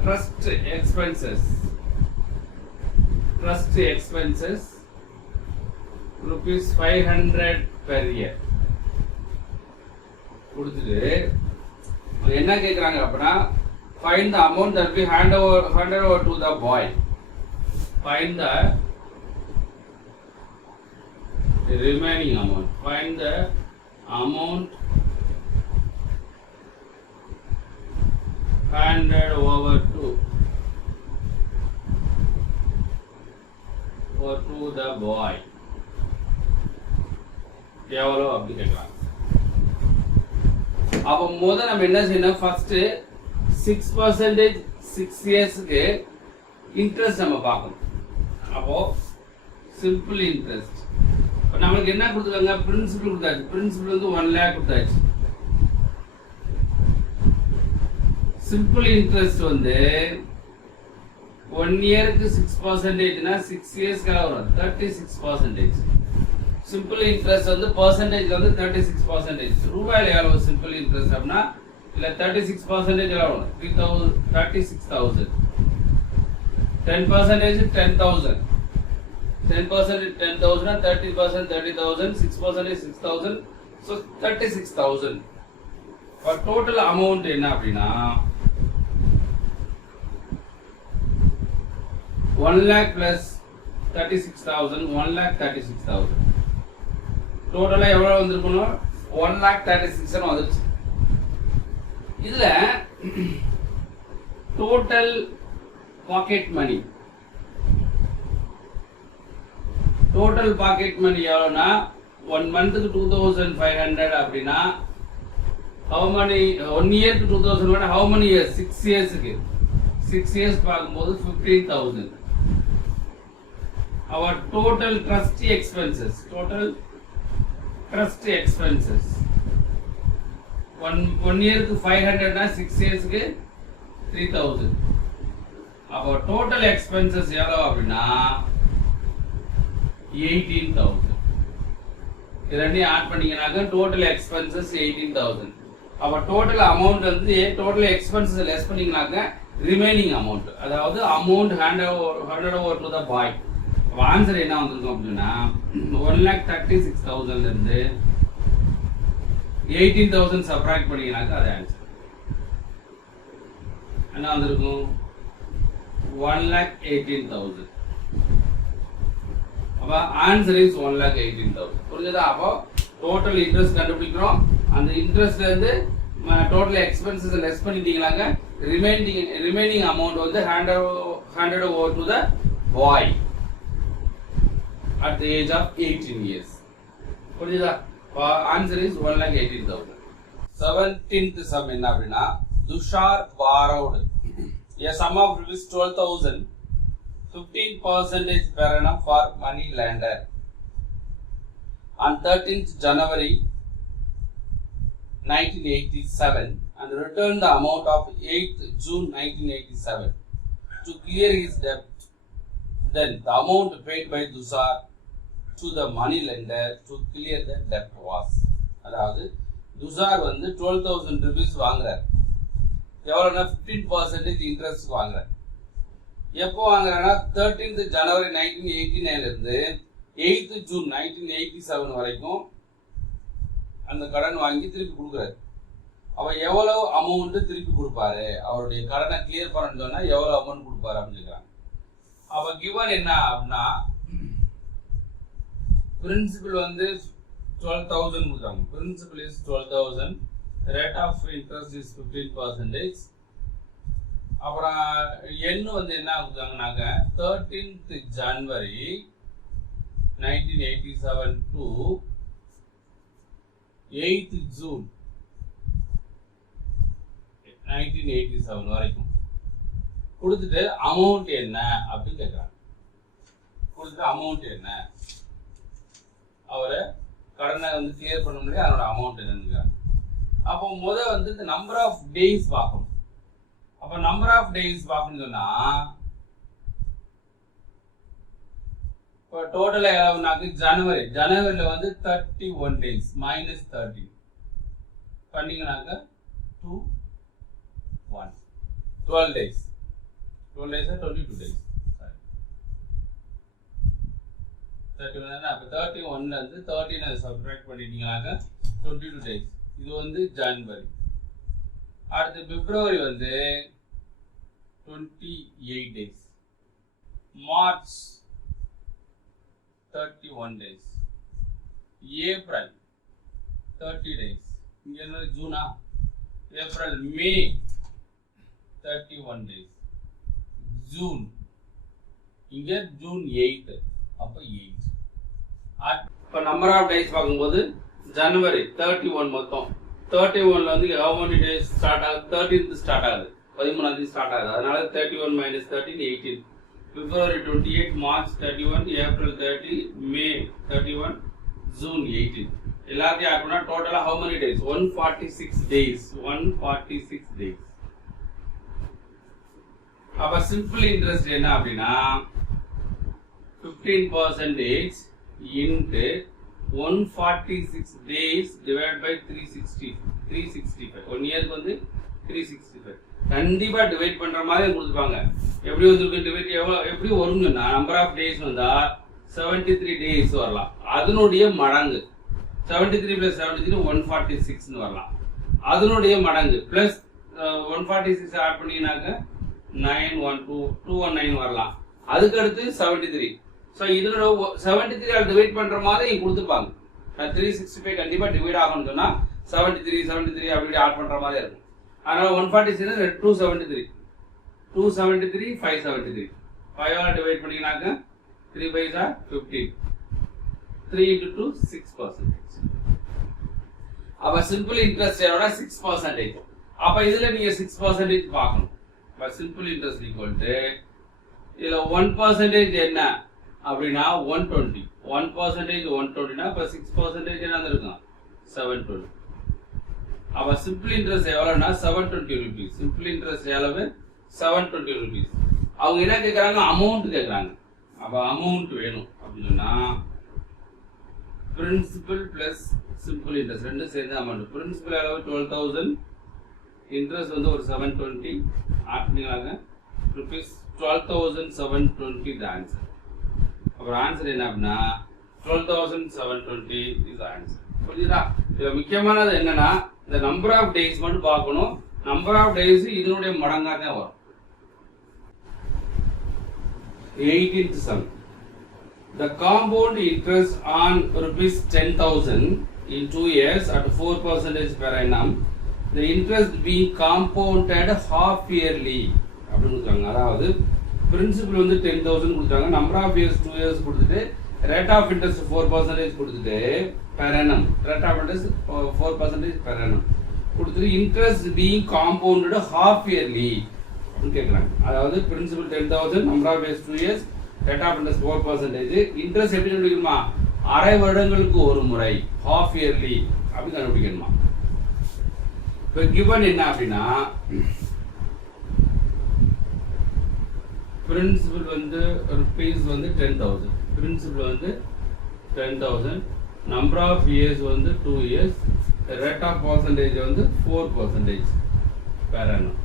trust expenses rupees 500 per year கொடுத்துட்டு என்ன கேட்குறாங்க அப்படின்னா, find the amount that we handed over to the boy. Find the remaining amount. Find the amount handed over to the boy. எவ்வளோ அப்படி கேட்கலாம். அப்போ முதல்ல நம்ம என்ன செய்யணும், ஃபர்ஸ்ட் 6% 6 இயர்ஸ்க்கு இன்ட்ரெஸ்ட் நம்ம பார்க்கணும். அப்போ சிம்பிள் இன்ட்ரெஸ்ட் நம்மளுக்கு என்ன கொடுத்துருக்காங்க, பிரின்சிபல் கொடுத்தாச்சு. பிரின்சிபல் வந்து 1 lakh கொடுத்தாச்சு. சிம்பிள் இன்ட்ரெஸ்ட் வந்து 1 இயருக்கு 6%னா 6 இயர்ஸ்க்கு வரும் 36%. சிம்பிள் இன்ட்ரெஸ்ட் வந்து பர்சன்டேஜ் வந்து 36%. ரூபாயில எவ்வளவு சிம்பிள் இன்ட்ரெஸ்ட் அப்படின்னா இல்ல 36% எவ்வளவு 36,000. 10% 10,000. 10% 10,000, 30% 30,000, 6% 6,000. So 36,000. For total amount என்ன அப்படின்னா 1 lakh plus 36,000, 1,36,000. டோட்டலா எவ்வளவு வந்திருக்கணும், 1,36,000 வந்துருச்சு. இதுல டோட்டல் பாக்கெட் மணி எவ்வளவுனா 1 மந்த்துக்கு 2,500 அப்படின்னா how many 1 இயருக்கு 2,000 how many years 6 இயர்ஸ்க்கு 6 இயர்ஸ் பார்க்கும்போது 15,000. our total trustee expenses 1 இயருக்கு 500 னா 6 இயர்ஸ்க்கு 3,000. அப்போ டோட்டல் எக்ஸ்பென்சஸ் எவ்வளவு அப்படின்னா 18,000. இது ரெண்டையும் ஆட் பண்ணீங்கன்னாக்க டோட்டல் எக்ஸ்பென்சஸ் 18,000. அப்போ டோட்டல் அமௌண்ட் வந்து டோட்டல் எக்ஸ்பென்சஸ் லெஸ் பண்ணீங்கன்னாக்க ரிமைனிங் அமௌண்ட், அதாவது amount handed over to the boy. Answer என்ன வந்திருக்கும் அப்படின்னா 1,36,000 இருந்து 18,000 சப்ராக்ட் பண்ணீங்கன்னாக்கா அது ஆன்சர் என்ன வந்திருக்கும் 1,18,000. அப்போ ஆன்சர் இஸ் 1,18,000. புரிஞ்சதா? அப்போ டோட்டல் இன்ட்ரெஸ்ட் கண்டுபிடிக்கிறோம். அந்த இன்ட்ரெஸ்ட்ல இருந்து டோட்டல் எக்ஸ்பென்சஸ் லெஸ் பண்ணிட்டீங்களாங்க ரிமைனிங் அமௌண்ட் வந்து handed over to the boy at the age of 18 years. புரியுதா? Answer is 1,18,000. 17th sum என்ன அப்படின்னா Tushar borrowed a sum of rupees 12,000 15% per annum for money lender on 13th January 1987 and returned the amount of 8th June 1987 to clear his debt. Then the amount paid by Dushar to the money lender to clear the debt was. அதாவது துஷார் வந்து 12,000 rupees வாங்குறார். எவ்வளோனா 15% இன்ட்ரெஸ்ட் வாங்குறார். எப்போ வாங்குறாருன்னா 13th January 1989 இருந்து 8th June 1987 வரைக்கும் அந்த கடன் வாங்கி திருப்பி கொடுக்குறாரு. அவ எவ்வளவு அமௌண்ட் திருப்பி கொடுப்பாரு, அவருடைய கடனை கிளியர் பண்ணணும்னு சொன்னா எவ்வளவு அமௌண்ட் கொடுப்பாரு அப்படின்னு கேட்குறாங்க. அப்ப கிவன் என்ன அப்படின்னா பிரின்சிபல் வந்து 12,000 கொடுக்குறாங்க. Principal is 12,000, rate of interest is 15%. அப்புறம் எண்ணு வந்து என்ன கொடுத்தாங்கன்னாக்க 13th January 1987 to 8th June 1987 வரைக்கும் கொடுத்துட்டு அமௌண்ட் என்ன அப்படின்னு கேட்குறாங்க. கொடுத்துட்டு அமௌண்ட் என்ன, அவரை கடனை வந்து கிளியர் பண்ண முடியாது, அதனோட அமௌண்ட் என்னன்னு. அப்போ வந்து இந்த நம்பர் ஆஃப் டேஸ் பார்க்கணும். அப்போ நம்பர் ஆஃப் டேஸ் பார்க்கணும்னு சொன்னா இப்போ டோட்டலா எவ்வளவுனாக்கு ஜனவரியில வந்து 31 days minus 13 பண்ணீங்கன்னாக்க 2 1 12 days 22 days 31 அப்ப 31 ல இருந்து 13 சப்ட்ராக்ட் பண்ணிட்டீங்கன்னாக்க 22 days. இது வந்து ஜனவரி. அடுத்து பிப்ரவரி வந்து 28 days, March 31 days, April 30 days, இங்க என்ன ஜூனா, ஏப்ரல் மே 31 days, ஜூன் இங்க ஜூன் 8 அப்ப 8. இப்ப நம்பர் ஆஃப் டேஸ் பார்க்கும்போது ஜனவரி 31 மொத்தம் 31ல வந்து how many days ஸ்டார்ட் ஆகுது, 13th ஸ்டார்ட் ஆகுது, 13ஆம் தேதி ஸ்டார்ட் ஆகுது. அதனால 31 minus 13 18. பிப்ரவரி 28, மார்ச் 31, ஏப்ரல் 30, மே 31, ஜூன் 18. எல்லாத்தையும் ஆட் பண்ணா டோட்டலா how many days, 146 days. 146 days. அப்ப சிம்பிள் இன்ட்ரெஸ்ட் என்ன அப்படின்னா 15% into 146 days divided by 365. 1 இயருக்கு வந்து 365. கண்டிப்பா டிவைட் பண்ற மாதிரி கொடுத்துப்பாங்க. எப்படி வந்து டிவைட் எப்படி வரும்னா நம்பர் ஆஃப் டேஸ் வந்தா 73 days வரலாம். அதனுடைய மடங்கு 73 plus 73 146 வரலாம். அதனுடைய மடங்கு பிளஸ் 146 ஆட் பண்ணீங்கன்னாக்க 219 வரலாம். அதுக்கு அடுத்து 73. ஸோ இதனோட 73 ஆல் டிவைட் பண்ற மாதிரி கொடுத்துப்பாங்க. 365 கண்டிப்பா டிவைட் ஆகணும்னு சொன்னா 73 அப்படி ஆட் பண்ற மாதிரி இருக்கும். அதனால 146 273 573 5 ஆல் டிவைட் பண்ணீங்கன்னாக்க 3 5 are 15. 3 into 2 6%. அப்ப சிம்பிள் இன்ட்ரெஸ்ட் எவ்வளோனா 6%. அப்ப இதுல நீங்க 6% பார்க்கணும். அப்ப சிம்பிள் இன்ட்ரெஸ்ட் ஈக்குவல் டு இதுல 1% என்ன அப்படின்னா 120. 1% 120னா அப்ப 6% என்ன இருக்கும் 720. அப்ப சிம்பிள் இன்ட்ரெஸ்ட் எவ்வளவுனா 720 rupees. சிம்பிள் இன்ட்ரெஸ்ட் எவ்வளவு 720 rupees. அவங்க என்ன கேட்கறாங்க, அமௌண்ட் கேட்கறாங்க. அப்ப அமௌண்ட் வேணும் அப்படின்னா பிரின்சிபல் பிளஸ் சிம்பிள் இன்ட்ரெஸ்ட் ரெண்டும் சேர்ந்து அமௌண்ட். பிரின்சிபல் அளவு 12,000, இன்ட்ரெஸ்ட் வந்து ஒரு 720 ஆட் பண்ணிக்கலாங்க. rupees 12,720 the answer. அப்புறம் ஆன்சர் என்ன அப்படின்னா 12,720 is the answer. புரியுதா? இதுல முக்கியமானது என்னன்னா இந்த நம்பர் ஆஃப் டேஸ் மட்டும் பார்க்கணும். நம்பர் ஆஃப் டேஸ் இதனுடைய மடங்கா தான் வரும். 18th sum. The compound interest on rupees 10,000 in 2 years at 4% per annum. The interest being compounded half yearly. அப்படின்னு சொல்றாங்க. அதாவது பிரின்சிபல் வந்து 10,000 கொடுத்தாங்க. நம்பர் ஆஃப் இயர்ஸ் 2 இயர்ஸ் கொடுத்துட்டு ரேட் ஆஃப் இன்ட்ரெஸ்ட் 4% கொடுத்துட்டு per annum. Rate of interest 4% per annum கொடுத்துட்டு interest being compounded half yearly அப்படின்னு கேட்குறாங்க. அதாவது principal 10,000, number of years 2 years, rate of interest 4%. Interest எப்படி கண்டுபிடிக்கணுமா? அரை வருடங்களுக்கு ஒரு முறை, ஹாஃப் இயர்லி அப்படின்னு கண்டுபிடிக்கணுமா. இப்போ கிவன் என்ன அப்படின்னா பிரின்சிபல் வந்து ருபீஸ் வந்து 10,000, பிரின்சிபல் வந்து 10,000, நம்பர் ஆஃப் இயர்ஸ் வந்து 2 இயர்ஸ், ரேட் ஆஃப் பர்சன்டேஜ் வந்து 4% per annum.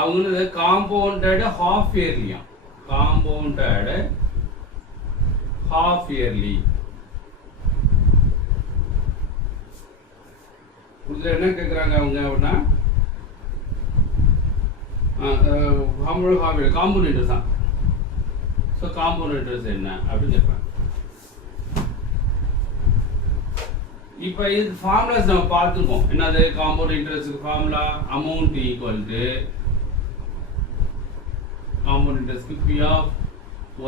அவங்க காம்பவுண்டட் ஹாஃப் இயர்லியா, காம்பவுண்டட் ஹாஃப் இயர்லி. இதுல என்ன கேட்குறாங்க அவங்க அப்படின்னா காம்பவுண்ட் இன்ட்ரெஸ்ட் தான். ஸோ காம்பவுண்ட் இன்ட்ரெஸ்ட் என்ன அப்படின்னு கேட்குறாங்க. இப்போ இதுக்கு ஃபார்முலாஸ் நம்ம பார்த்துருக்கோம். என்னது compound interest formula? Amount equal to compound interest P of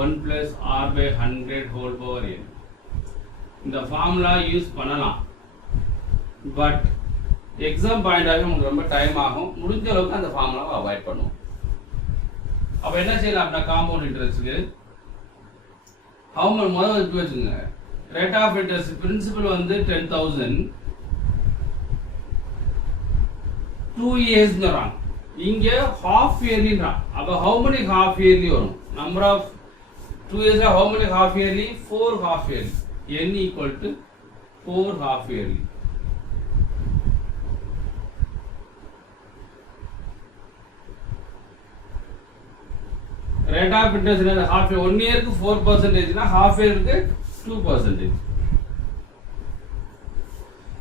1 plus R by 100 whole power n. இந்த ஃபார்முலா யூஸ் பண்ணலாம், பட் எக்ஸாம் பாயிண்டாக உங்களுக்கு ரொம்ப டைம் ஆகும். முடிஞ்ச அளவுக்கு அந்த ஃபார்முலாவை அவாய்ட் பண்ணுவோம். அப்போ என்ன செய்யலாம் அப்படின்னா காம்பவுண்ட் இன்ட்ரெஸ்ட்டுக்கு அவங்க முதல்ல வச்சுங்க. ரேட் ஆஃப் இன்ட்ரெஸ்ட் பிரின்சிபல் வந்து 10,000, 2 இயர்ஸ்ங்கிறான். இங்க ஹாஃப் இயர்லின்றான். அப்போ ஹவு மெனி ஹாஃப் இயர்லி வரும்? நம்பர் ஆஃப் 2 இயர்ஸ் how many half yearly? 4 half yearly. n equal to 4 half yearly. Rate of interest is half year. 1 year ku 4%, na half year ku 2%.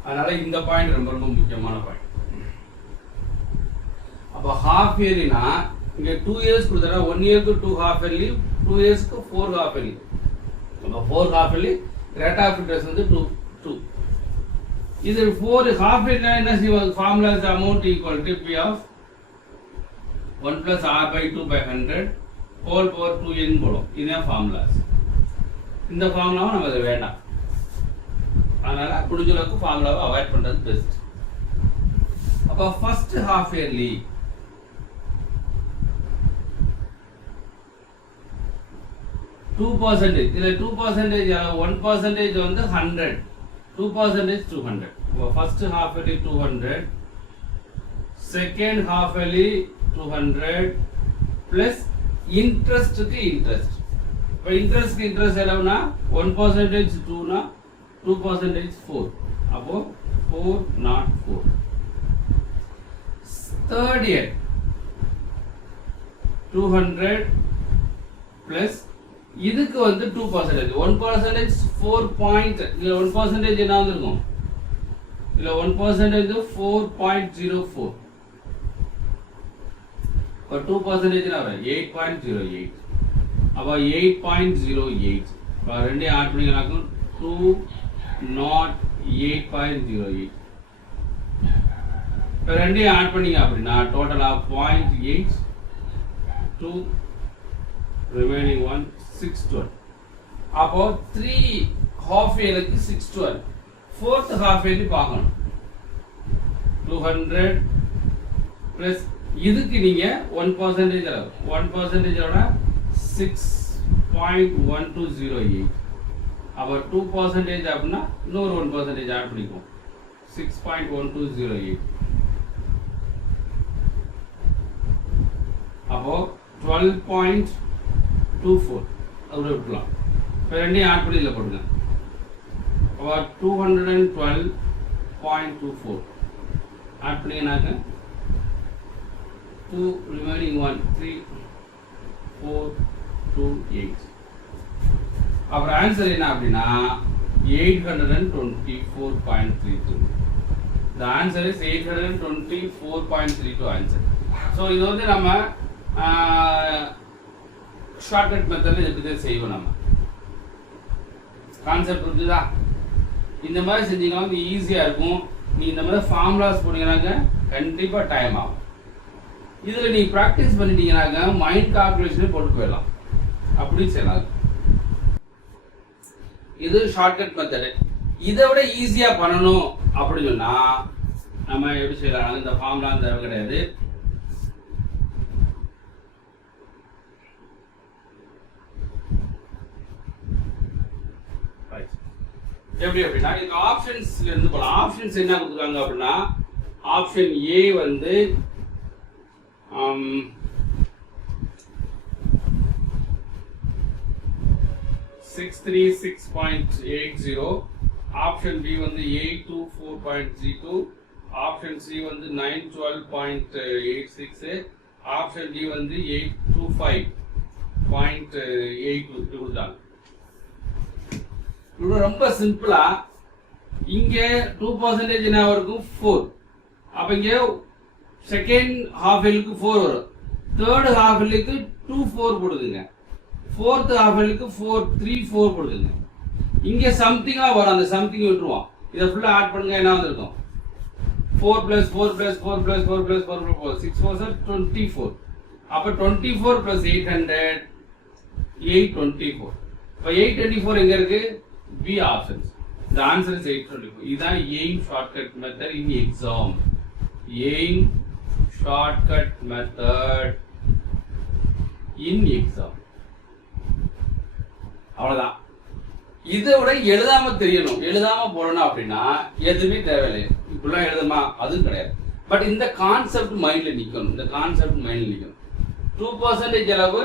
அதனால இந்த பாயிண்ட் ரொம்ப ரொம்ப முக்கியமான பாயிண்ட். அப்ப ஹாஃப் இயர்லினா இங்க 2 இயர்ஸ் கொடுத்தா 1 இயருக்கு 2 ஹாஃப் இயர்லி, 2 இயர்ஸ்க்கு 4 ஹாஃப் இயர்லி. அப்ப 4 half yearly, rate of interest வந்து 2. இது 4 ஹாஃப் இயர்லினா என்ன செய்வோம்? Formula is amount equal to P of 1 plus R by 2 by 100 whole power 2n போடும். இதுதான் ஃபார்முலாஸ். இந்த ஃபார்முலாவை நம்ம அது வேண்டாம். அதனால முடிஞ்ச அளவுக்கு ஃபார்முலாவை அவாய்ட் பண்றது பெஸ்ட். அப்ப ஃபர்ஸ்ட் ஹாஃப் இயர்லி %. இதுல 2% 1% வந்து 100, 2% 200. First half yearly 200, second half yearly 200 பிளஸ் இன்ட்ரெஸ்ட்க்கு இன்ட்ரெஸ்ட். இப்போ இன்ட்ரெஸ்ட்க்கு இன்ட்ரெஸ்ட் எவ்வளவுனா 1% 2னா 2% 4. அப்போ 404. தேர்ட் இயர் 200 பிளஸ் இதுக்கு வந்து 2%. 1% 4 பாயிண்ட், இதுல 1% என்ன வந்திருக்கும்? இதுல 1% 4.04. और 2% ना वरा 8.08. अब 8.08 और ரெண்டே ஆட் பண்ணி நாக்கும் 208.08. இப்போ ரெண்டே ஆட் பண்ணீங்க அப்படினா டோட்டலா 0.8 2 ரிமைனிங் 1 612. அப்போ 3 half yearக்கு 612. fourth half yearly பார்க்கணும். 200 plus இதுக்கு நீங்க 1% அளவு 1% ஓட 6.1208. அப்ப 2% அப்படினா இன்னொரு 1% ஆட் பண்ணிக்குவோம். 6.1208. அப்போ 12.24 அப்படியே விட்டுலாம். இப்போ ரெண்டையும் ஆட் பண்ணி இதில் போடுங்க. அப்போ 212.24 ஆட் பண்ணிங்கனாக்க 2 remaining 1 3 4 2 8. அப்புறம் ஆன்சர் என்ன அப்படின்னா 824.32. The answer is 824.32 answer. So இது வந்து நம்ம ஷார்ட்கட் மெத்தட்ல எப்படி செய்வோம் நம்ம கான்செப்ட் புரிஞ்சுதா? இந்த மாதிரி செஞ்சீங்கன்னா வந்து ஈஸியா இருக்கும். நீ இந்த மாதிரி ஃபார்முலாஸ் போனீங்கன்னாக்க கண்டிப்பா டைம் ஆகும். இதுல நீ பிராக்டிஸ் பண்ணிட்டீங்கன்னாக்க மைண்ட் கால்குலேஷன் போட்டு போயிடலாம். அப்படி செய்யலாம். இது ஷார்ட்கட் மெத்தடு. இதை விட ஈஸியா பண்ணணும் அப்படின்னு சொன்னா நம்ம எப்படி செய்யலாம்? இந்த ஃபார்முலா தேவை கிடையாது. எப்படி அப்படின்னா இதுக்கு ஆப்ஷன்ஸ்ல இருந்து போலாம். ஆப்ஷன்ஸ் என்ன கொடுத்துருக்காங்க அப்படின்னா ஆப்ஷன் ஏ வந்து 636.80, ஆப்ஷன் பி வந்து 824.32, ஆப்ஷன் சி வந்து 912.86, ஆப்ஷன் டி வந்து 825.82 கொடுத்தாங்க. ரொம்ப சிம்பிளா இங்க 2% என்ன வரும்? 4. அப்ப இங்க செகண்ட் ஹாஃப் இயருக்கு 4 வரும். தேர்ட் ஹாஃப் இயருக்கு 2 4 போடுதுங்க. ஃபோர்த் ஹாஃப் இயருக்கு 3 4 போடுதுங்க. இங்க சம்திங்கா வரும். அந்த சம்திங் விட்டுருவோம். இதை ஃபுல்லா ஆட் பண்ணுங்க. என்ன வந்திருக்கும்? 4 + 4 + 4 + 4 + 4 + 4 6 4 24. அப்ப 24 + 800 824. இப்ப 824 எங்க இருக்கு? B options. The answer is 824. இதான் AIM shortcut method in exam. AIM shortcut method in exam. அவ்வளவுதான். இதை விட எழுதாம தெரியணும். எழுதாம போடணும் அப்படின்னா எதுவுமே தேவையில்லை. இப்படிலாம் எழுதுமா? அதுவும் கிடையாது. பட் இந்த கான்செப்ட் மைண்ட்ல நிக்கணும். இந்த கான்செப்ட் மைண்ட்ல நிக்கணும். 2% அளவு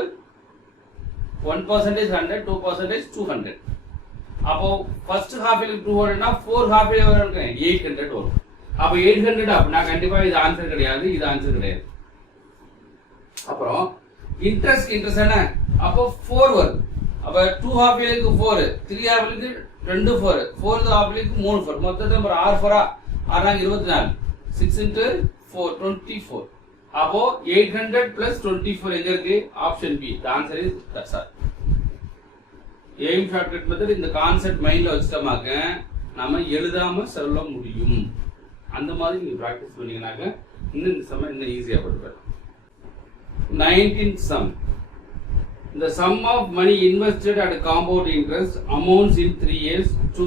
1% 100, 2% 200. அப்போ ஃபர்ஸ்ட் ஹாஃப் இயருக்கு 200னா 4 ஹாஃப் இயர் வரும் 800 வரும். அப்ப 800 அப்படின்னா கண்டிப்பா இது ஆன்சர் கிடையாது. இது ஆன்சர் கிடையாது. அப்புறம் இன்ட்ரெஸ்ட் என்ன? அப்போ 4 வருது. அப்ப 2 ஹாஃப் இயருக்கு 4, 3 ஹாஃப் இயருக்கு 2 4, 4th ஹாஃப் இயருக்கு 3 4, மொத்தத்துல 6 4 6 24, 6 × 4 24. அப்போ 800 + 24 எங்க இருக்கு? Option B. The answer is that's all. Aim shortcut method இந்த கான்செப்ட் மைண்ட்ல வச்சுட்டோமாக்க நம்ம எழுதாம சொல்ல முடியும். அந்த மாதிரி நீங்க பிராக்டிஸ் பண்ணீங்கன்னாக்க இன்னும் இந்த சம் இன்னும் ஈஸியா போடுவேன். 19th sum. The sum of money invested at compound interest amounts in 3 years to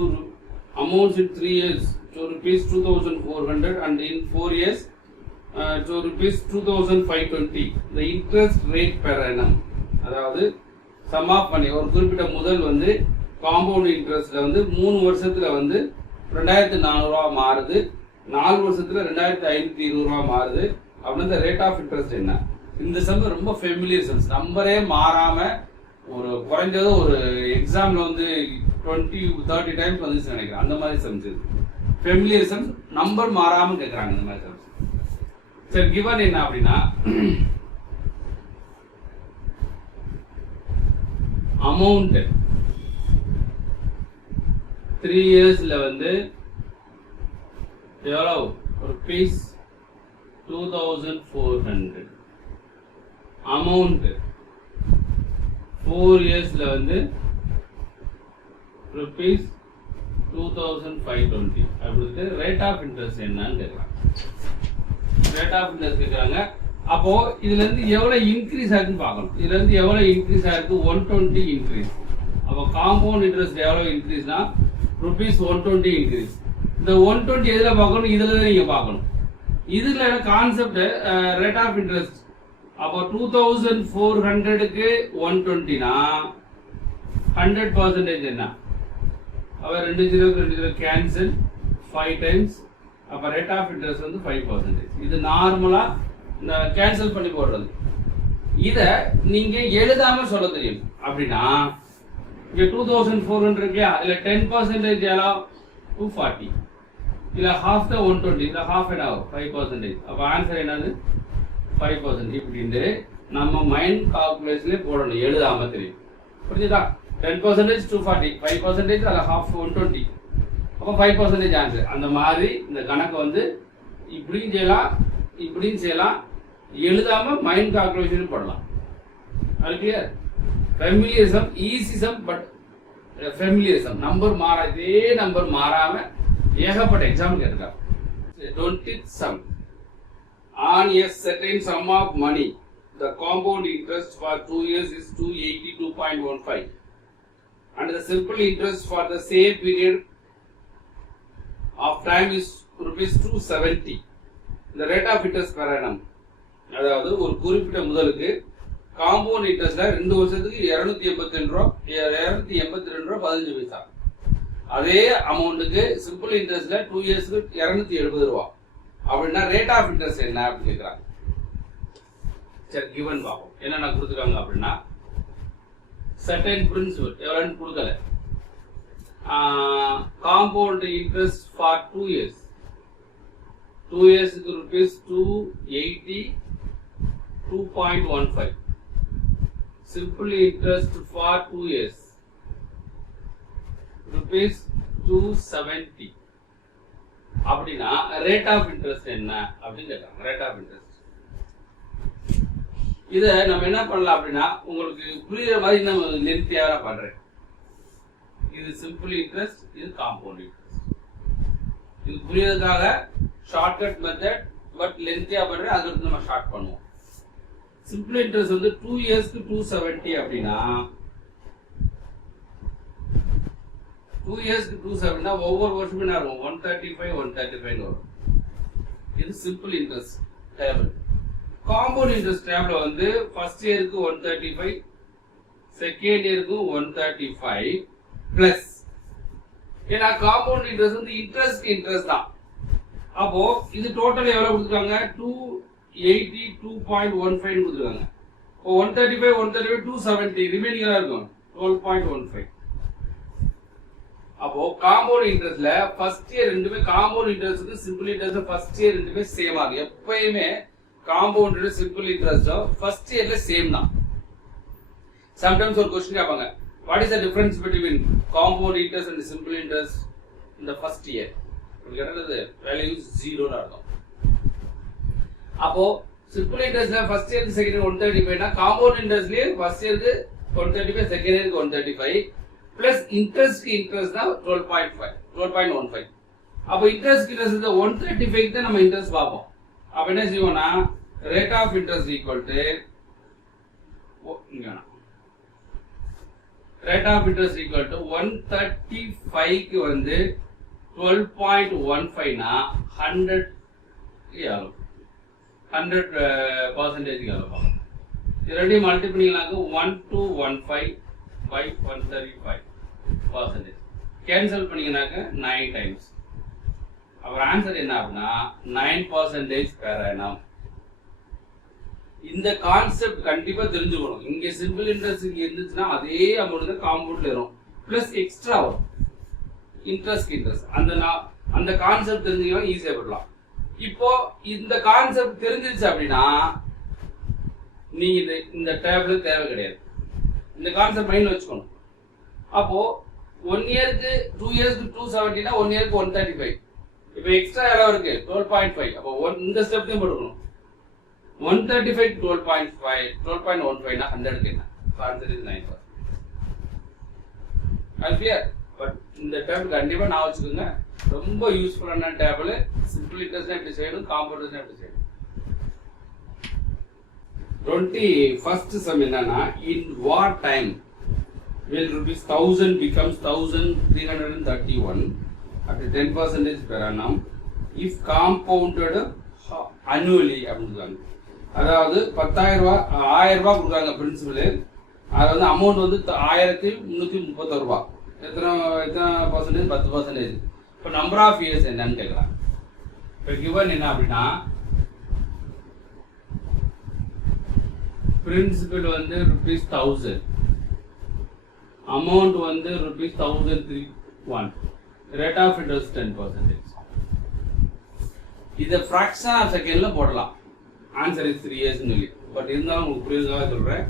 rupees 2,400 and in 4 years to rupees 2,520. The interest rate per annum. அதாவது சம் ஆஃப் மணி ஒரு குறிப்பிட்ட முதல் வந்து காம்பவுண்ட் இன்ட்ரெஸ்ட்ல வந்து 3 வருஷத்துல வந்து 2400 ரூபாய் மாறுது, 4 வருஷத்துல 2520 ரூபாய் மாறுது. அப்படின்னா ரேட் ஆஃப் இன்ட்ரெஸ்ட் என்ன? இந்த சம் ரொம்ப ஃபெமிலியர் சம்ஸ். நம்பரே மாறாம ஒரு குறைஞ்சது ஒரு எக்ஸாம்ல வந்து 20-30 டைம்ஸ் வந்துச்சு நினைக்கிறேன். அந்த மாதிரி சம்ஸ் இது ஃபெமிலியர் சம்ஸ். நம்பர் மாறாம கேட்கறாங்க இந்த மாதிரி சம்ஸ். சரி, கிவன் என்ன அப்படின்னா அமௌண்ட் 3 இயர்ஸ்ல வந்து எவ்வளவு? rupees 2,400. அமௌண்ட் 4 இயர்ஸ்ல வந்து rupees 2,520. அப்படி ரேட் ஆஃப் இன்ட்ரெஸ்ட் என்னன்னு கேட்கறாங்க. ரேட் ஆஃப் இன்ட்ரெஸ்ட் கேட்கறாங்க. அப்போ இதுல இருந்து எவ்வளவு இன்க்ரீஸ் ஆகுதுன்னு பார்க்கணும். இதுல இருந்து எவ்வளவு இன்க்ரீஸ் ஆயிருக்கு? 120 இன்க்ரீஸ். அப்போ காம்பவுண்ட் இன்ட்ரெஸ்ட் எவ்வளவு இன்க்ரீஸ்னா rupees 120 இன்க்ரீஸ். இந்த 120 எதுல பார்க்கணும்? இதுல தான் நீங்க பார்க்கணும். இதுல கான்செப்ட் ரேட் ஆஃப் இன்ட்ரெஸ்ட். அப்போ 2,400க்கு 120னா 100% என்ன? அப்ப 2 0 கேன்சல் 5 டைம்ஸ். அப்ப ரேட் ஆஃப் இன்ட்ரெஸ்ட் வந்து 5%. இது நார்மலா இந்த கேன்சல் பண்ணி போடுறது. இத நீங்க எழுதாம சொல்ல தெரியும். அப்படின்னா இங்க 2,400 இருக்கா? இல்ல 10% எவ்வளோ? 240. இல்ல half the 120. இல்ல half என்ன ஆகும்? 5%. அப்ப ஆன்சர் என்னது? 5%. இப்படின்னு நம்ம மைண்ட் கால்குலேஷன்ல போடணும். எழுதாம தெரியும். புரிஞ்சுதா? 10% 240, 5% அல்ல half 120. அப்போ 5% ஆன்சர். அந்த மாதிரி இந்த கணக்கு வந்து இப்படியும் செய்யலாம், இப்படியும் செய்யலாம், எழுதாம மைண்ட் கால்குலேஷன் பண்ணலாம். அது கிளியர்? ஃபெமிலியரிசம் ஈஸிசம், பட் ஃபெமிலியரிசம் நம்பர் மாறா, இதே நம்பர் மாறாம ஏகப்பட்ட எக்ஸாம் கேட்டிருக்காங்க. 20th sum. On a certain sum of money, the compound interest for 2 years is 282.15 and the simple interest for the same period of time is rupees 270. The rate of interest per annum, அதாவது ஒரு குறிப்பிட்ட முதலுக்கு காம்பவுண்ட் இன்ட்ரெஸ்ட்ல 2 வருஷத்துக்கு 282 ரூபா 15 பைசா. அதே அமௌண்ட்டுக்கு சிம்பிள் இன்ட்ரெஸ்ட்ல 2 இயர்ஸ்க்கு 270 ரூபா. அப்படின்னா ரேட் ஆஃப் இன்ட்ரெஸ்ட் என்ன அப்படின்னு கேட்குறாங்க. சரி, கிவன் பார்ப்போம் என்னென்ன கொடுத்துருக்காங்க அப்படின்னா, சர்டன் பிரின்சிபல் எவ்வளோன்னு கொடுக்கல. காம்பவுண்ட் இன்ட்ரெஸ்ட் ஃபார் 2 இயர்ஸ், 2 இயர்ஸ்க்கு rupees 282.15. simple interest for 2 years rupees 270. அப்படின்னா ரேட் ஆஃப் இன்ட்ரெஸ்ட் என்ன அப்படின்னு கேட்கறாங்க. ரேட் ஆஃப் இன்ட்ரெஸ்ட் இதை நம்ம என்ன பண்ணலாம் அப்படின்னா, உங்களுக்கு புரியுற மாதிரி நம்ம லென்த்தியாக பண்றேன். இது சிம்பிள் இன்ட்ரெஸ்ட், இது காம்பவுண்ட் இன்ட்ரெஸ்ட். இது புரியறதுக்காக ஷார்ட்கட் மெத்தட், பட் லென்த்தியா பண்றேன். அதுக்கு நம்ம ஷார்ட் பண்ணுவோம். சிம்பிள் இன்ட்ரெஸ்ட் வந்து 2 இயர்ஸ்க்கு 270 அப்படின்னா 2 இயர்ஸ்க்கு 270 ஒவ்வொரு வருஷமும் என்ன இருக்கும் 135 வரும். இது simple interest table. Compound interest table வந்து ஃபர்ஸ்ட் இயருக்கு 135, செகண்ட் இயருக்கு 135 பிளஸ். ஏன்னா காம்பவுண்ட் இன்ட்ரெஸ்ட் வந்து இன்ட்ரெஸ்ட் தான். அப்போ இது டோட்டல் எவ்வளவு கொடுத்துருக்காங்க, 282.15 கொடுத்துருக்காங்க. இப்போ 135 270 ரிமைனிங் எல்லாம் இருக்கும் 12.15. அப்போ காம்பவுண்ட் இன்ட்ரெஸ்ட்ல ஃபர்ஸ்ட் இயர் ரெண்டுமே, compound interest simple interest first year ரெண்டுமே சேம் ஆகும். எப்பயுமே காம்பவுண்ட் சிம்பிள் இன்ட்ரெஸ்ட் ஃபர்ஸ்ட் இயர்ல சேம் தான். சம்டைம்ஸ் ஒரு क्वेश्चन கேட்பாங்க, what is the difference between compound interest and simple interest in the first year? கேட்டது வேல்யூ 0 ன்னு அர்த்தம். அப்போ சிம்பிள் இன்ட்ரெஸ்ட்ல ஃபர்ஸ்ட் இயருக்கு செகண்ட் இயர் 135 னா காம்பவுண்ட் இன்ட்ரெஸ்ட்லயே ஃபர்ஸ்ட் இயருக்கு 135, செகண்ட் இயருக்கு 135 பிளஸ் இன்ட்ரெஸ்ட் தான் 12.15. அப்போ இன்ட்ரெஸ்ட் 135 தான் நம்ம இன்ட்ரெஸ்ட் பார்ப்போம். அப்ப என்ன செய்வோம்னா, rate of interest equal to rate of interest equal to 135க்கு வந்து 12.15 னா 100 ஆகும். இது ரெண்டையும் மல்டி பண்ணிங்கனாக்க 1215 by 135%. கேன்சல் பண்ணீங்கன்னாக்க 9 டைம்ஸ். அப்புறம் ஆன்சர் என்ன அப்படின்னா 9% per annum. இந்த கான்செப்ட் கண்டிப்பா தெரிஞ்சுக்கணும். இங்க சிம்பிள் இன்ட்ரெஸ்ட் இங்க இருந்துச்சுன்னா அதே அமௌண்ட் தான் காம்பவுண்ட்ல வரும், பிளஸ் எக்ஸ்ட்ரா வரும் இன்ட்ரெஸ்ட். அந்த கான்செப்ட் தெரிஞ்சுக்கலாம், ஈஸியா போடலாம். இப்போ இந்த கான்செப்ட் தெரிஞ்சிருச்சு அப்படின்னா நீங்க இந்த டேபிள் தேவை கிடையாது. இந்த கான்செப்ட் மைண்ட்ல வச்சுக்கணும். அப்போ 1 இயருக்கு 2 இயர்ஸ்க்கு 270 னா 1 இயருக்கு 135. இப்போ எக்ஸ்ட்ரா எவ்வளவு இருக்கு 12.5. அப்போ இந்த ஸ்டெப்லயும் போடணும். 135 12.15 னா 100க்கு என்ன? Answer is 9%. அது கிளியர்? பட் இந்த டேபிள் கண்டிப்பா நான் வச்சுக்கோங்க, ரொம்ப யூஸ்ஃபுல்லான டேபிள். சிம்பிள் இன்ட்ரெஸ்ட் எப்படி செய்யணும், காம்பவுண்ட் எப்படி செய்யணும். 21st sum என்னன்னா, in what time will rupees 1000 becomes 1331 at 10% per annum if compounded annually அப்படின்னு. அதாவது 10,000 ரூபாய் 1000 ரூபாய் கொடுக்குறாங்க பிரின்சிபல். அது வந்து அமௌண்ட் வந்து 1331 ரூபாய். எத்தனை பர்சன்டேஜ்? 10%. இப்போ நம்பர் ஆஃப் இயர்ஸ் என்னன்னு கேட்குறாங்க. இப்போ கிவன் என்ன அப்படின்னா, பிரின்சிபல் வந்து ₹1000, அமௌண்ட் வந்து ₹1031, ரேட் ஆஃப் இன்ட்ரெஸ்ட் 10%. இதை ஃபிராக்ஷன் ஆஃப் செகண்ட்ல போடலாம். ஆன்சர் இஸ் 3 இயர்ஸ் சொல்லி. பட் இருந்தாலும் உங்களுக்கு புரியுதுக்காக சொல்றேன்.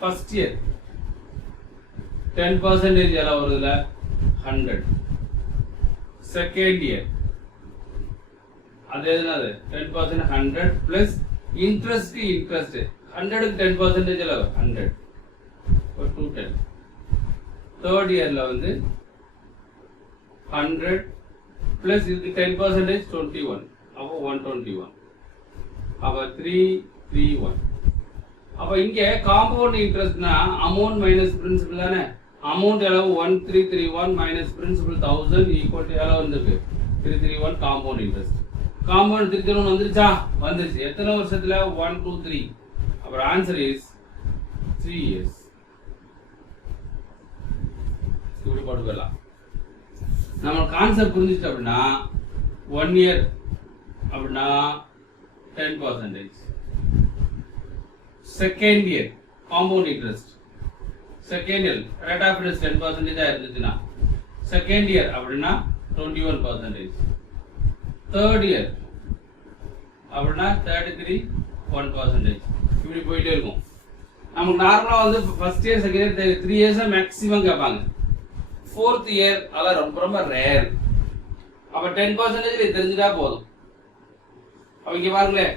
ஃபர்ஸ்ட் இயர் 10% எல்லாம் வருதுல 100. செகண்ட் இயர் அது என்னது 10% 100 plus interest 100 க்கு 10% எல்லாம் 100 or 210. தேர்ட் இயர்ல வந்து 100 plus இதுக்கு 10% 21 அப்போ 121 அப்போ 331. அப்போ இங்க காம்பவுண்ட் இன்ட்ரெஸ்ட்னா அமௌண்ட் மைனஸ் பிரின்சிபல் தானே. அமௌண்ட் எவ்வளவு 1331 மைனஸ் பிரின்சிபல் 1000 ஈக்குவல் டு எவ்வளவு வந்திருக்கு 331 காம்பவுண்ட் இன்ட்ரெஸ்ட். காம்பவுண்ட் 331 வந்துருச்சா? வந்துருச்சு. எத்தனை வருஷத்துல 1 2 3. அப்போ ஆன்சர் இஸ் 3 years. இப்படி போட்டு போயிடலாம். நம்ம கான்செப்ட் புரிஞ்சுட்டு அப்படின்னா 1 year அப்படின்னா 10%. Second year compound interest second year rate of interest 10% இருந்துச்சுன்னா செகண்ட் இயர் அப்படின்னா 21%. தேர்ட் இயர் அப்படின்னா 1% இப்படி போயிட்டே இருக்கும். நமக்கு நார்மலா வந்து first year second year 3 years maximum கேட்பாங்க. ஃபோர்த் இயர் அதெல்லாம் ரொம்ப ரொம்ப ரேர். அப்ப 10% தெரிஞ்சுட்டா போதும். அப்ப இங்க பாருங்களேன்,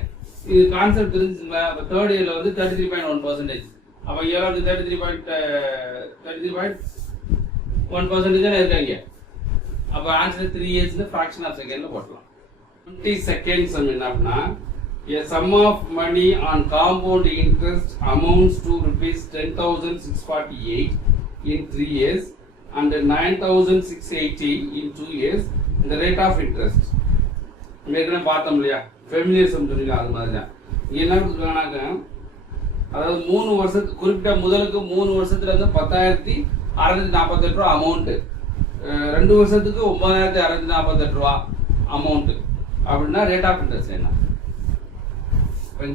இது கான்செப்ட் தெரிஞ்சுங்களா? அப்ப தேர்ட் இயர்ல வந்து 33.1%. அப்ப இயர் வந்து 33.1% தானே இருக்காங்க. அப்ப answer 3 years fraction of second போடலாம். 20 seconds என்ன அப்படின்னா a sum of money on compound interest amounts to rupees 10,648 in 3 years and 9,680 in 2 years. The rate of interest ஏற்கனவே பார்த்தோம் இல்லையா, ஃபெமினிசம் சொல்லிங்க. அது மாதிரி தான் என்ன கொடுத்துருக்காங்கனாக்க, அதாவது 3 வருஷத்துக்கு குறிப்பிட்ட முதலுக்கு 3 வருஷத்துல இருந்து 10,648 ரூபா அமௌண்ட், 2 வருஷத்துக்கு 9,648 ரூபா அமௌண்ட் அப்படின்னா ரேட் ஆஃப் இன்ட்ரெஸ்ட் என்ன?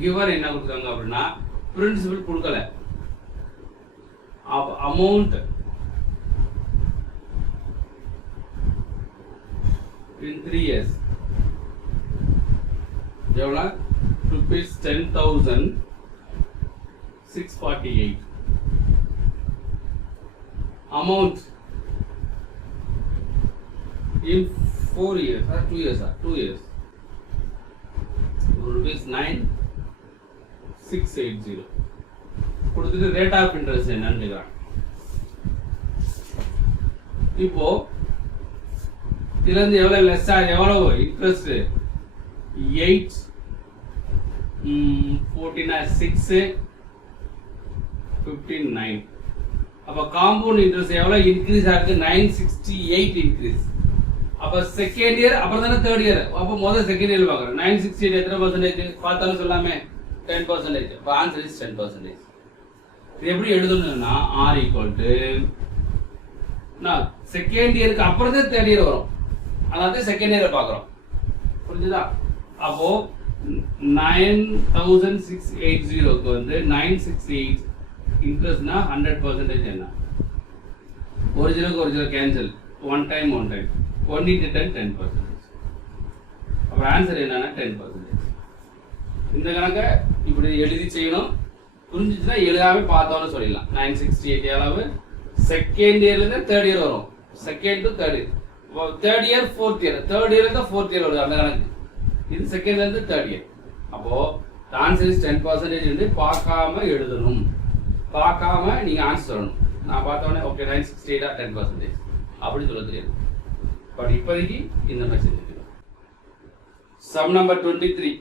கிவர் என்ன கொடுத்தாங்க அப்படின்னா பிரின்சிபல் கொடுக்கல, அமௌண்ட் in 3 years எவ்வளோ rupees 10,648. amount in 4 years or 2 years rupees 9,680 கொடுத்துட்டு ரேட் ஆஃப் இன்ட்ரெஸ்ட் என்னன்னு கேக்குறாங்க. இப்போ இதுல இருந்து எவ்வளவு லெஸ் எவ்வளவு இன்ட்ரெஸ்ட் 8 14 6 59. அப்ப காம்பவுண்ட் இன்ட்ரெஸ்ட் எவ்வளவு இன்க்ரீஸ் ஆகுது 968 இன்க்ரீஸ். அப்ப செகண்ட் இயர் அப்புறம் தானே தேர்ட் இயர். அப்ப முதல்ல செகண்ட் இயர் பாக்குறோம். 968 எத்தனை பர்சன்டேஜ் பார்த்தாலும் சொல்லாமே 10%. அப்ப ஆன்சர் இஸ் 10%. இது எப்படி எழுதணும்னா r equal to செகண்ட் இயருக்கு அப்புறம் தான் தேர்ட் இயர் வரும். அதாவது செகண்ட் இயரை பாக்குறோம். புரிஞ்சுதா? அப்போ 9,680க்கு வந்து 968 இன்ட்ரெஸ்ட்னா 100% என்ன? Original cancel, one time 1 into 10 10%. அப்ப ஆன்சர் என்னன்னா 10%. இந்த கணக்க இப்படி எழுதி செய்யணும். புரிஞ்சுச்சுன்னா எழுதாம பார்த்தோன்னு சொல்லிடலாம். 968 அளவு செகண்ட் இயர்ல இருந்து தேர்ட் இயர் வரும். Second to third year, third year fourth year, third இயர்ல இருந்து ஃபோர்த் இயர் வருது அந்த கணக்கு. இது செகண்ட்ல இருந்து தேர்ட் இயர். அப்போ ஆன்சர் இஸ் 10% என்று பார்க்காம எழுதணும். பார்க்காம நீங்க ஆன்சர் சொல்லணும். நான் பார்த்தோன்னே ஓகே 968 10% அப்படி சொல்ல தெரியாது. பட் இப்போதைக்கு இந்த மாதிரி செஞ்சுக்கலாம். Sum number 23.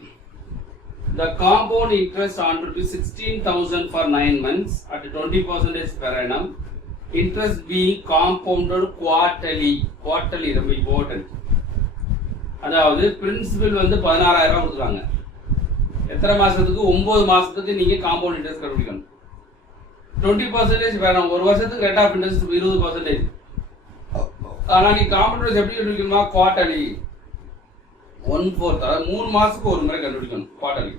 The compound interest on rupees 16,000 for 9 months at 20% per annum. Interest being compounded quarterly ரொம்ப இம்பார்ட்டன்ட். அதாவது பிரின்சிபல் வந்து 16,000 கொடுத்துருவாங்க. எத்தனை மாசத்துக்கு? 9 மாசத்துக்கு நீங்க காம்பவுண்ட் இன்ட்ரெஸ்ட் கண்டுபிடிக்கணும். 20% வேணும். ஒரு வருஷத்துக்கு ரேட் ஆஃப் இன்ட்ரெஸ்ட் 20%. ஆனா நீ காம்பவுண்ட் இன்ட்ரெஸ்ட் எப்படி கண்டுபிடிக்கணுமா? குவார்டர்லி 1/4, அதாவது 3 மாசத்துக்கு ஒரு முறை கண்டுபிடிக்கணும் குவார்டர்லி.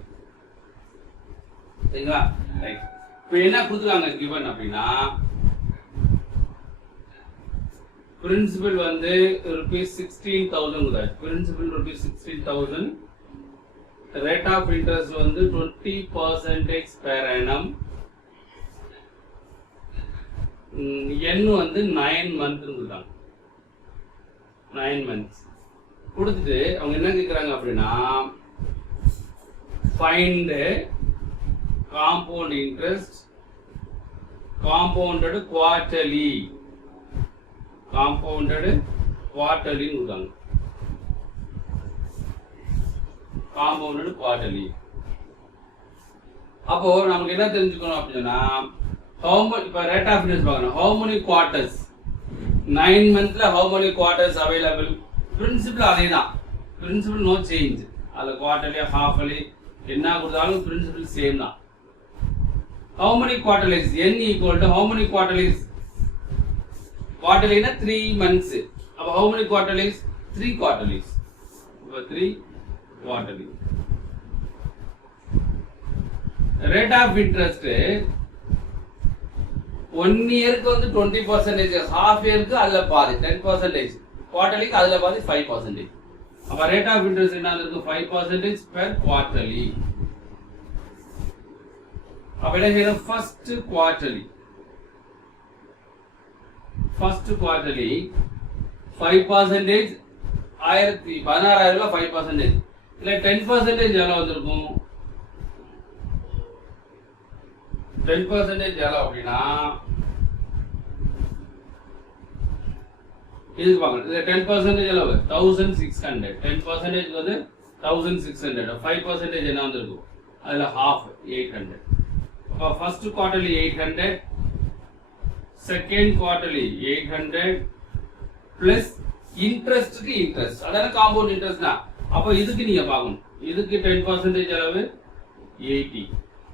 சரிங்களா? ரைட். இப்போ என்ன கொடுத்துருக்காங்க கிவன் அப்படின்னா பிரின்சிபல் வந்து rupees 16,000. Principal rupees 16,000. Rate of interest வந்து 20% per annum. n வந்து 9 month கொடுத்தாங்க. 9 months கொடுத்துட்டு அவங்க என்ன கேட்குறாங்க அப்படின்னா find compound interest compounded quarterly கொடுத்தாங்க. compounded quarterly. அப்போ நமக்கு என்ன தெரிஞ்சுக்கணும் அப்படின்னா இப்போ ரேட் ஆஃப் இன்ட்ரெஸ்ட் பார்க்கணும். how many quarters 9 monthல how many quarters available? Principal அதே தான், பிரின்சிபல் நோ சேஞ்ச். அதில் குவார்டர்லி ஹாஃபலி என்ன கொடுத்தாலும் பிரின்சிபல் சேம் தான். how many quarterlies n equal to how many quarterlies? quarterlyனா 3 months. அப்போ how many quarterlies? 3 quarterlies. இப்போ 3 quarterly. rate of interest 1 இயருக்கு வந்து 20%, half இயருக்கு அதுல பாதி 10%, குவார்டர்லிக்கு அதுல பாதி 5%. அப்ப ரேட் ஆஃப் இன்ட்ரெஸ்ட் என்ன இருக்கு? 5% per quarterly. அப்ப என்ன செய்யணும்? ஃபர்ஸ்ட் குவார்டர்லி 5% 16,000 ரூபாய் 5%. இல்ல 10% எவ்வளவு வந்திருக்கும்? 10% எவ்வளவு அப்படின்னா இது பார்க்கணும். இது 10% எவ்வளவு? 1600. 10% வந்து 1600. 5% என்ன வந்திருக்கும்? அதுல half 800. அப்ப first quarterly 800, second quarterly 800 plus இன்ட்ரெஸ்ட்க்கு இன்ட்ரெஸ்ட். அதான காம்பவுண்ட் இன்ட்ரெஸ்ட்னா. அப்ப இதுக்கு நீங்க பார்க்கணும். இதுக்கு 10% அளவு 80.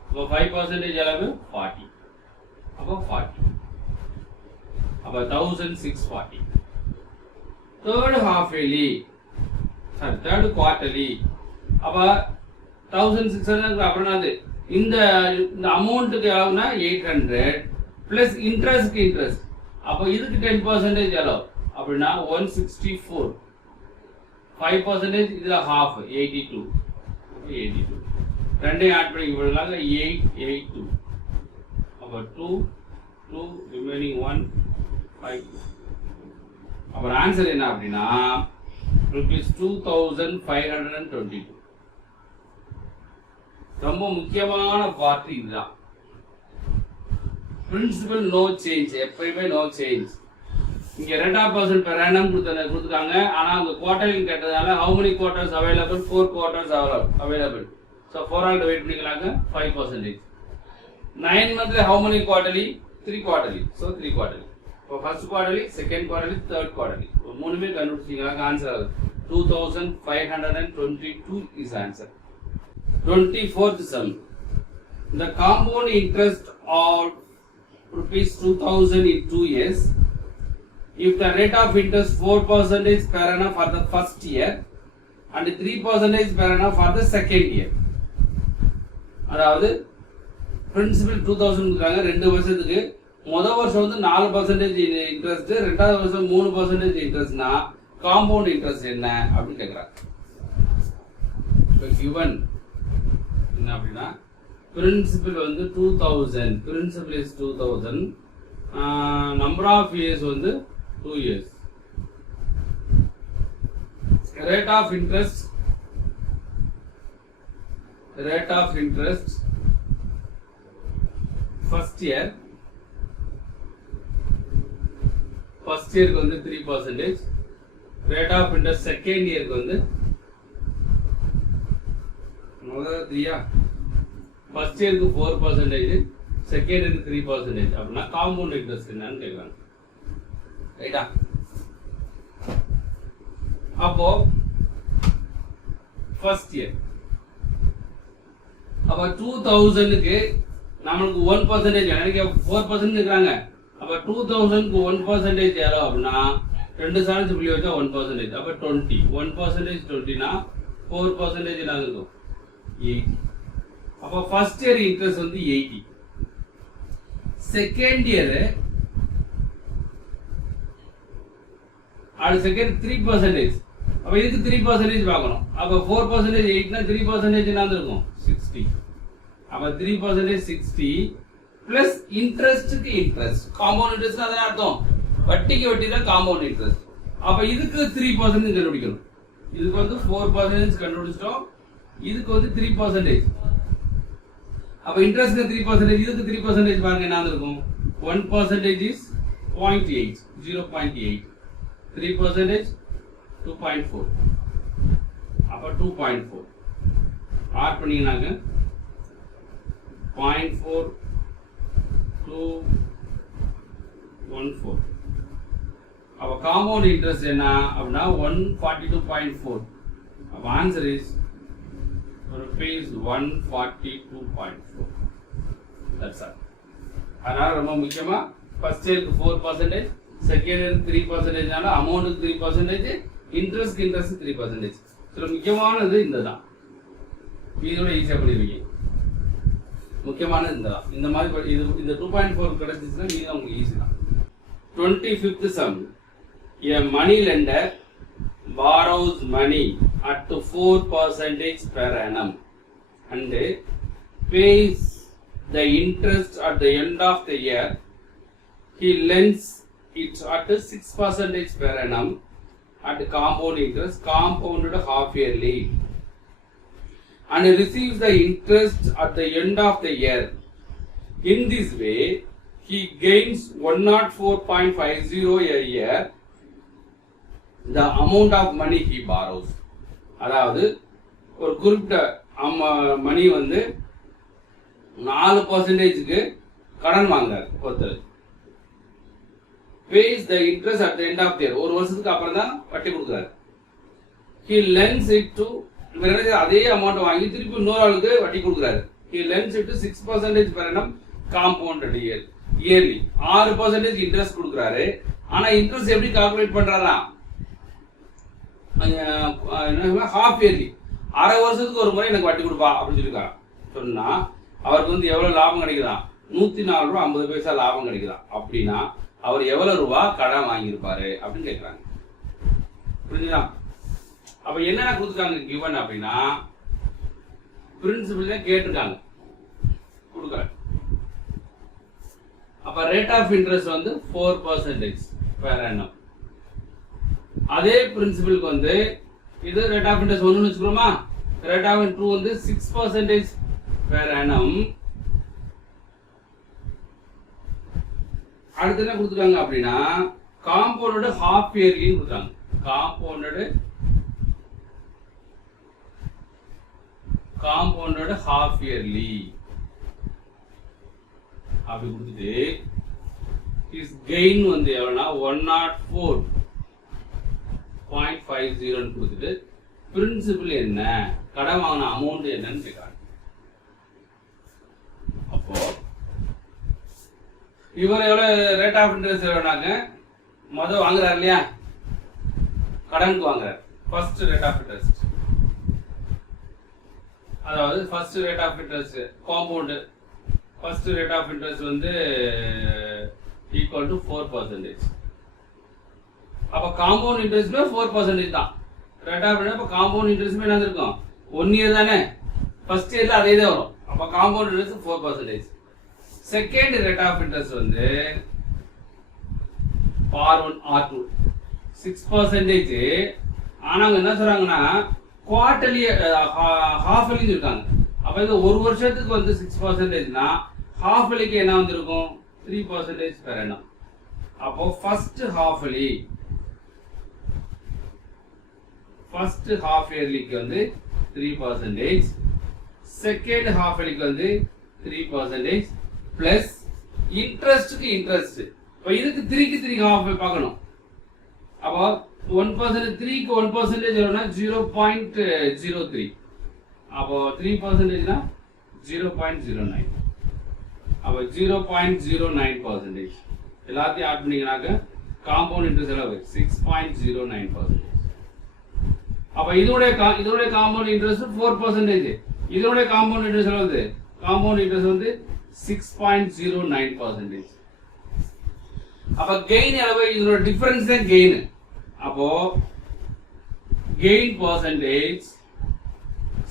அப்ப 5% அளவு 40. அப்ப 40. அப்ப 1640. third half yearly, sorry, third quarterly. அப்ப 1600 அப்படினா இந்த அமௌண்ட்க்கு எவ்வளவுனா 800 பிளஸ் இன்ட்ரெஸ்ட்க்கு இன்ட்ரெஸ்ட். அப்ப இதுக்கு 10% எவ்வளவு அப்படினா 164. 5% இதுல half 82. ரெண்டையும் ஆட் பண்ணி இவ்வளவு 882. அப்ப 2 remaining 1 5. அப்ப ஆன்சர் என்ன அப்படின்னா ₹2522. ரொம்ப முக்கியமான பார்ட் இதுதான். பிரின்சிபல் நோ சேஞ்ச், எப்பயுமே நோ சேஞ்ச். இங்க 2% per annum கொடுத்துருக்காங்க. ஆனா அவங்க குவார்டர்லி கேட்டதால how many quarters available? 4 quarters available. So 4 ஆல் டிவைட் பண்ணிக்கலாங்க 5%. 9 monthல how many quarterly? 3 quarterly. So 3 quarterly. For first quarterly, second quarterly, third quarterly. So மூணுமே கண்டுபிடிச்சீங்களா? Answer 2522 is answer. 24th sum. The compound interest of ₹2000 in 2 years. If the rate of interest 4% per annum for the first year and 3% per annum for the second year. அதாவது பிரின்சிபல் 2000 கொடுக்குறாங்க 2 வருஷத்துக்கு. முதல் வருஷம் வந்து 4% இன்ட்ரெஸ்ட், ரெண்டாவது வருஷம் 3% இன்ட்ரெஸ்ட்னா காம்பவுண்ட் இன்ட்ரெஸ்ட் என்ன அப்படின்னு கேட்குறாங்க. இப்போ கிவன் என்ன அப்படின்னா பிரின்சிபல் வந்து 2000, principal is 2000, number of years வந்து 2 years. Rate of interest first year க்கு வந்து 3%. Rate of interest second year க்கு வந்து முதல்ல 3 first year க்கு 4%, second year க்கு 3%. அப்படின்னா காம்பவுண்ட் இன்ட்ரெஸ்ட் என்னன்னு கேட்குறாங்க. ரைட்டா? அப்போ ஃபர்ஸ்ட் இயர் அப்ப 2000க்கு நம்மளுக்கு 1% எனக்கு 4% இருக்கிறாங்க. அப்ப 2000க்கு 1% எவ்வளவு அப்படின்னா 2 சான்ஸ் புள்ளி வச்சா 1%. அப்ப 20. 1% 20னா 4% என்ன இருக்கும்? 80. அப்ப ஃபர்ஸ்ட் இயர் இன்ட்ரெஸ்ட் வந்து 80. செகண்ட் இயர் அது செகண்ட் 3%. அப்ப இதுக்கு 3% பார்க்கணும். அப்ப 4% 8னா 3% என்ன இருக்கும்? 60. அப்ப 3% 60 பிளஸ் இன்ட்ரெஸ்ட்க்கு இன்ட்ரெஸ்ட். காம்பவுண்ட் இன்ட்ரெஸ்ட் அதான் அர்த்தம், வட்டிக்கு வட்டி தான் காம்பவுண்ட் இன்ட்ரெஸ்ட். அப்ப இதுக்கு 3% கண்டுபிடிக்கணும். இதுக்கு வந்து 4% கண்டுபிடிச்சிட்டோம், இதுக்கு வந்து 3%. அப்ப இன்ட்ரெஸ்ட்க்கு 3%, இதுக்கு 3% பாருங்க என்ன இருக்கும். 1% is 0.8, 0.8. 3% 2.4. அப்ப 2.4 ஆட் பண்ணீங்கன்னாங்க 0.4 214. அப்ப காம்பவுண்ட் இன்ட்ரெஸ்ட் என்ன அப்படின்னா 142.4. அப்ப answer is rupees 142.4. That's all. அதனால ரொம்ப முக்கியமா ஃபர்ஸ்ட் இயருக்கு 4%, செகண்ட் இயருக்கு 3%, அமௌண்ட்டுக்கு 3%, இன்ட்ரெஸ்ட் 3%. சில முக்கியமானது இந்த தான். இதோட ஈஸியா பண்ணிருக்கீங்க. முக்கியமானது இந்த தான். இந்த மாதிரி இந்த 2.4 கிடைச்சிச்சுன்னா நீங்க உங்களுக்கு ஈஸி தான். 25th sum. A money lender borrows money at 4% per annum and pays the interest at the end of the year. He lends it at 6% per annum at compound interest, compounded half yearly, and receives the interest at the end of the year. In this way, he gains 104.50 a year the amount of money he borrows. அதாவது ஒரு குறிப்பிட்ட மணி வந்து 4%க்கு கடன் வாங்குறாரு ஒருத்தர். pays the interest at the end of the year. ஒரு வருஷத்துக்கு அப்புறம் தான் வட்டி கொடுக்குறாரு. he lends it to, அதே அமௌண்ட் வாங்கி திருப்பி இன்னொரு ஆளுக்கு வட்டி கொடுக்குறாரு. he lends it to 6% per annum compounded yearly. 6% interest கொடுக்குறாரு. ஆனா இன்ட்ரெஸ்ட் எப்படி கால்குலேட் பண்றாரா, ஹாஃப் இயர்லி, அரை வருஷத்துக்கு ஒரு முறை எனக்கு வட்டி கொடுப்பா அப்படின்னு சொல்லிருக்காங்க. சொன்னா அவருக்கு வந்து எவ்வளவு லாபம் கிடைக்குதா, 104 ரூபா 50 பைசா லாபம் கிடைக்குதா. அப்படின்னா அவர் எவ்வளவு ரூபா கடன் வாங்கியிருப்பாரு அப்படின்னு கேட்கிறாங்க. புரிஞ்சுதா? அப்ப என்னென்ன கொடுத்துருக்காங்க கிவன் அப்படின்னா, பிரின்சிபல் கேட்டிருக்காங்க, கொடுக்குறாங்க. அப்ப ரேட் ஆஃப் இன்ட்ரெஸ்ட் வந்து 4% per annum. அதே பிரின்சிபலுக்கு வந்து இது ரேட் ஆஃப் இன்ட்ரெஸ்ட் 1 வச்சுக்கிறோமா, ரேட் ஆஃப் இன்ட்ரெஸ்ட் 2 வந்து 6% per annum. அடுத்து என்ன கொடுத்துருக்காங்க அப்படின்னா, காம்பவுண்டட் ஹாஃப் இயர்லின்னு கொடுத்தாங்க. காம்பவுண்டட் ஹாஃப் இயர்லி அப்படி கொடுத்துட்டு இஸ் கெயின் வந்து எவ்வளவுனா 104.50 கொடுத்துட்டு பிரின்சிபல் என்ன, கடன் வாங்கின அமௌண்ட் என்னன்னு கேட்காங்க. அப்போ இவர் எவ்வளவு ரேட் ஆஃப் இன்ட்ரெஸ்ட் எவ்வளவுனாங்க, மொதல் வாங்குறாரு இல்லையா, கடனுக்கு வாங்குறாரு. ஃபர்ஸ்ட் ரேட் ஆஃப் இன்ட்ரெஸ்ட், அதாவது first rate of interest compound, first rate of interest வந்து ஈக்குவல் டு 4%. அப்ப காம்பவுண்ட் இன்ட்ரெஸ்ட்மே 4% தான். ரேட் ஆஃப் இன்ட்ரெஸ்ட், அப்ப காம்பவுண்ட் இன்ட்ரெஸ்ட்மே என்ன இருக்கும், 1 இயர் தானே, ஃபர்ஸ்ட் இயர்ல அதே தான் வரும். அப்ப compound interest 4%. Second rate of interest வந்து R1 R2 6%. ஆனா என்ன சொல்றாங்கன்னா குவார்டர்லி ஹாஃப் இயர்லி இருக்காங்க. அப்ப இந்த ஒரு வருஷத்துக்கு வந்து 6%னா ஹாஃப் இயர்லிக்கு என்ன வந்திருக்கும் 3% per annum. அப்போ ஃபர்ஸ்ட் ஹாஃப் இயர்லிக்கு வந்து 3%, செகண்ட் ஹாஃப் இயர்லிக்கு வந்து 3% பிளஸ் இன்ட்ரெஸ்ட்க்கு இன்ட்ரெஸ்ட். இப்போ இதுக்கு 3க்கு 3 ஹாஃப் பார்க்கணும். அப்போ 1% 3க்கு 1% எவ்வளவுனா 0.03. அப்போ 3%னா 0.09. அப்போ 0.09%. எல்லாத்தையும் ஆட் பண்ணீங்கன்னாக்க காம்பவுண்ட் இன்ட்ரெஸ்ட் எவ்வளவு 6.09%. அப்ப இதோட காம்பவுண்ட் இன்ட்ரெஸ்ட் 4%. இதோட காம்பவுண்ட் இன்ட்ரெஸ்ட் எவ்வளவு, காம்பவுண்ட் இன்ட்ரெஸ்ட் வந்து 6.09%. அப்ப கெயின் எவ்வளவு, இதோட டிஃபரன்ஸ் தான் கெயின். அப்போ கெயின் பர்சன்டேஜ்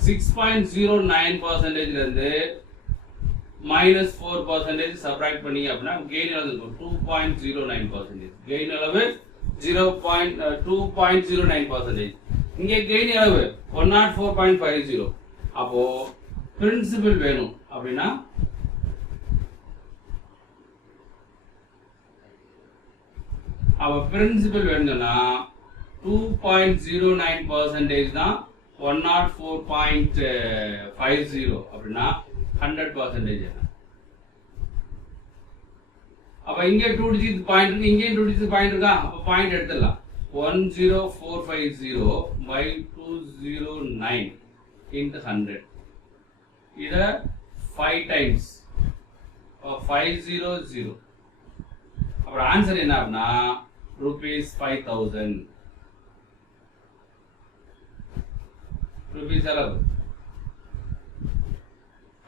6.09% இருந்து minus 4% subtract பண்ணி அப்படின்னா gain அளவு இருக்கும் 2.09%. gain அளவு 2.09%. இங்கே gain அளவு 104.50. அப்போ principal வேணும் அப்படின்னா அப்ப principal வேணும்னா 2.09% தான் 104.50 அப்படின்னா 100%. அப்ப இங்க 2 டிஜிட் பாயிண்ட் இருக்கு, இங்கே 2 டிஜிட் பாயிண்ட் இருக்கா, அப்ப பாயிண்ட் எடுத்துடலாம். 10450 by 209 into 100. இத 5 times 500. அப்புறம் ஆன்சர் என்ன அப்படின்னா rupees 5000. rupees அளவு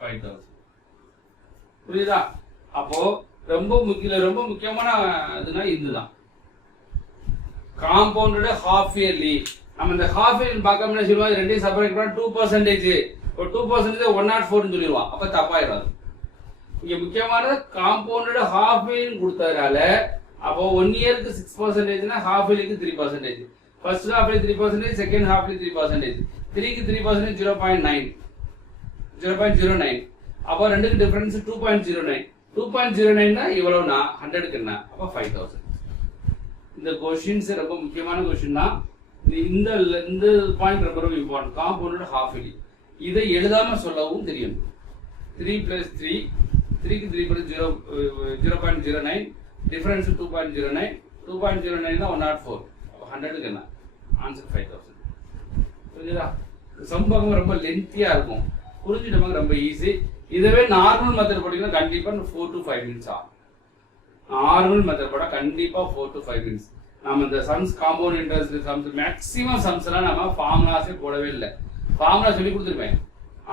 5000. புரியுதா? அப்போ ரொம்ப முக்கியமான இதுனா இதுதான் காம்பவுண்டட் ஹாஃப் இயர்லி. நம்ம இந்த ஹாஃப் இயர்லி பார்க்காம என்ன சொல்லுவாங்க, ரெண்டையும் செப்பரேட் பண்ணா 2%. ஒரு 2% 104 சொல்லிடுவான், அப்ப தப்பாயிடாது. இங்க முக்கியமானது காம்பவுண்டட் ஹாஃப் இயர்லி கொடுத்ததுனால அப்போ 1 இயருக்கு 6%, ஹாஃப் இயர்லிக்கு 3%. First half yearly 3%, second half yearly 3%. 3க்கு 3% 0.09. அப்போ ரெண்டுக்கு டிஃபரன்ஸ் 2.09. 2.09 இவ்வளவுனா 100க்கு என்ன, அப்ப 5000. இந்த क्वेश्चंस ரொம்ப முக்கியமான क्वेश्चन தான். இந்த பாயிண்ட் ரொம்ப இம்பார்ட்டன்ட். காம்பவுண்டட் ஹாஃப் இயர்லி இதை எழுதாம சொல்லவும் தெரியும். 3 + 3 3க்கு 3 0.09, டிஃபரன்ஸ் 2.09. 2.09 தான் 104. அப்ப 100க்கு என்ன, ஆன்சர் 5000. புரியுதா? சம்பவம் ரொம்ப லென்த்தியா இருக்கும், புரிஞ்சிட்டவங்க ரொம்ப ஈஸி. இதுவே நார்மல் மெத்தட் போட்டீங்கன்னா கண்டிப்பா 4 to 5 minutes ஆகும். நார்மல் மெத்தட் போட கண்டிப்பா 4 to 5 minutes. நம்ம இந்த sums compound interest sums maximum sums எல்லாம் நம்ம ஃபார்முலாஸே போடவே இல்லை. ஃபார்முலா சொல்லி கொடுத்துருப்பேன்,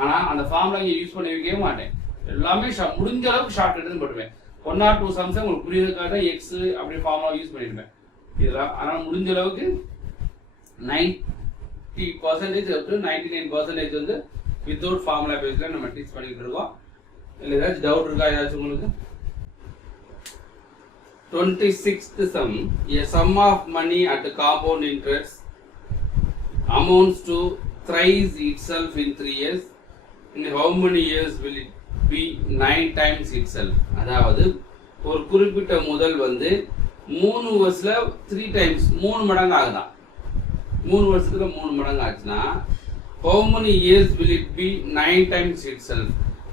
ஆனா அந்த ஃபார்முலா இங்க யூஸ் பண்ண வைக்கவே மாட்டேன். எல்லாமே முடிஞ்ச அளவுக்கு ஷார்ட் எடுத்து போட்டுவேன். 1 or 2 சம்ஸ் உங்களுக்கு புரியுறதுக்காக எக்ஸ் அப்படி ஃபார்முலா யூஸ் பண்ணிருப்பேன். இதெல்லாம் ஆனால் முடிஞ்ச அளவுக்கு 90% to 99% வந்து வித்தவுட் ஃபார்முலா பேஸ்ல நம்ம டீச் பண்ணிட்டு இருக்கோம். இல்லை ஏதாச்சும் டவுட் இருக்கா ஏதாச்சும் உங்களுக்கு? 26th sum, a sum of money at compound interest amounts to thrice itself in 3 years. In how many years will it be 9 times itself? அதாவது ஒரு குறிப்பிட்ட முதல் வந்து 3 வருஷத்துல 3 times 3 மடங்கு ஆகுதான். 3 வருஷத்துல 3 மடங்கு ஆச்சுன்னா how many years will it be 9 times itself?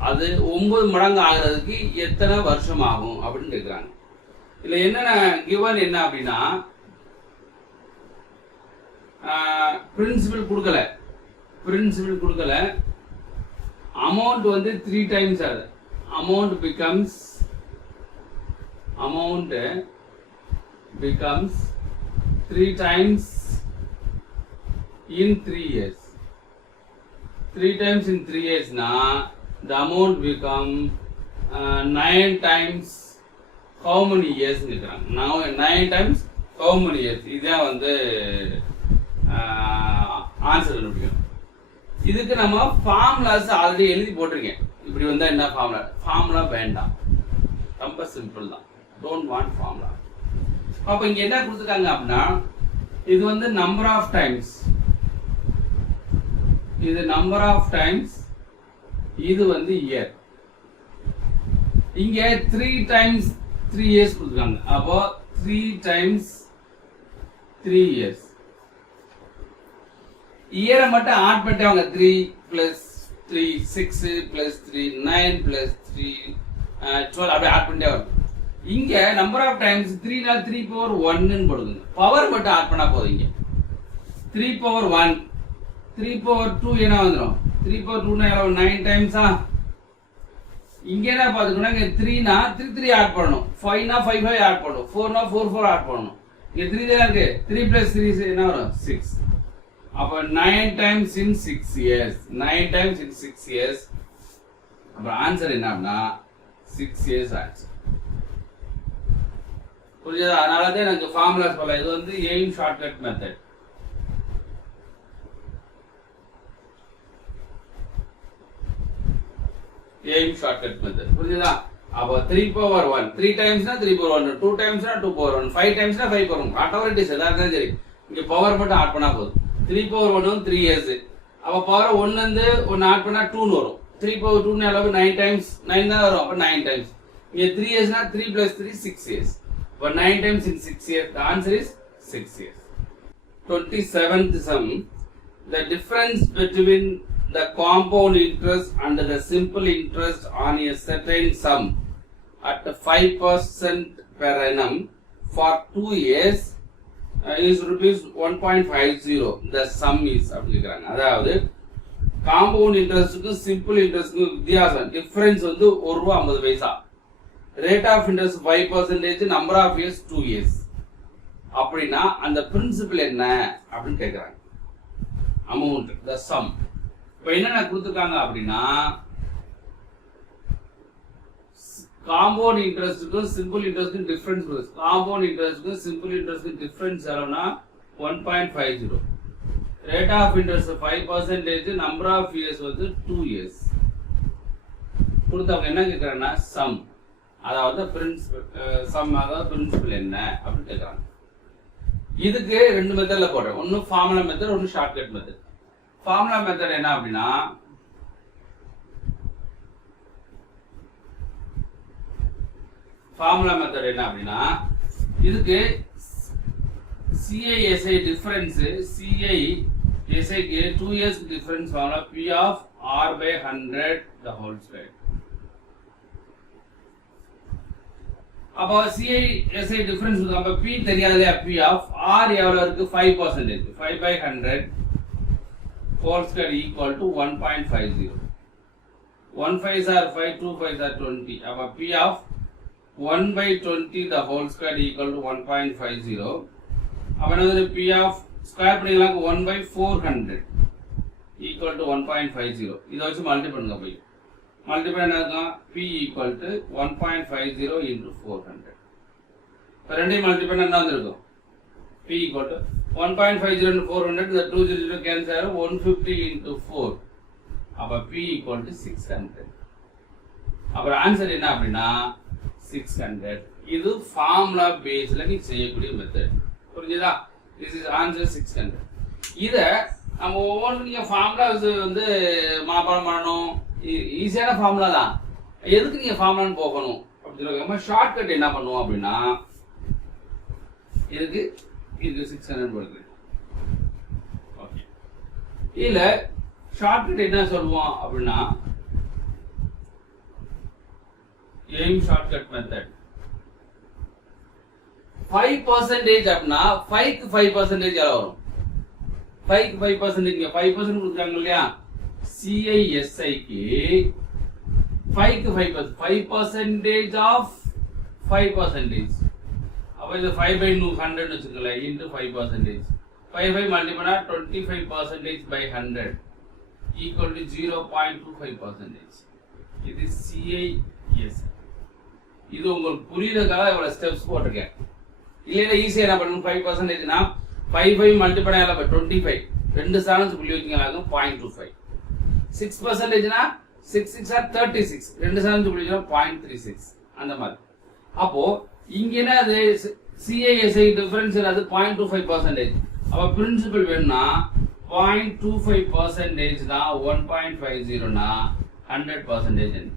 அது 9 மடங்கு ஆகிறதுக்கு எத்தனை வருஷம் ஆகும் அப்படின்னு கேட்குறாங்க. இதுல என்னென்ன கிவன் என்ன அப்படின்னா பிரின்சிபல் கொடுக்கல, அமௌண்ட் வந்து 3 times ஆகுது. Amount becomes 3 times in 3 years. 3 times in 3 years na the amount become 9 times how many years நிக்கிறாங்க. now 9 times how many years இதான் வந்து ஆன்சர் கண்டுபிடிக்கணும். இதுக்கு நம்ம ஃபார்முலாஸ் ஆல்ரெடி எழுதி போட்டிருக்கேன். இப்படி வந்தா என்ன ஃபார்முலா வேண்டாம், ரொம்ப சிம்பிள் தான். Don't want formula. அப்ப இங்க என்ன கொடுத்துருக்காங்க அப்படின்னா இது வந்து நம்பர் ஆஃப் டைம்ஸ், இது நம்பர் ஆஃப் டைம்ஸ், இது வந்து இயர். இங்க 3 times 3 years கொடுத்துருக்காங்க. அப்போ 3 times 3 years. இயரை மட்டும் ஆட் பண்ணிட்டவங்க 3 + 3 6 + 3 9 + 3 12 அப்படியே ஆட் பண்ணிட்டே வரும். இங்க நம்பர் ஆஃப் டைம்ஸ் 3 நாள் 3 power 1 போடுங்க. பவர் மட்டும் ஆட் பண்ணா போதும். இங்க 3 power 1 3 power 2 என்ன வந்துடும்? 3 power 2 எவ்வளவு? 9 டைம்ஸா? இங்க என்ன பாத்துக்கணும், இங்க 3 னா 3 3 ஆட் பண்ணணும், 5 னா 5 5 ஆட் பண்ணணும், 4 னா 4 4 ஆட் பண்ணணும். இங்க 3 தான் இருக்கு. 3 + 3 என்ன வரும்? 6. அப்ப 9 times in 6 years. 9 times in 6 years. அப்ப ஆன்சர் என்ன அப்படின்னா 6 years ஆன்சர். புரியுதா? அதனால தான் எனக்கு ஃபார்முலா சொல்ல. இது வந்து aim shortcut method. aim shortcut method. புரியுதா? அப்ப 3 power 1 3 times na 3 power 1 2 times na 2 power 1 5 times na 5 power 1 whatever it is எல்லாரும் சரி இங்க பவர் மட்டும் ஆட் பண்ணா போதும் 3 power 1 வந்து 3 years அப்ப பவர் 1 வந்து 1 ஆட் பண்ணா 2 னு வரும் 3 power 2 ன அளவு 9 times 9 தான் வரும் அப்ப 9 times இங்க 3 years na 3 plus 3 6 years but 9 times in 6 years the answer is 6 years. 27th sum, the difference between the compound interest and the simple interest on a certain sum at 5% per annum for 2 years is rupees 1.50. The sum is அப்படிங்கறாங்க. அதாவது compound interest க்கு simple interest க்கு வித்தியாசம் டிஃபரன்ஸ் வந்து ₹1.50. rate of interest 5%, number of years 2 years. அப்படினா அந்த பிரின்சிபல் என்ன அப்படினு கேக்குறாங்க. Amount the sum. இப்போ என்ன கொடுத்திருக்காங்க அப்படினா காம்பவுண்ட் இன்ட்ரஸ்ட்க்கு சிம்பிள் இன்ட்ரஸ்ட்க்கு டிஃபரன்ஸ் வருது. காம்பவுண்ட் இன்ட்ரஸ்ட்க்கு சிம்பிள் இன்ட்ரஸ்ட்க்கு டிஃபரன்ஸ் எவ்வளவுனா 1.50. Rate of interest 5%, number of years வந்து 2 இயர்ஸ். கொடுத்தவங்க என்ன கேக்குறாங்கன்னா சம், அதாவது பிரின்சிபல் சம், அதாவது பிரின்சிபல் என்ன அப்படின்னு கேக்குறாங்க. இதுக்கு ரெண்டு மெத்தட்ல போடுறேன். ஒன்னு ஃபார்முலா மெத்தட், ஒன்னு ஷார்ட்கட் மெத்தட். ஃபார்முலா மெத்தட் என்ன அப்படின்னா இதுக்கு CISI டிஃபரன்ஸ், CISI க்கு 2 years difference formula P of R by 100 the whole square. அப்ப CISI டிஃபரன்ஸ் நம்ம P தெரியாதலையா, P of R எவ்வளவு இருக்கு 5%, 5 by 100 whole square equal to 1.50. 1 5s are 5, 2 5s are 20. அப்ப P of 1 by 20 the whole square equal to 1.50. அப்ப என்னது P of ஸ்கொயர் பண்ணிக்கலாம் 1 by 400 equal to 1.50. இத வச்சு மல்டிப்ளை பண்ணுங்க. போய் மல்டிப்ளை என்ன இருக்கும் P equal to 1.50 into 400. இப்ப ரெண்டையும் மல்டிப்ளை என்ன வந்திருக்கும் P equal to 1.50 into 400, the 2 0 cancel 150 into 4. அப்ப P equal to 600. அப்புறம் ஆன்சர் என்ன அப்படின்னா 600. இது ஃபார்முலா பேஸ்ல நீ செய்யக்கூடிய மெத்தட். புரிஞ்சுதா? this is answer 600. இத நம்ம ஒவ்வொரு நீங்க ஃபார்முலாஸ் வந்து மனப்பாடம் பண்ணணும். ஈஸியான ஃபார்முலா தான். எதுக்கு நீங்க ஃபார்முலான்னு போகணும் அப்படின்னு நம்ம ஷார்ட்கட் என்ன பண்ணுவோம் அப்படின்னா இதுக்கு 600 போடுது. ஓகே, இல்ல ஷார்ட்கட் என்ன சொல்லுவோம் அப்படின்னா எய்ம் ஷார்ட்கட் மெத்தட். 5% அப்படின்னா 5 க்கு 5% எவ்வளவு வரும்? 5 க்கு 5% இங்க 5% கொடுத்தாங்க இல்லையா, CISI க்கு 5 க்கு 5%, 5% of 5%. அப்ப இது 5 by 100 வெச்சுக்கல into 5%. 5 multiply 25% by 100 equal to 0.25%. இது CISI. இது உங்களுக்கு புரியறதுக்காக இவ்வளவு ஸ்டெப்ஸ் போட்டிருக்கேன். இல்லையா ஈஸியா என்ன பண்ணணும் 5% னா 5 மல்டிப்ளை ஆல 25 ரெண்டு ஸ்தானத்து புள்ளி வச்சீங்கன்னா 0.25. 6% னா 6 6 are 36 ரெண்டு ஸ்தானத்து புள்ளி வச்சா 0.36 அந்த மாதிரி. அப்போ இங்க என்ன அது CISI டிஃபரன்ஸ் அது 0.25%. அப்ப பிரின்சிபல் வேணும்னா 0.25% தான் 1.50 னா 100%.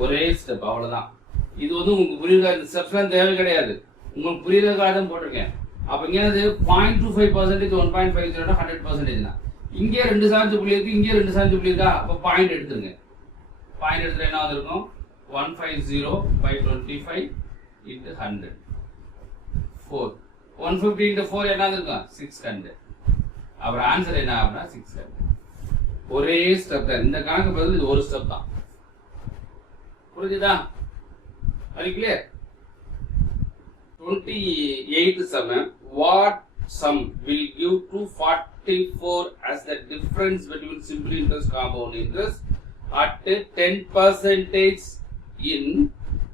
ஒரே ஸ்டெப், அவ்வளவுதான். இது வந்து உங்களுக்கு புரியுதா? இந்த ஸ்டெப்ஸ்லாம் தேவை கிடையாது, உங்களுக்கு புரியுறதுக்காக தான் போட்டிருக்கேன். அப்ப இங்க என்னது 0.25% 1.50 னா 100%. இங்க ரெண்டு சார்ஜ் புள்ளி இருக்கு, இங்க ரெண்டு சார்ஜ் புள்ளி இருக்கா, அப்ப பாயிண்ட் எடுத்துருங்க. பாயிண்ட் எடுத்துட்டு என்ன வந்திருக்கும் 150 by 25 into 100. 4 150 into 4 என்ன வந்திருக்கும் 600. அப்புறம் ஆன்சர் என்ன அப்படின்னா 600. ஒரே ஸ்டெப் தான். இந்த கணக்கு பதில் இது ஒரு ஸ்டெப் தான். புரியுதா? Are you clear? 28th sum. What sum will give 244 as the difference between simple interest compound interest at 10% in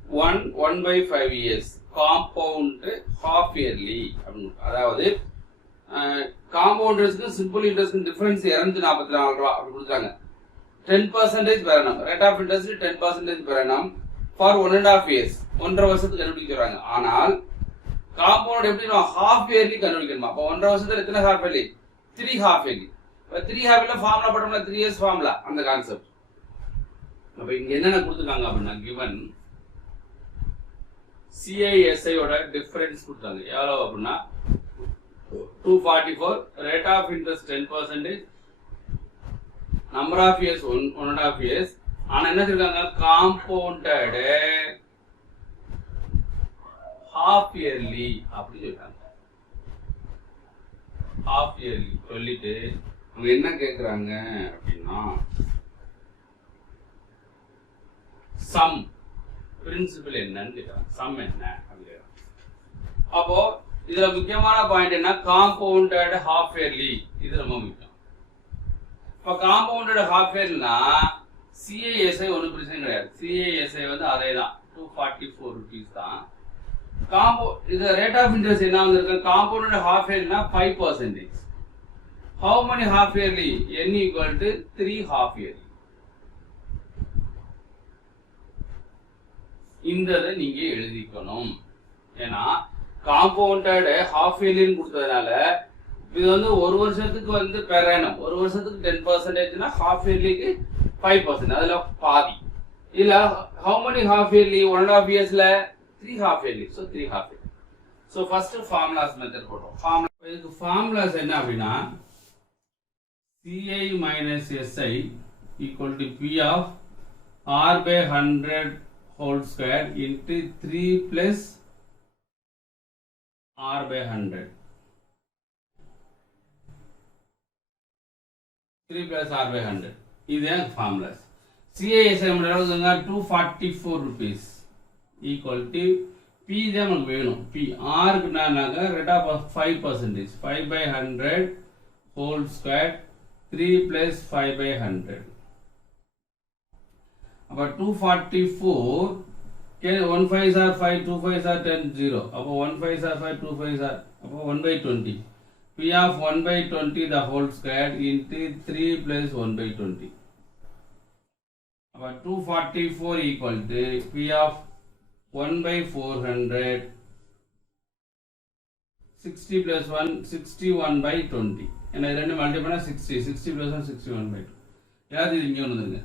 1 by 5 years compound half yearly? அதாவது காம்பவுண்ட் இன்ட்ரெஸ்ட்க்கு சிம்பிள் இன்ட்ரெஸ்ட்க்கு டிஃபரன்ஸ் 244 ரூபாய் அப்படி கொடுத்தாங்க. 10% per annum. Rate of interest 10% per annum for 1.5 years. 1.5 வருஷத்துக்கு கண்டுபிடிக்கிறாங்க. ஆனால் காம்பவுண்ட் எப்படி நம்ம ஹாஃப் இயர்லி கண்டுபிடிக்கணுமா? அப்போ 1.5 வருஷத்துல எத்தனை ஹாஃப் இயர்லி? 3 half yearly. இப்போ 3 ஹாஃப் இயர்ல ஃபார்முலா போட்டோம்னா 3 இயர்ஸ் ஃபார்முலா அந்த கான்செப்ட். அப்போ இங்க என்னென்ன கொடுத்துருக்காங்க அப்படின்னா கிவன் CISI ஓட டிஃபரன்ஸ் கொடுத்தாங்க. எவ்வளவு அப்படின்னா 244, rate of interest 10%, number of years 1.5 years. ஆனா என்ன சொல்றாங்க? காம்பவுண்டட் ஹாஃப் இயர்லி அப்படி சொல்றாங்க. ஹாஃப் இயர்லி சொல்லிட்டு அவங்க என்ன கேக்குறாங்க அப்படின்னா சம் பிரின்சிபல் என்னன்னு கேக்குறாங்க. சம் என்ன அப்படி. அப்போ இதுல முக்கியமான பாயிண்ட் என்ன? Compounded half yearly. இது ரொம்ப முக்கியம். இப்ப காம்பவுண்டட் ஹாஃப் இயர்லினா CISI ஒன்றும் பிரச்சனை கிடையாது. CISI வந்து அதே தான் 244 rupees தான். இது ரேட் ஆஃப் இன்ட்ரெஸ்ட் என்ன வந்திருக்கு? காம்பவுண்டட் ஹாஃப் இயர்லினா 5%. How many half yearly? N equal to 3 half yearly. இந்த நீங்க எழுதிக்கணும். ஏன்னா காம்பவுண்டட் ஹாஃப் இயர்லின்னு கொடுத்ததுனால இது வந்து ஒரு வருஷத்துக்கு வந்து பெர் ஆனம், ஒரு வருஷத்துக்கு 10%னா ஹாஃப் இயர்லிக்கு 5%, அதுல பாதி. இல்ல how many half yearly? 1.5 yearsல 3 half yearly. So 3 half yearly. So first formulas method போடுறோம். இதுக்கு formulas என்ன அப்படின்னா CI minus SI equal to P of R by 100 whole square into 3 plus R by 100. 3 plus R by 100. இதுதான் formulas. CISI நம்மளுக்கு 244 rupees equal to P தான் நமக்கு வேணும். P R க்குனாக்க rate of 5%. 5 by 100 whole square 3 plus 5 by 100. அப்ப 244 1 5s are 5, 2 5s are 10, 0. அப்போ 1 5s are 5, 2 5s are, அப்போ 1 by 20. P of 1 by 20 the whole square into 3 plus 1 by 20. அப்போ 244 equal to P of 1 by 400, 60 plus 1, 61 by 20. என்ன ரெண்டு மல்டிப்ளை பண்ணா 60, 60 plus 1, 61 by 2. ஏதாவது இங்க வந்துருங்க.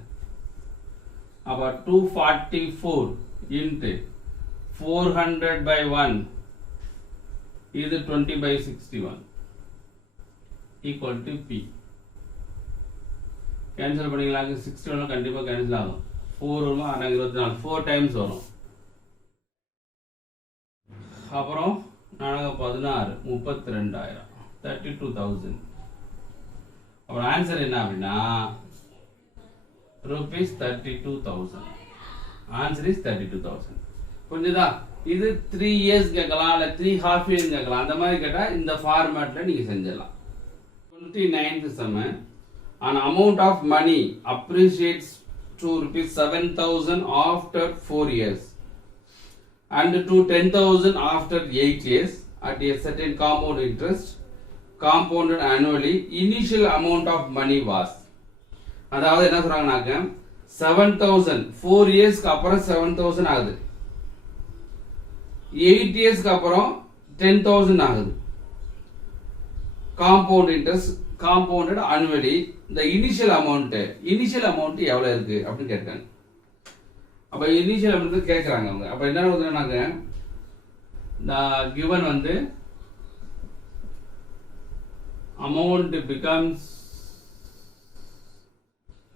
அப்போ 244 into 400 by 1 இது 20 by 61 equal to P. Cancel பண்ணிக்கலாங்க. 61 கண்டிப்பா கேன்சல் ஆகும். 4 வருமா 24, 4 டைம்ஸ் வரும். அப்புறம் 4 16 32,000 32,000. அப்புறம் ஆன்சர் என்ன அப்படின்னா rupees 32,000. Answer is 32,000. புரிஞ்சுதா? இது 3 years கேட்கலாம், இல்ல 3 half years கேட்கலாம். அந்த மாதிரி கேட்டா இந்த ஃபார்மேட்ல நீங்க செஞ்சிடலாம். 29th sum. An amount of money appreciates to rupees 7,000 after 4 years and to 10,000 after 8 years at a certain compound interest compounded annually. Initial amount of money was, அதாவது என்ன சொல்றாங்கனாக்க 7,000 4 இயர்ஸ்க்கு அப்புறம் 7,000 ஆகுது, 8 இயர்ஸ்க்கு அப்புறம் 10,000 ஆகுது. Compound interest compounded annually. இந்த இனிஷியல் அமௌண்ட் எவ்வளவு இருக்கு அப்படின்னு கேட்டாங்க. அப்ப இனிஷியல் அமௌண்ட் கேட்கறாங்க அவங்க. அப்ப என்ன சொல்றாங்க? the given வந்து amount becomes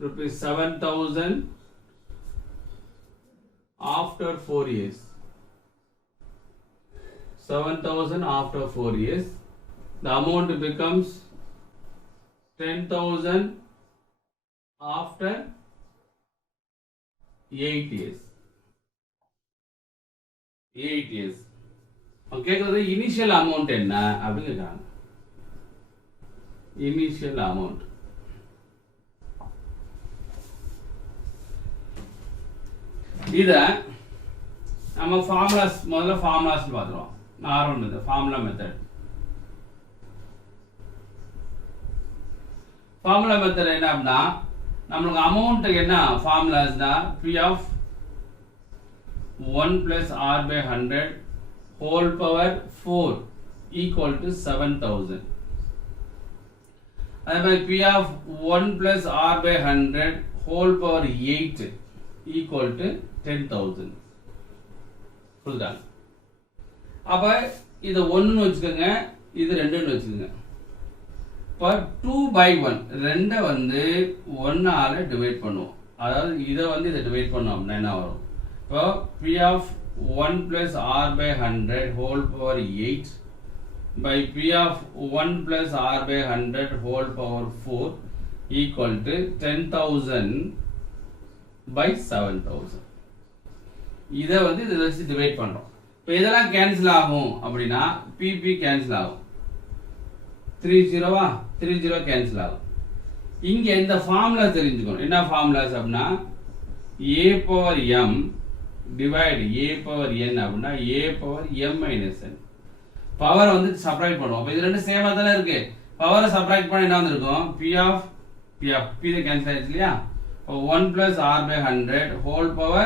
rupees 7,000 after 4 years. 7,000 after 4 years. The amount becomes 10,000 after 8 years. 8 years. Okay, so the initial amount என்ன அப்படி கேக்குறாங்க. Initial amount. இத நம்ம ஃபார்முலாஸ் முதல்ல ஃபார்முலாஸ் பார்த்துறோம். Normal method, formula method. Formula method என்ன அப்படின்னா நம்மளுக்கு அமௌண்ட் என்ன ஃபார்முலாஸ்னா P of 1 plus R by 100 whole power 4 equal to 7,000. அதே மாதிரி P of 1 plus R by 100 whole power 8 equal to 10,000. புரியுதா? அப்ப இது 1 வச்சுக்கோங்க, இது 2 வச்சுக்கோங்க. இப்போ 2 by 1 ரெண்டை வந்து 1 ஆல டிவைட் பண்ணுவோம். அதாவது இதை வந்து இதை டிவைட் பண்ணோம் அப்படின்னா என்ன வரும்? இப்போ P of 1 plus R by 100 whole power 8 by P of 1 plus R by 100 whole power 4 equal to 10,000 by 7,000. இதை வந்து இதை வச்சு டிவைட் பண்றோம். இப்போ இதெல்லாம் கேன்சல் ஆகும் அப்படின்னா PP கேன்சல் ஆகும். 30 30 கேன்சல் ஆகும். இங்க இந்த ஃபார்முலா தெரிஞ்சுக்கணும். என்ன ஃபார்முலாஸ் அப்படின்னா a power m divide a power n அப்படின்னா a power m minus n. பவரை வந்து சப்ட்ராக்ட் பண்ணுவோம். அப்ப இது ரெண்டு சேமா தானே இருக்கு. பவரை சப்ட்ராக்ட் பண்ணா என்ன வந்திருக்கும்? P of P தான் கேன்சல் ஆயிடுச்சு இல்லையா? 1 plus R by 100 whole power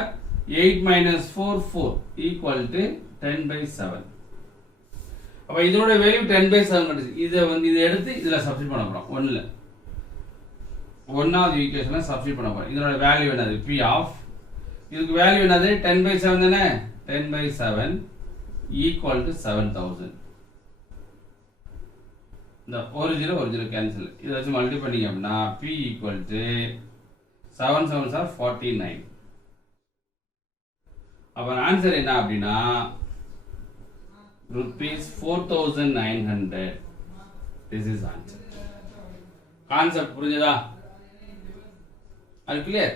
8 minus 4 4 equal to 10 by 7. அப்ப இதோட வேல்யூ 10 by 7 கிடைச்சு. இதை வந்து இதை எடுத்து இதுல சப்ஸ்டிட் பண்ண போறோம். 1ல 1வது ஈக்குவேஷன்ல சப்ஸ்டிட் பண்ண போறோம். இதோட வேல்யூ என்னது? P of இதுக்கு வேல்யூ என்னது? 10 by 7 தானே? 10 by 7 equal to 7,000. இந்த ஒரு ஜீரோ கேன்சல். இதை வச்சு மல்டிப்ளை பண்ணீங்க அப்படின்னா P equal to 7 7s are 49. அப்ப ஆன்சர் என்ன அப்படின்னா rupees 4,900. This is answer. Concept புரிஞ்சதா? அது கிளியர்?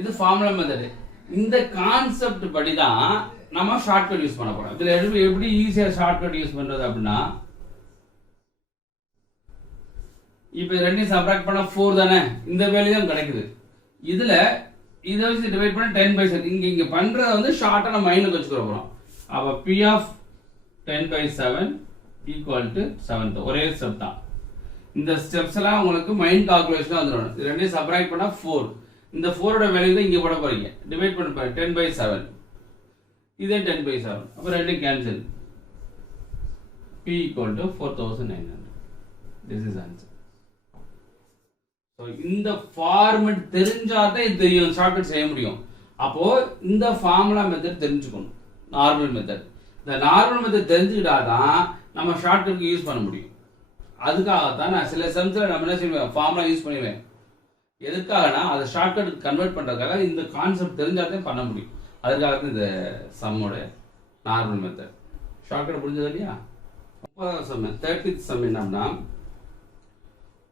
இது ஃபார்முலா மெத்தட். இந்த கான்செப்ட் படி தான் நம்ம ஷார்ட்கட் யூஸ் பண்ண போறோம். இதுல எப்படி ஈஸியா ஷார்ட்கட் யூஸ் பண்றது அப்படின்னா இப்போ ரெண்டையும் சப்ட்ராக்ட் பண்ணா 4 தானே? இந்த வேல்யூ தான் கிடைக்குது. இதுல இதை வச்சு டிவைட் பண்ணா 10 by 7. இங்க பண்றத வந்து ஷார்ட்டா நம்ம மைண்ட்ல வச்சுக்க போறோம். அப்ப P of 10 by 7 equal to 7. ஒரே ஸ்டெப் தான். இந்த ஸ்டெப்ஸ் எல்லாம் உங்களுக்கு மைண்ட் கால்குலேஷன் வந்துரும். இது ரெண்டையும் சப்ட்ராக்ட் பண்ணா 4. இந்த 4 ஓட வேல்யூ தான் இங்க போட போறீங்க. டிவைட் பண்ண பாருங்க 10 by 7. இதே 10 by 7. அப்ப ரெண்டும் cancel. P equal to 4,900. This is answer. So இந்த ஃபார்மட் தெரிஞ்சாதான் இது தெரியும், ஷார்ட்கட் செய்ய முடியும். அப்போ இந்த ஃபார்முலா மெத்தட் தெரிஞ்சுக்கணும். Normal method. இந்த நார்மல் மெத்தட் தெரிஞ்சுக்கிட்டாதான் நம்ம ஷார்ட்கட்க்கு யூஸ் பண்ண முடியும். அதுக்காகத்தான் நான் சில சம்ஸ்ல நம்ம என்ன செய்வேன், ஃபார்முலா யூஸ் பண்ணுவேன். எதுக்காகனா அதை ஷார்ட்கட் கன்வெர்ட் பண்றதுக்காக இந்த கான்செப்ட் தெரிஞ்சாதான் பண்ண முடியும். அதுக்காக இந்த சம்மோட நார்மல் மெத்தட். ஷார்ட்கட் புரிஞ்சது இல்லையா? 30th சம் என்னன்னா,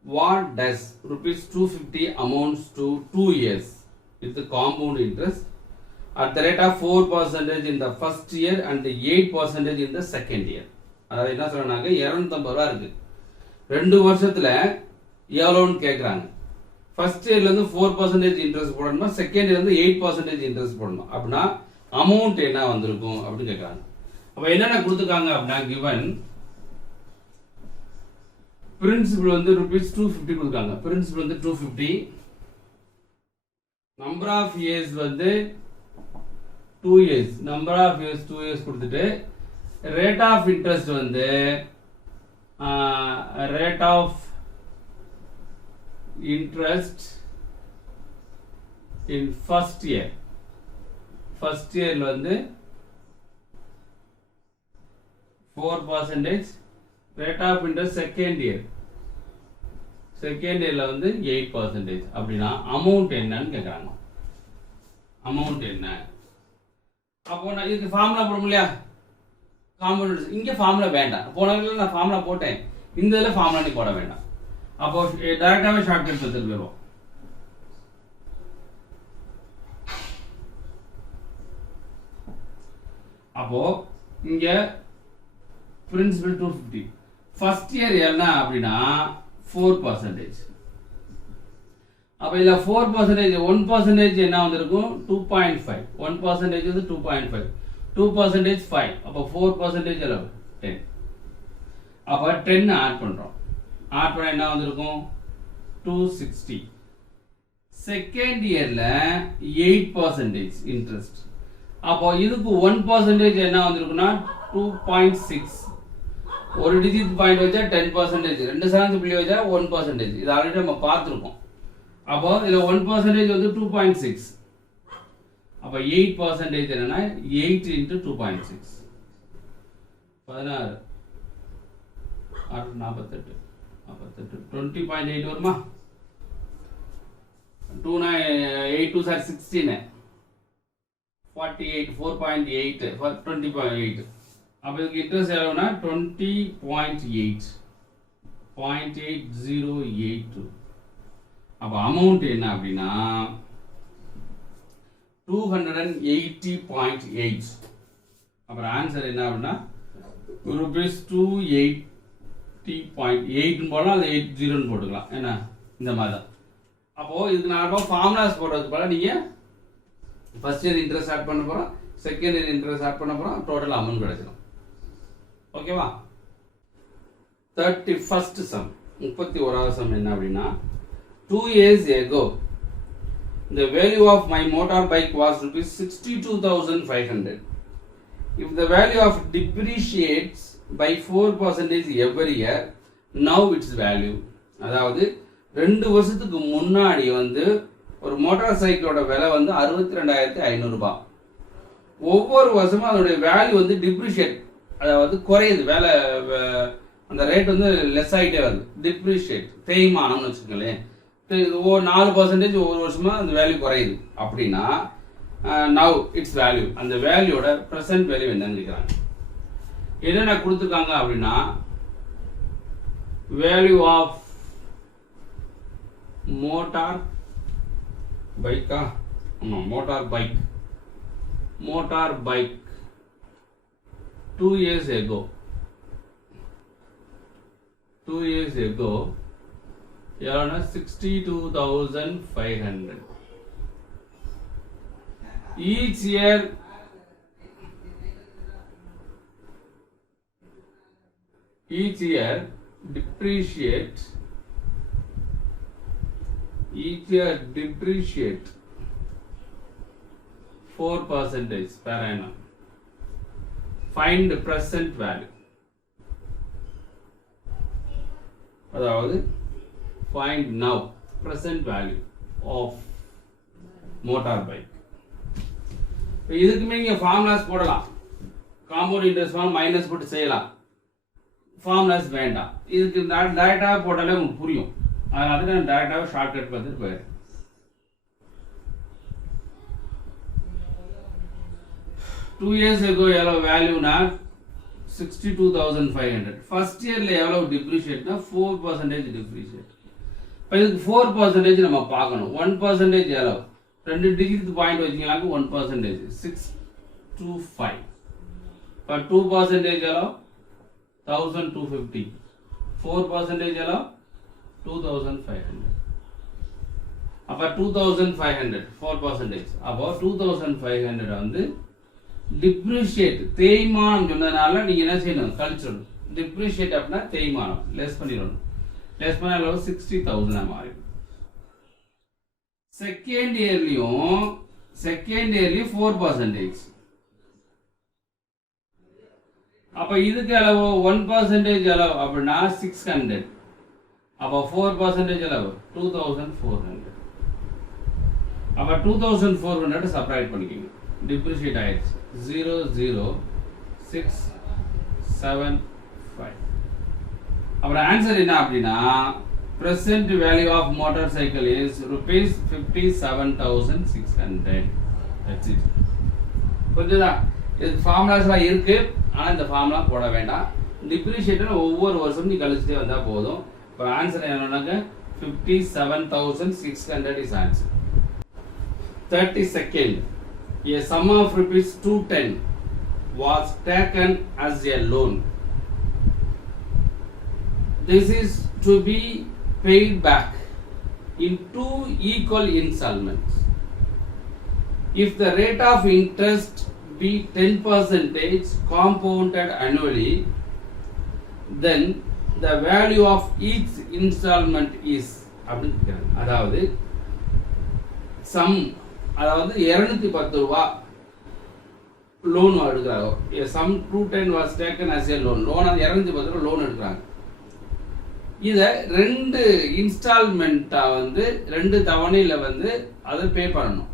what does rupees 250 amounts to 2 years with the compound interest at the rate of 4% in the first year and 8% in the second year? அதாவது என்ன சொல்றாங்க, 250 ரூபாய் இருக்கு. 2 வருஷத்துல எவ்வளவுன்னு கேக்குறாங்க. ஃபர்ஸ்ட் இயர்ல இருந்து 4% இன்ட்ரெஸ்ட் போடணுமா, செகண்ட் இயர்ல இருந்து 8% இன்ட்ரெஸ்ட் போடணும். அப்படின்னா அமௌண்ட் என்ன வந்திருக்கும் அப்படின்னு கேக்குறாங்க. அப்ப என்னென்ன கொடுத்துருக்காங்க அப்படின்னா, கிவன் பிரின்சிபல் வந்து rupees 250 கொடுக்காங்க. பிரின்சிபல் வந்து 250, நம்பர் ஆஃப் இயர்ஸ் வந்து 2 years, number of years 2 years கொடுத்துட்டு ரேட் ஆஃப் இன்ட்ரெஸ்ட் வந்து rate of interest in first year. First இயர்ல வந்து 4%, rate of interest second year, second இயர்ல வந்து 8%. அப்படின்னா அமௌண்ட் என்னன்னு கேக்குறாங்க. அமௌண்ட் என்ன? அப்போ நான் இதுக்கு ஃபார்முலா போட முடியல. காம்பவுண்ட் இங்க ஃபார்முலா வேண்டாம். போன வீடியோல நான் ஃபார்முலா போட்டேன். இந்த இதுல ஃபார்முலா நீ போட வேண்டாம். அப்போ டைரக்டாவே ஷார்ட்கட் மெத்தட் போறோம். அப்போ இங்க பிரின்சிபல் 250, ஃபர்ஸ்ட் இயர் என்ன அப்படின்னா 4%. அப்ப இதுல 4%, 1% என்ன வந்திருக்கும் 2.5. 1% வந்து 2.5, 2% 5. அப்ப 4% எவ்வளவு 10. அப்ப 10 ஆட் பண்றோம். ஆட் பண்ண என்ன வந்திருக்கும் 260. செகண்ட் இயர்ல 8% இன்ட்ரெஸ்ட். அப்போ இதுக்கு 1% என்ன வந்திருக்குன்னா 2.6. ஒரு டிஜிட் பாயிண்ட் வச்சா 10%, ரெண்டு சார்ந்து புள்ளி வச்சா 1%. இது ஆல்ரெடி நம்ம பார்த்துருக்கோம். அப்போ இதுல 1% வந்து 2.6. அப்போ 8% என்னன்னா 8 into 2.6 16 48 20.8 வருமா? 8 2 are 16 48 4.8 20.8. அப்போ இதுக்கு இன்ட்ரெஸ்ட் எவ்வளவுனா 20.8 0.8082. அப்போ அமௌண்ட் என்ன அப்படின்னா 280.8. அப்புறம் ஆன்சர் என்ன அப்படின்னா rupees 280.8 போடலாம், அது 80 போட்டுக்கலாம். என்ன இந்த மாதிரி தான். அப்போ இதுக்கு நான் ஃபார்முலாஸ் போடுறதுக்கு பதிலா நீங்க ஃபர்ஸ்ட் இயர் இன்ட்ரெஸ்ட் ஆட் பண்ண போறோம், செகண்ட் இயர் இன்ட்ரெஸ்ட் ஆட் பண்ண போறோம், டோட்டல் அமௌண்ட் கிடைச்சிடும். ஓகேவா? 31st சம் 31வது சம் என்ன அப்படின்னா 2 years ago the value of my motorbike was rupees 62,500. If the value of depreciates by 4% every year, now its value. அதாவது 2 வருஷத்துக்கு முன்னாடி வந்து ஒரு மோட்டார் சைக்கிளோட விலை வந்து 62,500 ரூபாய். ஒவ்வொரு வருஷமும் அதோடைய வேல்யூ வந்து டிப்ரிஷியேட், அதாவது குறையுது, வேலை அந்த ரேட் வந்து லெஸ் ஆகிட்டே வருது. டிப்ரிஷியேட் தேய்மானம்னு வச்சுக்கோங்களேன். 4% ஒரு வருஷமா அந்த வேல்யூ குறையுது அப்படின்னா நவ் இட்ஸ் வேல்யூ, அந்த வேல்யூட பிரசன்ட் வேல்யூ என்னன்னு கேட்குறாங்க. என்னென்ன கொடுத்துருக்காங்க அப்படின்னா வேல்யூ ஆஃப் மோட்டார் பைக்கா, மோட்டார் பைக் 2 years ago எவ்வளோனா 62,500. each year depreciate 4% per annum. Find the present value. அதாவது find now present value of motor bike. இதுக்குமே நீங்க ஃபார்முலாஸ் போடலாம். காம்பவுண்ட் இன்ட்ரெஸ்ட் ஃபார்ம் மைனஸ் போட்டு செய்யலாம். ஃபார்முலாஸ் வேண்டாம். இதுக்கு டைரக்டாக போட்டாலே உங்களுக்கு புரியும். அதனால நான் டைரக்டாக ஷார்ட்கட் பார்த்துட்டு போயிடுறேன். 2 years ago எவ்வளோ வேல்யூனா 62,500. ஃபர்ஸ்ட் இயர்ல எவ்வளவு டிப்ரிஷியேட்னா 4% டிப்ரிஷியேட். இப்போ இதுக்கு 4% நம்ம பார்க்கணும். 1% எவ்வளவு? 2 டிஜிட் பாயிண்ட் வச்சிங்களாக்கு 1% 625. இப்போ 2% எவ்வளவு? 1,250. 4% எவ்வளவு? 2,500. அப்போ 2,500 4%. அப்போ 2,500 வந்து டிப்ரிஷியேட் தேய்மானம் சொன்னதுனால நீங்க என்ன செய்யணும்? கழிச்சிடணும். டிப்ரிஷியேட் அப்படின்னா தேய்மானம் லெஸ் பண்ணிடணும். லெஸ் பண்ண 60,000 மாறி. செகண்ட் இயர்லயும் 4%. அப்ப இதுக்கு அளவு 1% அளவு அப்படின்னா 600. அப்ப 4% அளவு 2,400. அப்ப 2,400 செப்பரேட் பண்ணிக்கோங்க. டிப்ரிஷியேட் ஆயிடுச்சு. 00675. அப்புறம் ஆன்சர் என்ன அப்படின்னா present value of motorcycle is rupees 57,600. That's it. புரியுதா? இது ஃபார்முலாஸ்லாம் இருக்கு, ஆனா இந்த ஃபார்முலா போட வேண்டாம். டிப்ரிஷியேட் ஒவ்வொரு வருஷமும் நீ கழிச்சுட்டே வந்தா போதும். இப்போ ஆன்சர் என்னன்னாக்க 57,600 is answer. 32nd. A sum of rupees 210 was taken as a loan. This is to be paid back in 2 equal installments. If the rate of interest be 10% compounded annually, then the value of each installment is. அதாவது சம் அதாவது 210 ரூபா லோன் எடுக்கிறாங்க. Sum 210 was taken as a loan. Loan 210 ரூபா லோன் எடுக்கிறாங்க. இதை 2 இன்ஸ்டால்மெண்ட்டா வந்து 2 தவணையில வந்து அதை பே பண்ணணும்.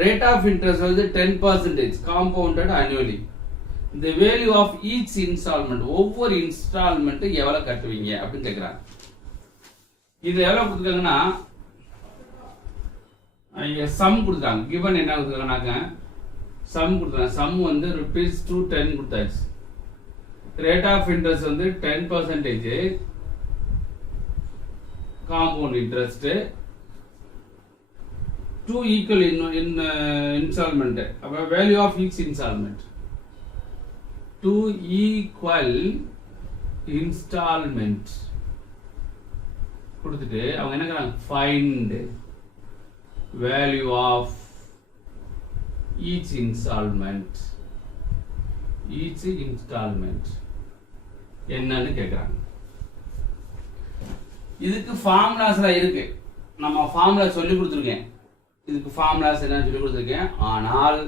ரேட் ஆஃப் இன்ட்ரெஸ்ட் வந்து 10% compounded annually. the value of each installment, ஒவ்வொரு இன்ஸ்டால்மெண்ட் எவ்வளவு கட்டுவீங்க அப்படின்னு கேட்குறாங்க. இது எவ்வளவு கொடுத்துருக்காங்கன்னா சம் கொடுத்தாங்க. கிவன் என்ன கொடுத்துருக்காங்கனாக்க சம் கொடுத்தாங்க. சம் வந்து ₹210 கொடுத்தாச்சு. ரேட் ஆஃப் இன்ட்ரெஸ்ட் வந்து 10% காம்பவுண்ட் இன்ட்ரெஸ்ட், 2 ஈக்குவல் இன்ஸ்டால்மெண்ட். அப்போ value of each installment 2 equal installment கொடுத்துட்டு அவங்க என்ன கேக்குறாங்க, find value of each installment என்னன்னு கேக்குறாங்க. இதுக்கு ஃபார்முலாஸ்லாம் இருக்கு. நம்ம ஃபார்முலா சொல்லி கொடுத்துருக்கேன். இதுக்கு ஃபார்முலாஸ் என்ன சொல்லி கொடுத்துருக்கேன். ஆனால்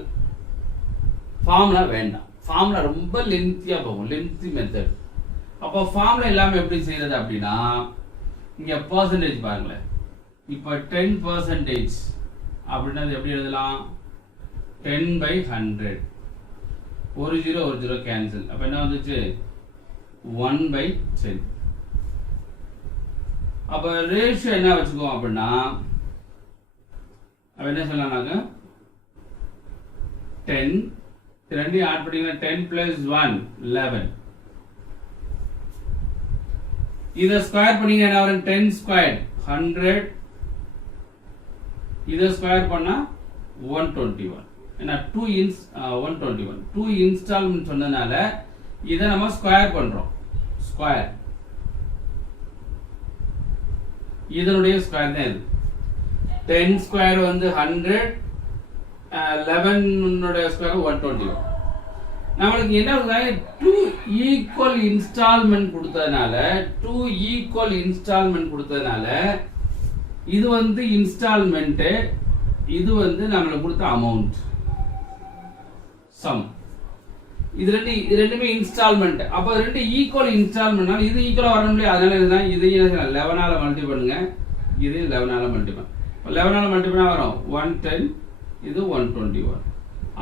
ஃபார்முலா வேண்டாம். ஃபார்முலா ரொம்ப லென்த்தியா போகும், லென்த்தி மெத்தட். அப்போ ஃபார்முலா இல்லாம எப்படி செய்யறது அப்படின்னா, இங்க பர்சன்டேஜ் பாருங்களேன். இப்போ 10% அப்படின்னா எப்படி எழுதலாம், 10/100. ஒரு ஜீரோ கேன்சல். அப்ப என்ன வந்துச்சு, 1/10. அப்ப ரேஷியோ என்ன வச்சுக்கோம் அப்படின்னா, அப்ப என்ன சொல்லலாம்னாக்க 10, ரெண்டையும் ஆட் பண்ணீங்கன்னா 10 + 1 11. இதை ஸ்கொயர் பண்ணீங்கன்னா என்ன வரும், 10 ஸ்கொயர் 100. இதை ஸ்கொயர் பண்ணா 121. ஏன்னா 121 2 இன்ஸ்டால்மெண்ட் சொன்னதுனால இதை நம்ம ஸ்கொயர் பண்றோம். ஸ்கொயர் இதனுடைய ஸ்கொயர் தான் இது. 10 ஸ்கொயர் வந்து 100, 11 ஸ்கொயர் 121. நம்மளுக்கு என்ன 2 ஈக்குவல் இன்ஸ்டால்மெண்ட் கொடுத்ததுனால இது வந்து இன்ஸ்டால்மெண்ட், இது வந்து நம்மளுக்கு கொடுத்த அமௌண்ட் சம். இது ரெண்டுமே இன்ஸ்டால்மெண்ட். அப்ப ரெண்டு ஈக்குவல் இன்ஸ்டால்மெண்ட்னால இது ஈக்குவலா வரணும் இல்லையா, அதனால இதுதான் இதையும் 11ஆல மல்டி பண்ணுங்க, இது 11ஆல மல்டி பண்ணுங்க. 11ஆல மல்டி பண்ணா வரும் 110, இது 121.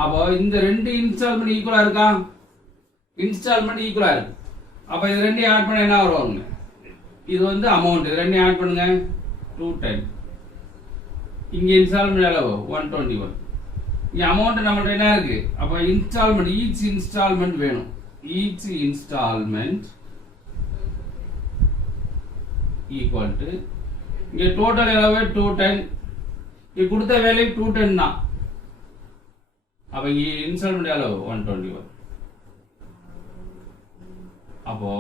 அப்போ இந்த ரெண்டு இன்ஸ்டால்மெண்ட் ஈக்குவலா இருக்கா, இன்ஸ்டால்மெண்ட் ஈக்குவலா இருக்கு. அப்ப இது ரெண்டையும் ஆட் பண்ண என்ன வருவாங்க, இது வந்து அமௌண்ட். இது ரெண்டையும் ஆட் பண்ணுங்க 210. இங்க இன்ஸ்டால்மெண்ட் எவ்வளவு 121. இங்க அமௌண்ட் நம்மள்ட்ட என்ன இருக்கு, அப்ப இன்ஸ்டால்மெண்ட் ஈச் இன்ஸ்டால்மெண்ட் வேணும். ஈச் இன்ஸ்டால்மெண்ட் ஈக்குவல் டு இங்க டோட்டல் எவ்வளவு 210. இங்க கொடுத்த வேல்யூ 210 தான். அப்ப இங்க இன்ஸ்டால்மெண்ட் எவ்வளவு 121. அப்போ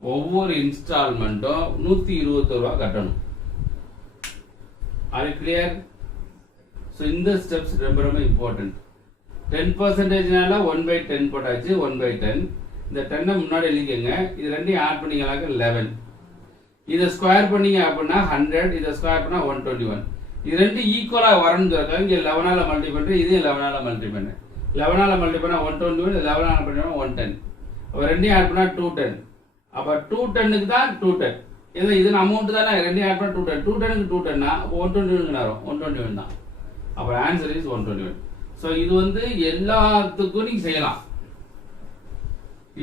ஒவ்வொரு இன்ஸ்டால்மெண்ட்டும் 121 ரூபாய் கட்டணும். Are you clear? So இந்த ஸ்டெப்ஸ் ரொம்ப ரொம்ப இம்பார்ட்டன்ட். 10%னால 1/10 போட்டாச்சு, 1/10. இந்த 10 முன்னாடி எழுதிக்கங்க. இது ரெண்டையும் ஆட் பண்ணீங்கனாக்க 11. இதை ஸ்கொயர் பண்ணீங்க அப்படின்னா 100, இதை ஸ்கொயர் பண்ணா 121. இது ரெண்டு ஈக்குவலா வரணும்ன்றதுக்காக இங்க 11ஆல மல்டி பண்றேன், இதையும் 11ஆல மல்டி பண்றேன். 11ஆல மல்டி பண்ணா 121, 11ஆல மல்டி பண்ணா 110. அப்ப ரெண்டையும் ஆட் பண்ணா 210. அப்ப 210க்கு தான் 210. இது அமௌண்ட் தானே, ரெண்டையும் ஆட் பண்ணா 210. 210க்கு 210னா 121 வரும், 121 தான். அப்ப ஆன்சர் இஸ் 121. சோ இது வந்து எல்லாத்துக்கும் நீங்க செய்யலாம்.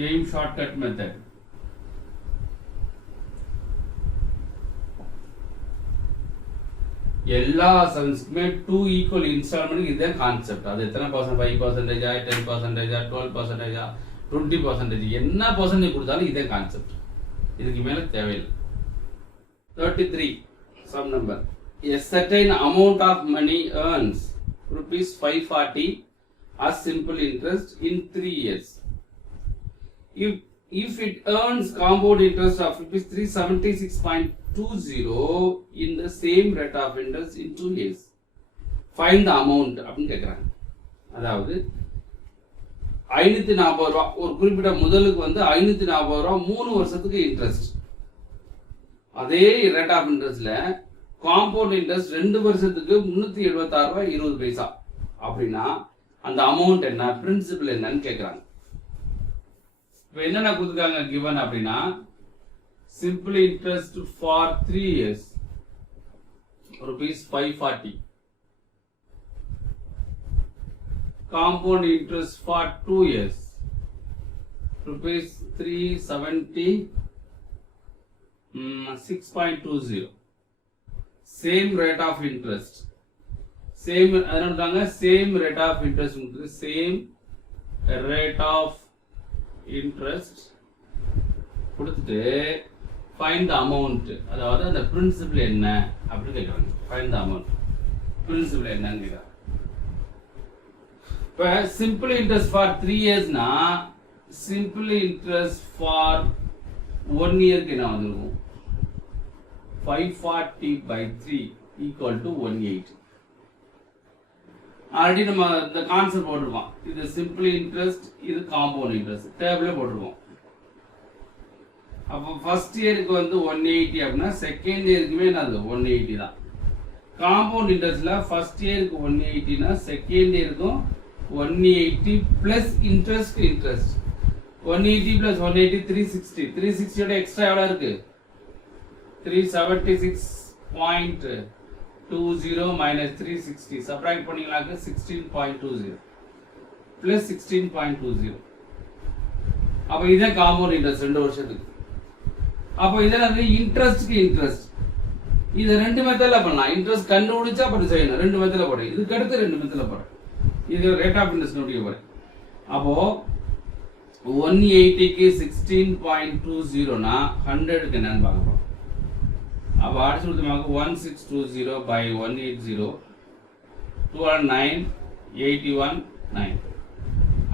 Aim shortcut method. எல்லா சம்ஸ்க்குமே 2 ஈக்குவல் இன்ஸ்டால்மெண்ட் இதுதான் கான்செப்ட். அது எத்தனை பர்சன்ட், 5%, 10%, 12%, 20%, என்ன பர்சன்டேஜ் கொடுத்தாலும் இதே கான்செப்ட். இதுக்கு மேல தேவையில்லை. 33 sum number. A certain amount of money earns ₹540 as simple interest in 3 years. If it earns compound interest of ₹376.20 in the same rate of interest in 2 years, find the amount அப்படின்னு கேட்குறாங்க. அதாவது 540 ரூபா ஒரு குறிப்பிட்ட முதலுக்கு வந்து 540 ரூபா 3 வருஷத்துக்கு இன்ட்ரெஸ்ட். அதே ரேட் ஆஃப் இன்ட்ரெஸ்ட்ல காம்பவுண்ட் இன்ட்ரெஸ்ட் 2 வருஷத்துக்கு 376 ரூபாய் 20 பைசா அப்படின்னா அந்த அமௌண்ட் என்ன, பிரின்சிபல் என்னன்னு கேட்குறாங்க. இப்போ என்னென்ன கொடுத்துருக்காங்க கிவன் அப்படின்னா, simple interest for 3 years rupees 540, compound interest for 2 years rupees 370, 6.20, same rate of interest, same rate of interest, same rate of interest கொடுத்துட்டு find the amount, அதாவது அந்த பிரின்சிபல் என்ன அப்படி கேட்குறாங்க. find the amount, பிரின்சிபல் என்னன்னு கேட்குறாங்க. இப்போ சிம்பிள் இன்ட்ரெஸ்ட் ஃபார் 3 yearsனா சிம்பிள் இன்ட்ரெஸ்ட் ஃபார் 1 yearக்கு என்ன வந்துருக்கும், 540/3 ஈக்குவல் டு 180. ஆல்ரெடி நம்ம இந்த கான்செப்ட் போட்டிருக்கோம். இது சிம்பிள் இன்ட்ரெஸ்ட், இது காம்பவுண்ட் இன்ட்ரெஸ்ட் டேபிளே போட்டிருக்கோம். அப்போ ஃபர்ஸ்ட் இயருக்கு வந்து 180 அப்படின்னா செகண்ட் இயருக்குமே என்னது 180 தான். காம்பவுண்ட் இன்ட்ரெஸ்ட்ல ஃபர்ஸ்ட் இயருக்கு 180னா செகண்ட் இயருக்கும் 180 பிளஸ் இன்ட்ரெஸ்ட் 180 பிளஸ் 180 360. 360யோட எக்ஸ்ட்ரா எவ்வளோ இருக்கு, 376.20 மைனஸ் 360 சப்ராக்ட் பண்ணீங்களாக்க 16.20 பிளஸ் 16.20. அப்போ இதான் காம்பவுண்ட் இன்ட்ரெஸ்ட் 2 வருஷத்துக்கு. அப்போ இதெல்லாம் இன்ட்ரெஸ்ட்க்கு இன்ட்ரெஸ்ட், இது 2 மெத்தட்ல பண்ணலாம். இன்ட்ரெஸ்ட் கண்டுபிடிச்சா அப்படி செய்யணும், 2 மெத்தட்ல போடுறேன். இதுக்கு அடுத்து 2 மெத்தட்ல போடுறேன். இது ரேட் ஆஃப் இன்ட்ரெஸ்ட் நோட்டிக்க போறேன். அப்போ 180க்கு 16.20னா 100க்கு என்னன்னு பார்க்க போறோம். அப்போ அடுத்து கொடுத்தமாக 1620 by 180 209 81 9.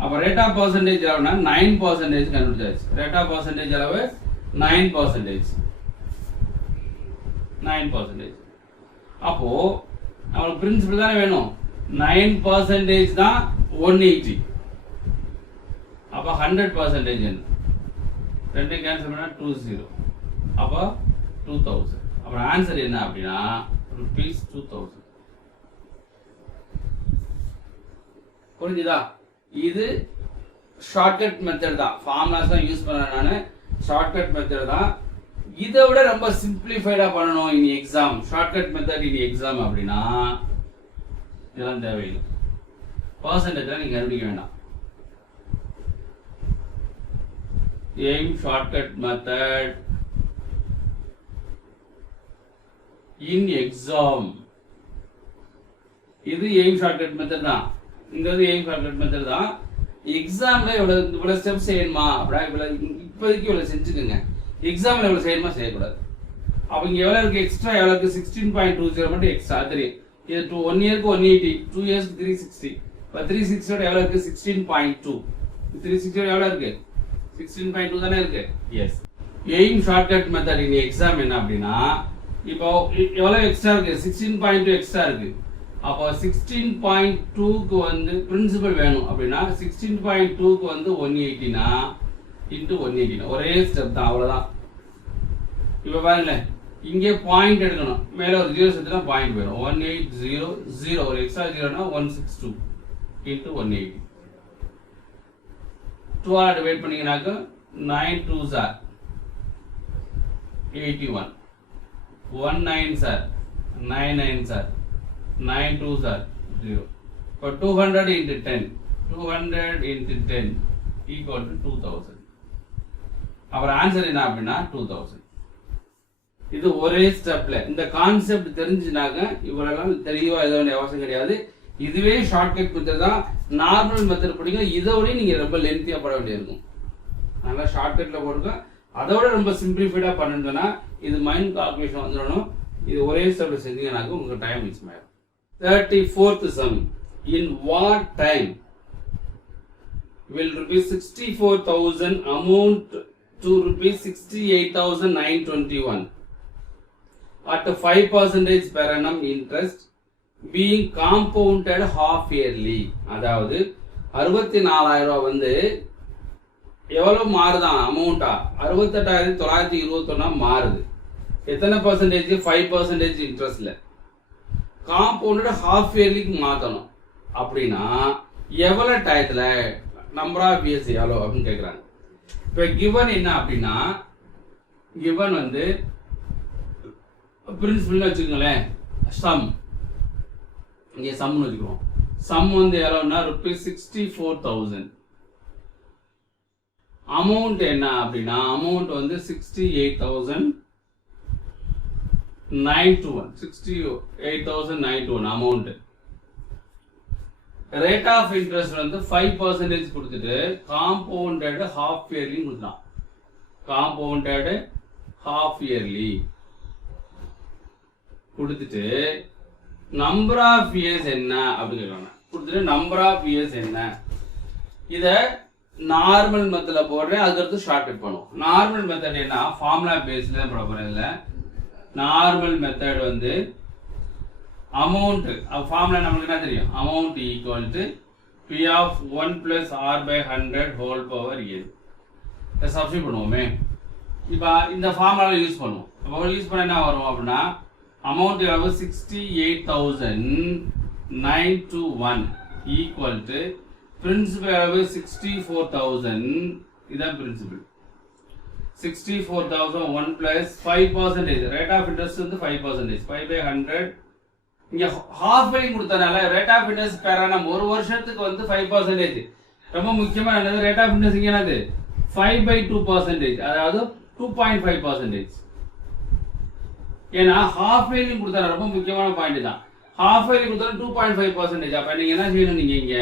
அப்போ ரேட் ஆஃப் பர்சன்டேஜ் அளவுனா 9% கண்டுபிடிச்சாச்சு. ரேட் ஆஃப் பர்சன்டேஜ் அளவு 9%. அப்போ நம்மளுக்கு பிரின்சிபல் தானே வேணும். 9% தான் 180. அப்போ 100% என்ன, 2 கேன்சல் பண்ணா 20. அப்போ 2000. அப்போ ஆன்சர் என்ன அப்படின்னா rupees 2000. புரிஞ்சுதா? இது ஷார்ட்கட் மெத்தட் தான். ஃபார்முலாஸ் தான் யூஸ் பண்ண நான், ஷார்ட்கட் மெத்தட் தான். இதை விட ரொம்ப சிம்பிளிஃபைடா பண்ணணும் இனி எக்ஸாம். ஷார்ட்கட் மெத்தட் இனி எக்ஸாம் அப்படின்னா இதெல்லாம் தேவையில்லை. பர்சன்டேஜ் நீங்க கண்டுபிடிக்க வேண்டாம். Aim shortcut method in exam, இது எய்ம் ஷார்ட்கட் மெத்தட் தான். இந்த எய்ம் ஷார்ட்கட் மெத்தட் தான். எக்ஸாம்ல இவ்வளவு ஸ்டெப் செய்யணுமா அப்படின்னா இப்போதைக்கு இவ்வளவு செஞ்சுக்கோங்க. எக்ஸாம்ல எவ்வளவு செய்யணுமா செய்யக்கூடாது. அப்ப இங்க எவ்வளவு இருக்கு, எக்ஸ்ட்ரா எவ்வளவு இருக்கு, 16.20 மட்டும் எக்ஸ்ட்ரா தெரியும். இது 1 yearக்கு 180, 2 yearsக்கு 360. இப்போ 360 எவ்வளவு இருக்கு, 16.2. 360 எவ்வளவு இருக்கு, 16.2 தானே இருக்கு. Yes, aim shortcut method in exam என்ன அப்படின்னா, இப்போ எவ்வளவு எக்ஸ்ட்ரா இருக்கு, 16.2 எக்ஸ்ட்ரா இருக்கு. அப்போ 16.2க்கு வந்து பிரின்சிபல் வேணும் அப்படின்னா 16.2க்கு வந்து 180னா இன்டு 180 ஒரே ஸ்டெப் தான், அவ்வளவுதான். இப்ப பாருங்களேன், இங்கே பாயிண்ட் எடுக்கணும், மேல ஒரு 0 சேர்த்துனா பாயிண்ட் போயிடும். 1800 ஒரு எக்ஸ்ட்ரா 0னா 162 இன்டு 180. 2 டிவைட் பண்ணீங்கன்னாக்க 9 2s are 81, 1 9s are 9 9s are 9 2s are 0. For 200 into 10, 200 into 10 equal to 2000. our answer என்ன அப்படின்னா 2000. இது ஒரே ஸ்டெப்ல இந்த கான்செப்ட் தெரிஞ்சுனாக்க இவ்வளவு தெளிவா எழுத வேண்டிய அவசியம் கிடையாது. இதுவே ஷார்ட்கட் மெத்தட் தான். நார்மல் மெத்தட் படிங்க, இதோட நீங்க ரொம்ப லென்த்தியா பட வேண்டியிருக்கும். நல்லா ஷார்ட்கட்ல போடுங்க. அதோட ரொம்ப சிம்பிளிஃபைடா பண்ணுங்கன்னா இது மைண்ட் கால்குலேஷன் வந்துடணும். இது ஒரே ஸ்டெப்ல செஞ்சீங்கன்னாக்க உங்களுக்கு டைம் மிஸ் ஆகும். 34th sum. In what time will rupees 64,000 amount to rupees 68,921 at 5% per annum interest being compounded half yearly? அதாவது 64,000 வந்து எவ்வளவு மாறுதான் அமௌண்டா, 68,921 மாறுது. எத்தனை பர்சன்டேஜ் 5% இன்ட்ரெஸ்ட்ல காம்பவுண்டட் ஹாஃப் இயர்லிக்கு மாற்றணும் அப்படின்னா எவ்வளோ டயத்தில் நம்பர் ஆஃப் இயர்ஸ் எவ்வளோ அப்படின்னு கேட்குறாங்க. இப்போ கிவன் என்ன அப்படின்னா கிவன் வந்து பிரின்சிபல்னு வச்சுக்கோங்களேன், சம் இங்கே சம்னு வச்சுக்கிறோம். சம் வந்து எவ்வளோன்னா ₹64,000. அமௌண்ட் என்ன அப்படின்னா அமௌண்ட் வந்து 68,921 அமௌண்ட். ரேட் ஆஃப் இன்ட்ரெஸ்ட் வந்து 5% கொடுத்துட்டு காம்பவுண்டட் ஹாஃப் இயர்லி கொடுத்தான். காம்பவுண்டட் ஹாஃப் இயர்லி கொடுத்துட்டு நம்பர் ஆஃப் இயர்ஸ் என்ன அப்படின்னு கேட்கறாங்க. கொடுத்துட்டு நம்பர் ஆஃப் இயர்ஸ் என்ன, இதை நார்மல் மெத்தடில் போடுறேன். அதுக்கடுத்து ஷார்ட்கட் பண்ணுவோம். நார்மல் மெத்தட் என்ன, ஃபார்முலா பேஸ்ல தான் போட போறேன். இதில் நார்மல் மெத்தட் வந்து அமௌண்ட் ஃபார்முலா நம்மளுக்கு என்ன தெரியும், amount equal to P of 1 plus R by 100 whole power n. இதை சப்ஸ்டிட் பண்ணுவோமே. இப்போ இந்த ஃபார்முலா யூஸ் பண்ணுவோம். அப்போ யூஸ் பண்ண என்ன வரும் அப்படின்னா அமௌண்ட் எவ்வளவு 68,921 ஈக்குவல் டு பிரின்சிபல் எவ்வளவு 64,000. இதுதான் principal. 64,001 plus 5%. Rate of interest வந்து 5%. 5/100. இங்க ஹாஃப் இயர்லி கொடுத்தனால rate of interest per annum ஒரு வருஷத்துக்கு வந்து 5%. ரொம்ப முக்கியமா என்னது, ரேட் ஆஃப் இன்ட்ரெஸ்ட் இங்க என்னது 5/2%, அதாவது 2.5%. ஏன்னா ஹாஃப் இயர்லி கொடுத்தா ரொம்ப முக்கியமான பாயிண்ட் தான். ஹாஃப் இயர்லி கொடுத்தா 2.5%. அப்ப நீங்க என்ன செய்யணும், நீங்க இங்க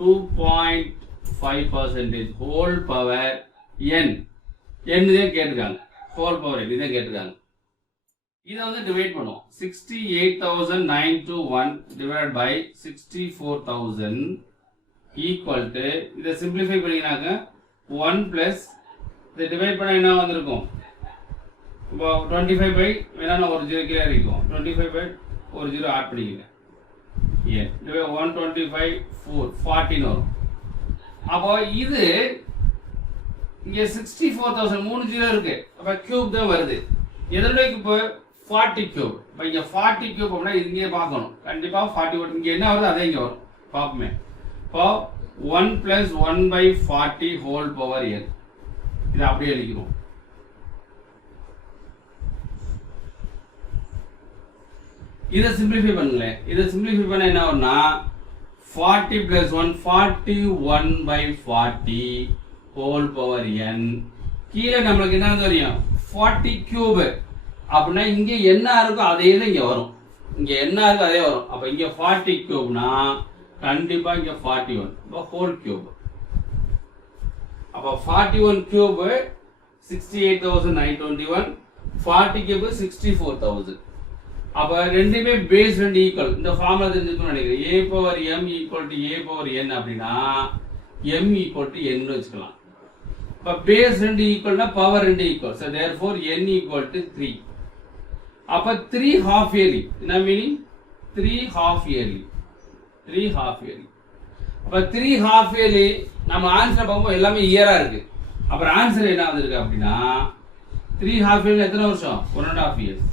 2.5% ஹோல் பவர் n தான் கேட்டிருக்காங்க. ஹோல் பவர் n தான் கேட்டிருக்காங்க. இதை வந்து டிவைட் பண்ணுவோம். 68,921 டிவைட் பை 64,000 ஈக்குவல் டு, இதை சிம்பிளிஃபை பண்ணிங்கனாக்க 1 பிளஸ் இதை டிவைட் பண்ண என்ன வந்திருக்கும், இப்போ 25 பை வேணா ஒரு 0 கீழே இருக்கும். 25 பை ஒரு 0 ஆட் பண்ணிக்கிறேன். 125 14 வரும். அப்போ இது இங்க 64,000 3 0 இருக்கு. அப்ப கியூப் தான் வருது. எதனுடைய இப்போ 40 கியூப். இப்போ இங்க 40 கியூப் அப்படின்னா இங்கே பார்க்கணும். கண்டிப்பா 41 இங்க என்ன வருது அதே இங்க வரும். பார்ப்போமே. இப்போ 1 பிளஸ் 1/40 ஹோல் பவர் n. இதை அப்படியே எழுதிக்கிறோம். இதை சிம்பிளிஃபை பண்ணுங்களேன். இதை சிம்பிளிஃபை பண்ண என்ன வரும்னா 40 பிளஸ் 1 41/40 ஹோல் பவர் n. கீழே நம்மளுக்கு என்ன தெரியும் 40 கியூப். அப்படின்னா இங்க என்ன இருக்கோ அதே தான் இங்க வரும். இங்க என்ன இருக்கோ அதே வரும். அப்ப இங்க 40 கியூப்னா கண்டிப்பா இங்க 41 ஹோல் கியூப். அப்ப 41 கியூப் 68,921, 40 கியூப் 64,000. அப்ப ரெண்டுமே பேஸ் 2 ஈக்குவல். இந்த ஃபார்முலா தெரிஞ்சுக்கணும்னு நினைக்கிறேன். a power m equal to a power n அப்படின்னா m ஈக்குவல் டு n வச்சுக்கலாம். இப்ப பேஸ் 2 ஈக்குவல்னா power 2 equal. so therefore n equal to 3. அப்ப 3 ஹாஃப் இயர்லி என்ன meaning, 3 half yearly. 3 half yearly. அப்ப 3 ஹாஃப் இயர்லி நம்ம ஆன்சர் பார்க்கும்போது எல்லாமே இயரா இருக்கு. அப்புறம் ஆன்சர் என்ன வந்திருக்கு அப்படின்னா 3 ஹாஃப் இயர்லி எத்தனை வருஷம், 1.5 இயர்ஸ்.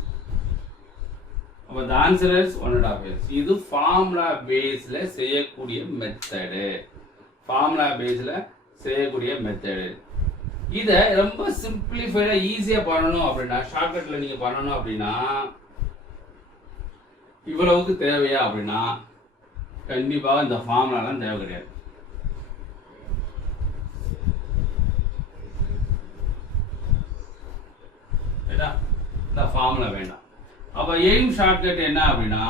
அப்ப the answer is 1.5 years. இது ஃபார்முலா பேஸ்ல செய்யக்கூடிய மெத்தடு. ஃபார்முலா பேஸ்ல செய்யக்கூடிய மெத்தடு. இத ரொம்ப சிம்பிளிஃபைடா ஈஸியா பண்ணணும் அப்படின்னா, ஷார்ட்கட்ல நீங்க பண்ணணும் அப்படின்னா, இவ்வளவுக்கு தேவையா அப்படின்னா கண்டிப்பா இந்த ஃபார்முலாலாம் தேவை கிடையாது. இந்த ஃபார்முலா வேண்டாம். அப்ப எய்ம் ஷார்ட்கட் என்ன அப்படின்னா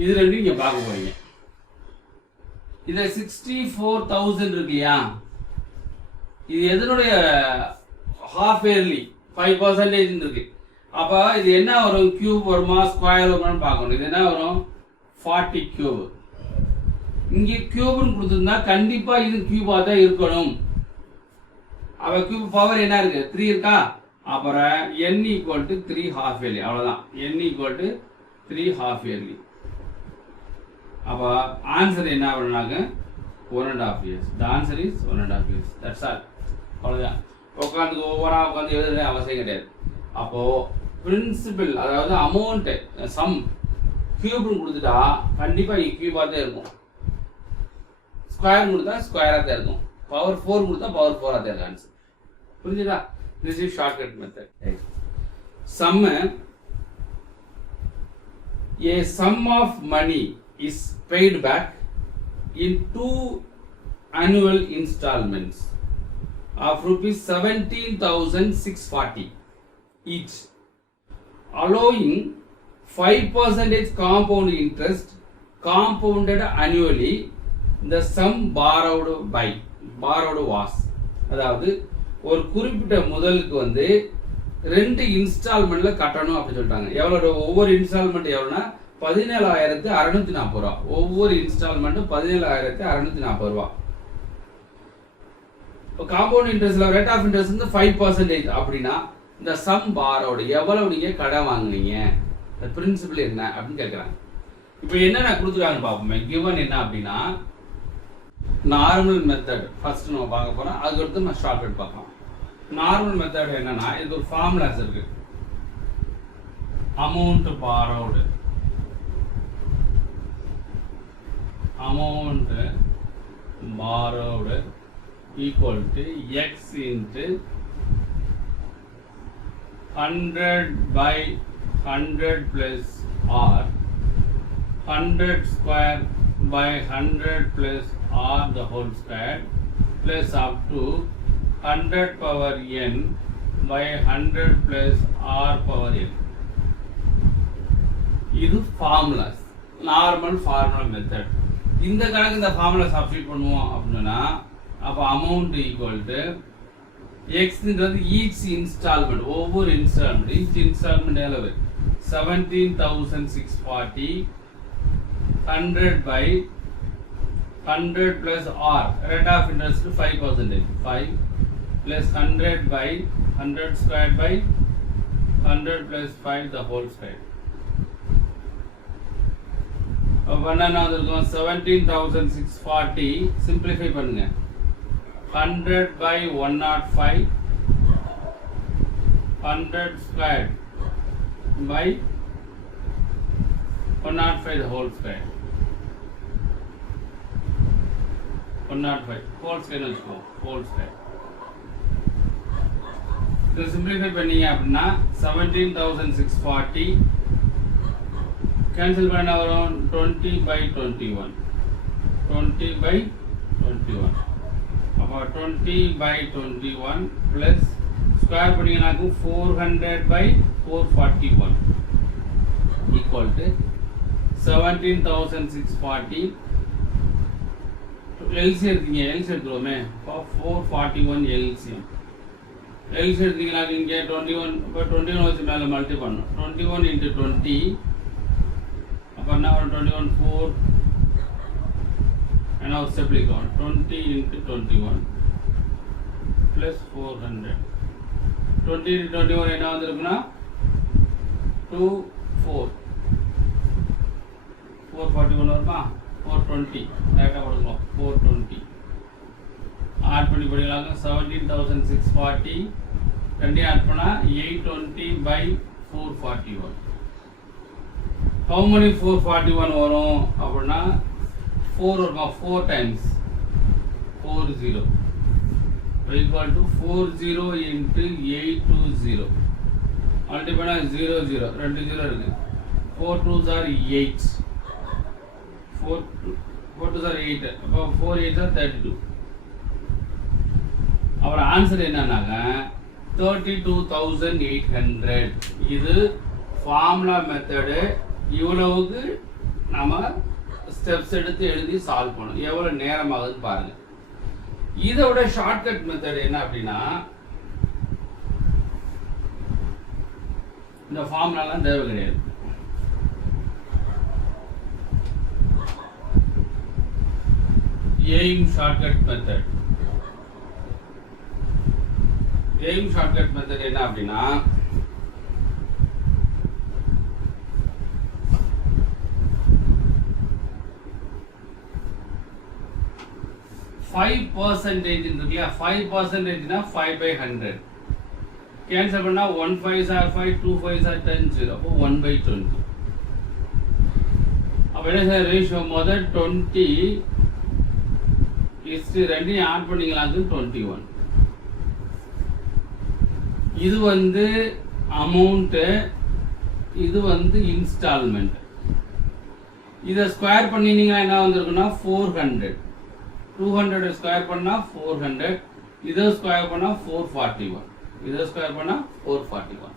இது ரெண்டு நீங்க பார்க்க போறீங்க. இதுல 64,000 இருக்கு இல்லையா, இது எதனுடைய ஹாஃப் இயர்லி 5% இருக்கு. அப்ப இது என்ன வரும், கியூப் வருமா ஸ்கொயர் வருமானு பார்க்கணும். இது என்ன வரும் 40 கியூப். இங்க கியூப்னு கொடுத்திருந்தா கண்டிப்பா இது கியூபா தான் இருக்கணும். அப்ப கியூப் பவர் என்ன இருக்கு 3 இருக்கா. அப்புறம் n equal to 3 half yearly. அவ்வளவுதான். n equal to 3 half yearly. அப்ப ஆன்சர் என்ன வரும்னாக்க 1.5 years. The answer is 1.5 years. That's all. அவ்வளோதான். உட்காந்து ஒவ்வொன்றா உட்காந்து எழுதுறது அவசியம் கிடையாது. அப்போது பிரின்சிபிள் அதாவது அமௌண்ட்டு சம் கியூப்னு கொடுத்துட்டா கண்டிப்பாக கியூபாக தான் இருக்கும். ஸ்கொயர் கொடுத்தா ஸ்கொயராக தான் இருக்கும். பவர் 4 கொடுத்தா பவர் 4ஆக தான் இருக்கும் ஆன்சர். புரிஞ்சுதா? This is shortcut method. Sum a sum of money is paid back in 2 annual installments of rupees 17,640 each, allowing 5% compound interest compounded annually. The sum borrowed was, அதாவது ஒரு குறிப்பிட்ட முதலுக்கு வந்து 2 இன்ஸ்டால்மெண்ட்ல கட்டணும் அப்படி சொல்லிட்டாங்க. எவ்வளோ? ஒவ்வொரு இன்ஸ்டால்மெண்ட் எவ்வளோனா 17,640 ரூபா. ஒவ்வொரு இன்ஸ்டால்மெண்ட்டும் 17,640 ரூபா. இப்போ காம்பவுண்ட் இன்ட்ரெஸ்ட்ல ரேட் ஆஃப் இன்ட்ரெஸ்ட் வந்து 5% அப்படின்னா இந்த சம் பாரோடு எவ்வளவு நீங்க கடன் வாங்குனீங்க, இந்த பிரின்சிபல் என்ன அப்படின்னு கேட்குறாங்க. இப்போ என்னென்ன கொடுத்துருக்காங்கன்னு பார்ப்போமே. கிவன் என்ன அப்படின்னா நார்மல் மெத்தட் ஃபர்ஸ்ட் நம்ம பார்க்க போறோம். அதுக்கடுத்து நம்ம ஷார்ட்கட் பார்க்கலாம். நார்மல் மெத்தட் என்னன்னா இது ஒரு ஃபார்முலாஸ் இருக்கு. Amount borrowed equal to x into 100 by 100 plus r, 100 square by 100 plus r the whole square plus up to 100 power n by 100 plus r power n. இது ஃபார்முலாஸ், நார்மல் ஃபார்முலா மெத்தட். இந்த கணக்கு இந்த ஃபார்முலா சப்ஸ்டிட் பண்ணுவோம் அப்படின்னா அப்போ அமௌண்ட் ஈக்குவல் டு எக்ஸ்ன்றது ஈச் இன்ஸ்டால்மெண்ட், ஒவ்வொரு இன்ஸ்டால்மெண்ட், ஈச் இன்ஸ்டால்மெண்ட் எவ்வளவு 17,640 100 by 100 plus r, rate of interest 5%, 5 plus 100 by 100 squared by 100 plus 5 the whole square. அப்போ என்ன வந்திருக்கும் 17,640 சிம்பிளிஃபை பண்ணுங்க. 100 by 105 100 squared by 105 the whole square. 105 whole square வச்சுக்கோ, whole square. இதை சிம்பிளிஃபை பண்ணீங்க அப்படின்னா 17,640 கேன்சல் பண்ண வரும் 20 by 21, 20 by 21. அப்போ 20 by 21 பிளஸ் ஸ்கொயர் பண்ணிங்கன்னாக்கும் 400 by 441 ஈக்குவல் டு 17,640. எல்சி எடுத்தீங்க, எல்சி எடுத்துருவோமே. இப்போ 441 எல்சிஎம். எல்சி எடுத்தீங்கன்னா இங்கே 21, இப்போ 21 வச்சு மேலே மல்டி பண்ணணும். 21 into 20 அப்போ என்ன வரும் 21 4 and now simply count 20 into 21 plus 400. 20 into 21 என்ன வந்திருக்குன்னா 2 4 441 வருமா? 420 டேரெக்டாக கொடுக்கலாம். 420 ஆட் பண்ணி படிக்கலாங்க. 17,640 ரெண்டையும் ஆட் பண்ணால் 820 by 441. how many 441 வரும் அப்படின்னா 4 வருமா? 4 times 40 equal to 40 into 820. Multi பண்ணா 0 0 2 0 இருக்கு. 4 2s are 8, 4 2s are 8. அப்போ 4 8s are 32. அப்புறம் ஆன்சர் என்னன்னாங்க 32,800. இது ஃபார்முலா மெத்தடு. இவ்வளவுக்கு நம்ம ஸ்டெப்ஸ் எடுத்து எழுதி சால்வ் பண்ணணும். எவ்வளோ நேரம் ஆகுதுன்னு பாருங்க. இதோட ஷார்ட்கட் மெத்தட் என்ன அப்படின்னா இந்த ஃபார்முலாலாம் தேவை கிடையாது. Aim shortcut method. Aim shortcut method என்ன அப்படின்னா 5% இருக்கு இல்லையா, 5%னா 5 by 100. கேன்சல் பண்ணா 1 5s are 5, 2 5s are 10, 0. அப்போ 1 by 20. அப்போ என்ன சார் ரேஷியோ முதல் 20 ரெண்டையும் ஆட் பண்ணிக்கலாம், அது 21. இது வந்து அமௌண்ட், இது வந்து இன்ஸ்டால்மெண்ட். இதை ஸ்கொயர் பண்ணினீங்கன்னா என்ன வந்திருக்குன்னா 400. 200 ஸ்கொயர் பண்ணா 400, இதை ஸ்கொயர் பண்ணா 441, இதை ஸ்கொயர் பண்ணா 441.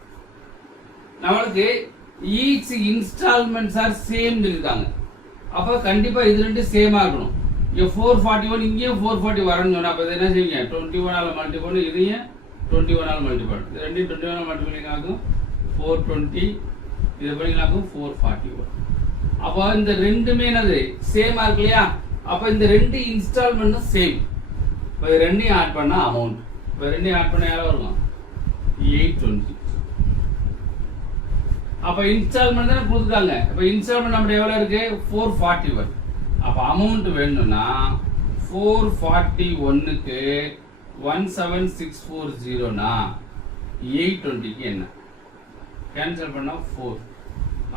நம்மளுக்கு ஈச் இன்ஸ்டால்மெண்ட்ஸ் ஆர் சேம் இருக்காங்க. அப்ப கண்டிப்பா இது ரெண்டு சேமா இருக்கணும். இங்க 441 இங்கேயும் 440 வரணும்னு சொன்னா அப்ப என்ன செய்வீங்க, 21 ஆல மல்டிபிள் பண்ணி இதையும் 21 ஆல மல்டிபிள், இது ரெண்டையும் 21 ஆல மல்டிபிள் ஆகும் 420, இது பண்ணிங்களாக்கும் 441. அப்போ இந்த ரெண்டுமே என்னது சேமா இருக்கு இல்லையா, அப்ப இந்த ரெண்டு இன்ஸ்டால்மெண்ட்டும் சேம். இப்போ இது ரெண்டையும் ஆட் பண்ணா அமௌண்ட், இப்போ ரெண்டையும் ஆட் பண்ணா எவ்வளவு இருக்கும் 820. அப்ப இன்ஸ்டால்மெண்ட் தானே கொடுத்துருக்காங்க. அப்ப இன்ஸ்டால்மெண்ட் நம்ம எவ்வளவு இருக்கு 441. அப்ப அமௌண்ட் வேணும்னா 441க்கு 17640னா 820க்கு என்ன கேன்சல் பண்ணா 4.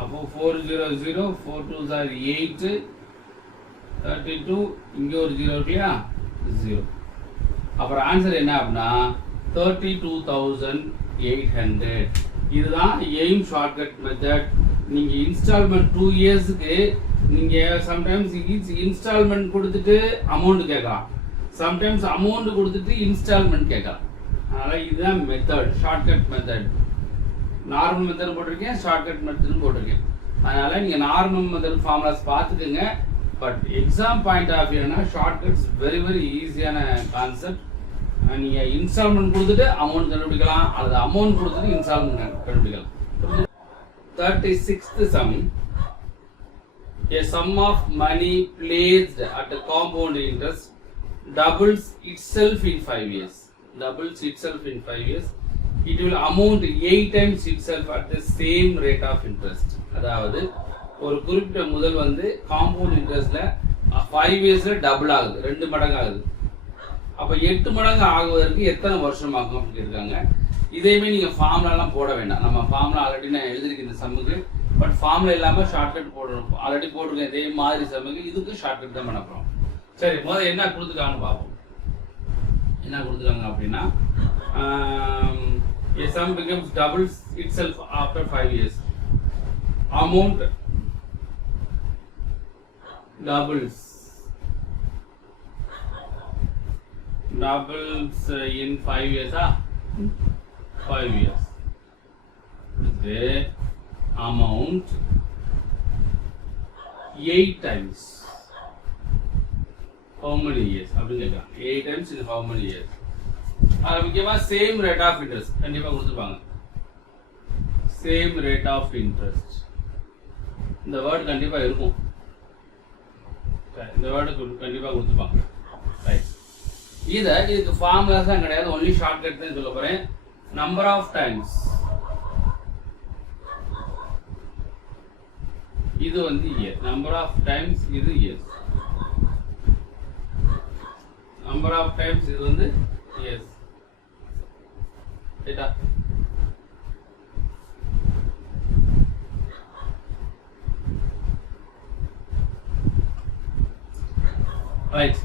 அப்போ 400, 4 2s are 8, 32, இங்க ஒரு 0 இருக்கு இல்லையா 0. அப்புறம் ஆன்சர் என்ன அப்படின்னா 32,800. இதுதான் எய்ம் ஷார்ட்கட் மெத்தட். நீங்க இன்ஸ்டால்மெண்ட் 2 இயர்ஸ்க்கு நீங்க சம்டைம்ஸ் இன்ஸ்டால்மெண்ட் கொடுத்துட்டு அமௌண்ட் கேட்கலாம், சம்டைம்ஸ் அமௌண்ட் கொடுத்துட்டு இன்ஸ்டால்மெண்ட் கேட்கலாம். அதனால இதுதான் method, shortcut method. Normal method போட்டிருக்கேன், ஷார்ட்கட் மெத்தட் போட்டிருக்கேன். அதனால நீங்க நார்மல் மெத்தட் ஃபார்முலாஸ் பார்த்துக்குங்க. பட் எக்ஸாம் பாயிண்ட் ஆஃப் வியூனா ஷார்ட்கட்ஸ் வெரி வெரி ஈஸியான கான்செப்ட். நீங்க இன்ஸ்டால்மெண்ட் கொடுத்துட்டு அமௌண்ட் கண்டுபிடிக்கலாம், அல்லது அமௌண்ட் கொடுத்துட்டு இன்ஸ்டால்மெண்ட் கண்டுபிடிக்கலாம். 36th sum. A sum of money placed at a compound interest doubles itself in 5 years. Doubles itself in 5 years. It will amount 8 times itself at the same rate of interest. அதாவது ஒரு குறிப்பிட்ட முதல் வந்து காம்பவுண்ட் இன்ட்ரெஸ்ட்ல 5 இயர்ஸ்ல டபுள் ஆகுது, 2 மடங்கு ஆகுது. அப்ப 8 மடங்கு ஆகுவதற்கு எத்தனை வருஷம் ஆகும் அப்படின்னு இருக்காங்க. இதையுமே நீங்க ஃபார்முலா எல்லாம் போட வேண்டாம். நம்ம ஃபார்முலா ஆல்ரெடி நான் எழுதிருக்கேன் இந்த சம்முக்கு. பட் ஃபார்முலா இல்லாம ஷார்ட்கட் போடணும். ஆல்ரெடி போட்டிருக்கேன் இதே மாதிரி சம்முக்கு. இதுக்கு ஷார்ட்கட் தான் பண்ண போறோம். சரி, முதல்ல என்ன கொடுத்துருக்காங்கன்னு பார்ப்போம். என்ன கொடுத்துருக்காங்க அப்படின்னா a sum becomes doubles itself after 5 years. Amount doubles in 5 years. 5 years. The amount 8 times. How many years? 8 times in how many years? முக்கியமா சேம் ரேட் ஆஃப் இன்ட்ரெஸ்ட் கண்டிப்பா கொடுத்துருப்பாங்க. சேம் ரேட் ஆஃப் இன்ட்ரெஸ்ட் இந்த வேர்டு கண்டிப்பா இருக்கும். இந்த வேர்டு கண்டிப்பா கொடுத்துருப்பாங்க. இதுக்கு ஃபார்முலாஸ் தான் கிடையாது, ஒன்லி ஷார்ட்கட் தான் சொல்ல போறேன். நம்பர் ஆஃப் டைம்ஸ், இது வந்து இயர். நம்பர் ஆஃப் டைம்ஸ் இது இயர்ஸ். நம்பர் ஆஃப் டைம்ஸ் இது வந்து இயர்ஸ். ரைட்டா? Right.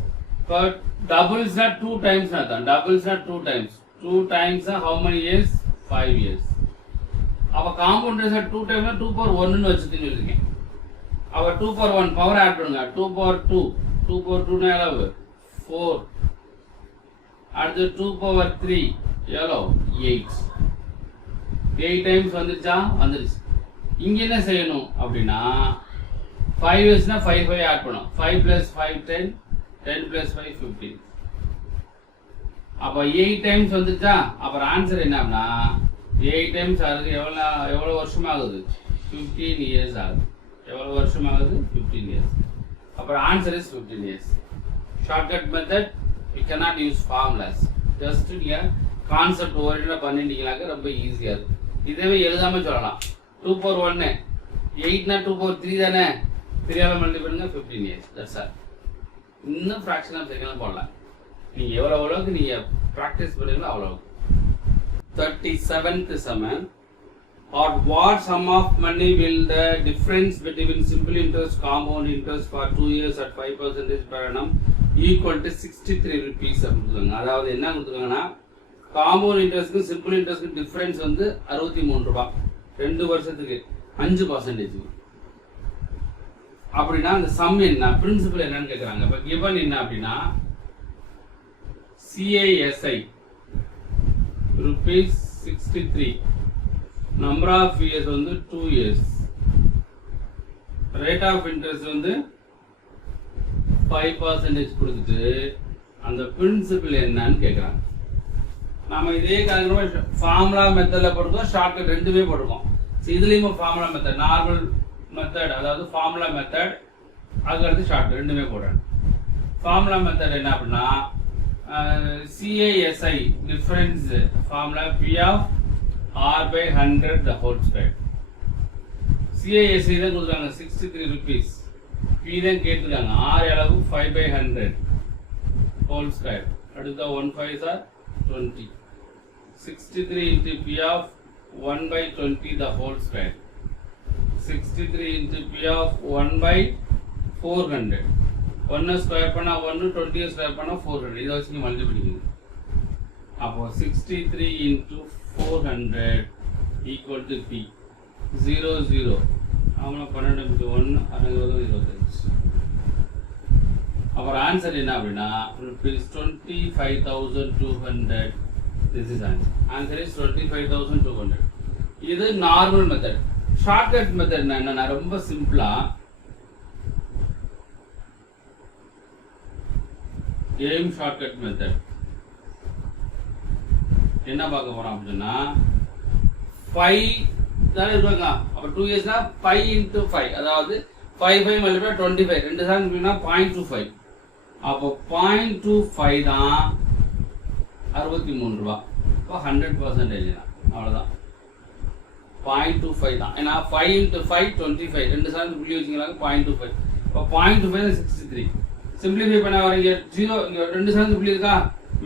But doubles are 2 times Nathan. Doubles are 2 times. 2 times are how many years? 5 years. Our compound is at 2 times 2 power 1 ன்னு வச்சிட்டீங்க சொல்றீங்க. our 2 power 1 பவர் ஆட் பண்ணுங்க. 2 power 2. 2 power 2 னா எவ்வளவு? 4. அடுத்து 2 power 3 எவ்வளவு? 8. 8 times வந்துச்சா? வந்துருச்சு. இங்க என்ன செய்யணும் அப்படின்னா 5 yearsனா 5 ஆட் பண்ணணும். 5 plus 5 10, 10 plus 5 15. அப்ப 8 times வந்துச்சா? அப்புறம் ஆன்சர் என்னன்னா 8 times ஆகுது. எவ்வளவு வருஷம் ஆகுது? 15 years ஆகுது. எவ்வளவு வருஷம் ஆகுது? 15 years. அப்புறம் answer is 15 years. Shortcut method, we cannot use formulas. just நீங்க கான்செப்ட் ஓரியண்டா பண்ணிட்டீங்கனாக்க ரொம்ப ஈஸியா இருக்கும். இதவே எழுதாம சொல்லலாம். 2 power 1 8 னா 2 power 3 தானே? 3 ஆல மல்டிப்ளை பண்ணுங்க 15 years. that's all. இன்னும் ஃபிராக்ஷன் ஆஃப் செகண்ட்ல போடலாம். நீங்கள் எவ்வளோக்கு நீங்கள் ப்ராக்டிஸ் பண்ணுறீங்களோ அவ்வளோ. 37th sum. Or what sum of money will the difference between simple interest compound interest for 2 years at 5% per annum equal to 63 rupees அப்படிங்க. அதாவது என்ன கொடுத்துருக்காங்கன்னா காம்பவுண்ட் இன்ட்ரெஸ்ட்க்கு சிம்பிள் இன்ட்ரெஸ்ட்க்கு டிஃபரன்ஸ் வந்து 63 ரூபாய் 2 வருஷத்துக்கு 5%. அப்படின்னா அந்த சம் என்ன, பிரின்சிபல் என்னன்னு கேட்குறாங்க. இப்போ கிவன் என்ன அப்படின்னா CISI rupees 63, number of years வந்து 2 years, rate of interest வந்து 5% கொடுத்துட்டு அந்த பிரின்சிபல் என்னன்னு கேட்குறாங்க. நம்ம இதே காலத்தில் ஃபார்முலா மெத்தடில் போட்டுருக்கோம், ஷார்ட்கட் ரெண்டுமே போட்டிருக்கோம். இதுலேயுமே ஃபார்முலா மெத்தட், நார்மல் மெத்தட், அதாவது ஃபார்முலா மெத்தட், அதுக்கடுத்து ஷார்ட்கட் ரெண்டுமே போடுறேன். ஃபார்முலா மெத்தட் என்ன அப்படின்னா CISI difference formula P of R by 100 the whole square. CISI தான் கொடுத்துருக்காங்க 63 rupees, P தான் கேட்டுருக்காங்க, R அளவு 5 by 100 whole square. அடுத்த 1 5s are 20. 63 into P of 1 by 20 the whole square. 63 into P of 1 by 400. 1 square பண்ணா 1, 20 ஸ்கொயர் பண்ணா 400. இதை வச்சு நீங்கள் மல்டிப்ளை பண்ணிக்கோங்க. அப்போ 63 into 400 equal to P. 0 0 அவங்கள 12 into 1 25. அப்புறம் ஆன்சர் என்ன அப்படின்னா rupees 25,200. This is answer. Answer is 25,200. இது நார்மல் மெத்தட். ஷார்ட்கட் மெத்தட் என்னன்னா ரொம்ப சிம்பிளா கேம் ஷார்ட்கட் மெத்தட் என்ன பார்க்க போறோம் அப்படின்னா 5 தானே இருக்காங்க. அப்போ 2 இயர்ஸ்னா 5 into 5, அதாவது 5 5 மல்டிப்ளை 25, 2 சார் 0.25. அப்போ 0.25 தான் 63 ரூபா. இப்போ 100% தான், அவ்வளோதான். 0.25 தான், ஏன்னா 5 into 5 25, 2 சார் புள்ளி வச்சுக்கிறாங்க 0.25. இப்போ 0.25 63. சிம்பிளிஃபை பண்ண வரீங்க 0, இங்கே 2 சேர்ந்து புள்ளி இருக்கா,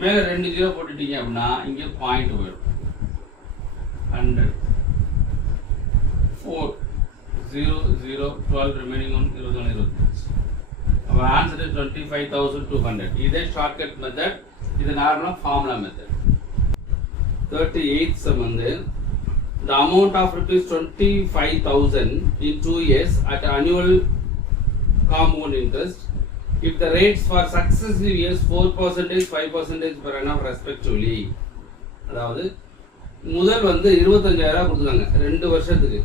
மேலே 2 0 போட்டுட்டீங்க அப்படின்னா இங்கே பாயிண்ட் போயிடும். 100 4 0 0 12 ரிமைனிங் 21 25. அப்போ ஆன்சர் 25,200. இதே ஷார்ட்கட் மெத்தட், இது நார்மலாக ஃபார்முலா மெத்தட். 38th sum வந்து the amount of rupees 25,000 in 2 years at annual compound interest if the rates for successive years 4%, 5% per annum respectively. அதாவது முதல் வந்து 25,000 கொடுத்துருக்காங்க 2 வருஷத்துக்கு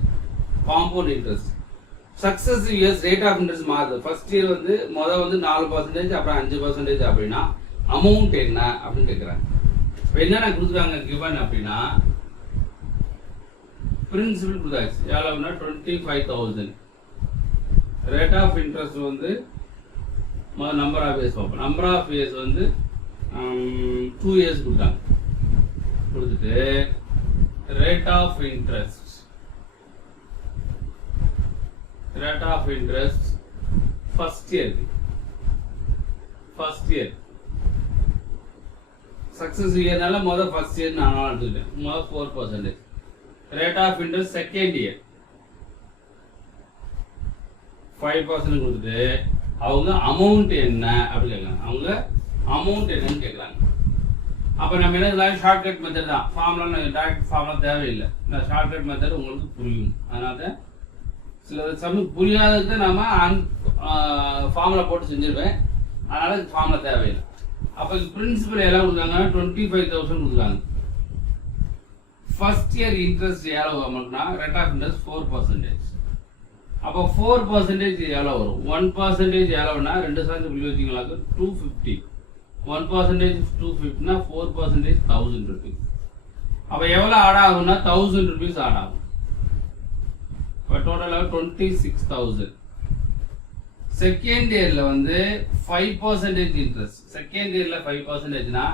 compound interest. Successive years rate of interest மாறுது. ஃபர்ஸ்ட் இயர் வந்து வந்து 4%, அப்புறம் 5% அப்படின்னா அமௌண்ட் என்ன அப்படின்னு கேட்குறாங்க. இப்போ என்னென்ன கொடுத்துருக்காங்க கிவன் அப்படின்னா பிரின்சிபல் கொடுத்தாச்சு. எவ்வளவுன்னா 25,000. ரேட் ஆஃப் இன்ட்ரெஸ்ட் வந்து நம்பர் ஆஃப் இயர்ஸ் பார்ப்போம். நம்பர் ஆஃப் இயர்ஸ் வந்து 2 இயர்ஸ் கொடுத்தாங்க. கொடுத்துட்டு rate of interest first year success இயர்னால ஃபர்ஸ்ட் இயர் நான் எடுத்துக்கிட்டேன். 4%. Rate of interest second year 5% கொடுத்துட்டு அவங்க அமௌண்ட் என்ன அப்படி கேட்கறாங்க. அவங்க அமௌண்ட் என்னன்னு கேட்கறாங்க. அப்போ நம்ம என்ன ஷார்ட்கட் மெத்தட் தான், ஃபார்முலா டைரக்ட் ஃபார்முலா தேவையில்லை. இந்த ஷார்ட்கட் மெத்தட் உங்களுக்கு புரியும். அதனால சில சமயம் புரியாததுக்கு நம்ம ஃபார்முலா போட்டு செஞ்சிருவேன். அதனால ஃபார்முலா தேவையில்லை. அப்போ பிரின்சிபல் எல்லாம் கொடுத்தாங்க 25,000 கொடுக்குறாங்க. ஃபர்ஸ்ட் இயர் இன்ட்ரெஸ்ட் எவ்வளோ அமௌண்ட்னா ரேட் ஆஃப் இன்ட்ரெஸ்ட் 4%. அப்போ 4% எவ்வளோ வரும்? 1% எவ்வளோனா 2 சார்ந்து புள்ளி வச்சிங்களாக்கு 250. 1% 250னா 4% 1000 rupees. அப்போ எவ்வளோ ஆட் ஆகும்னா 1000 rupees ஆட் ஆகும். இப்போ டோட்டலாக 26,000. செகண்ட் இயரில் வந்து 5% இன்ட்ரெஸ்ட். செகண்ட் இயரில் 5%னா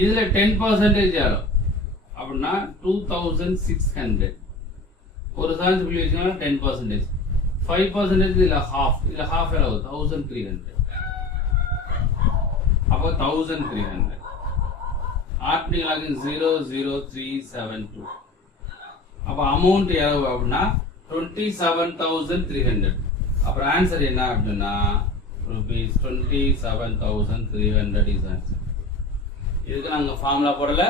இதில் 10% எவ்வளோ அப்படின்னா 2,600. ஒரு சார்ஜ் புள்ளி வச்சிங்கன்னா 10%. 5% இதில் ஹாஃப். இதில் ஹாஃப் எவ்வளோ 1,300. அப்போ 1300 ஆர்டிகலாக 00372. அப்போ அமௌண்ட் எவ்வளவு அப்படின்னா 27,300. அப்புறம் ஆன்சர் என்ன அப்படின்னா rupees 27,300 is answer. இதுக்கு நாங்கள் ஃபார்முலா போடல,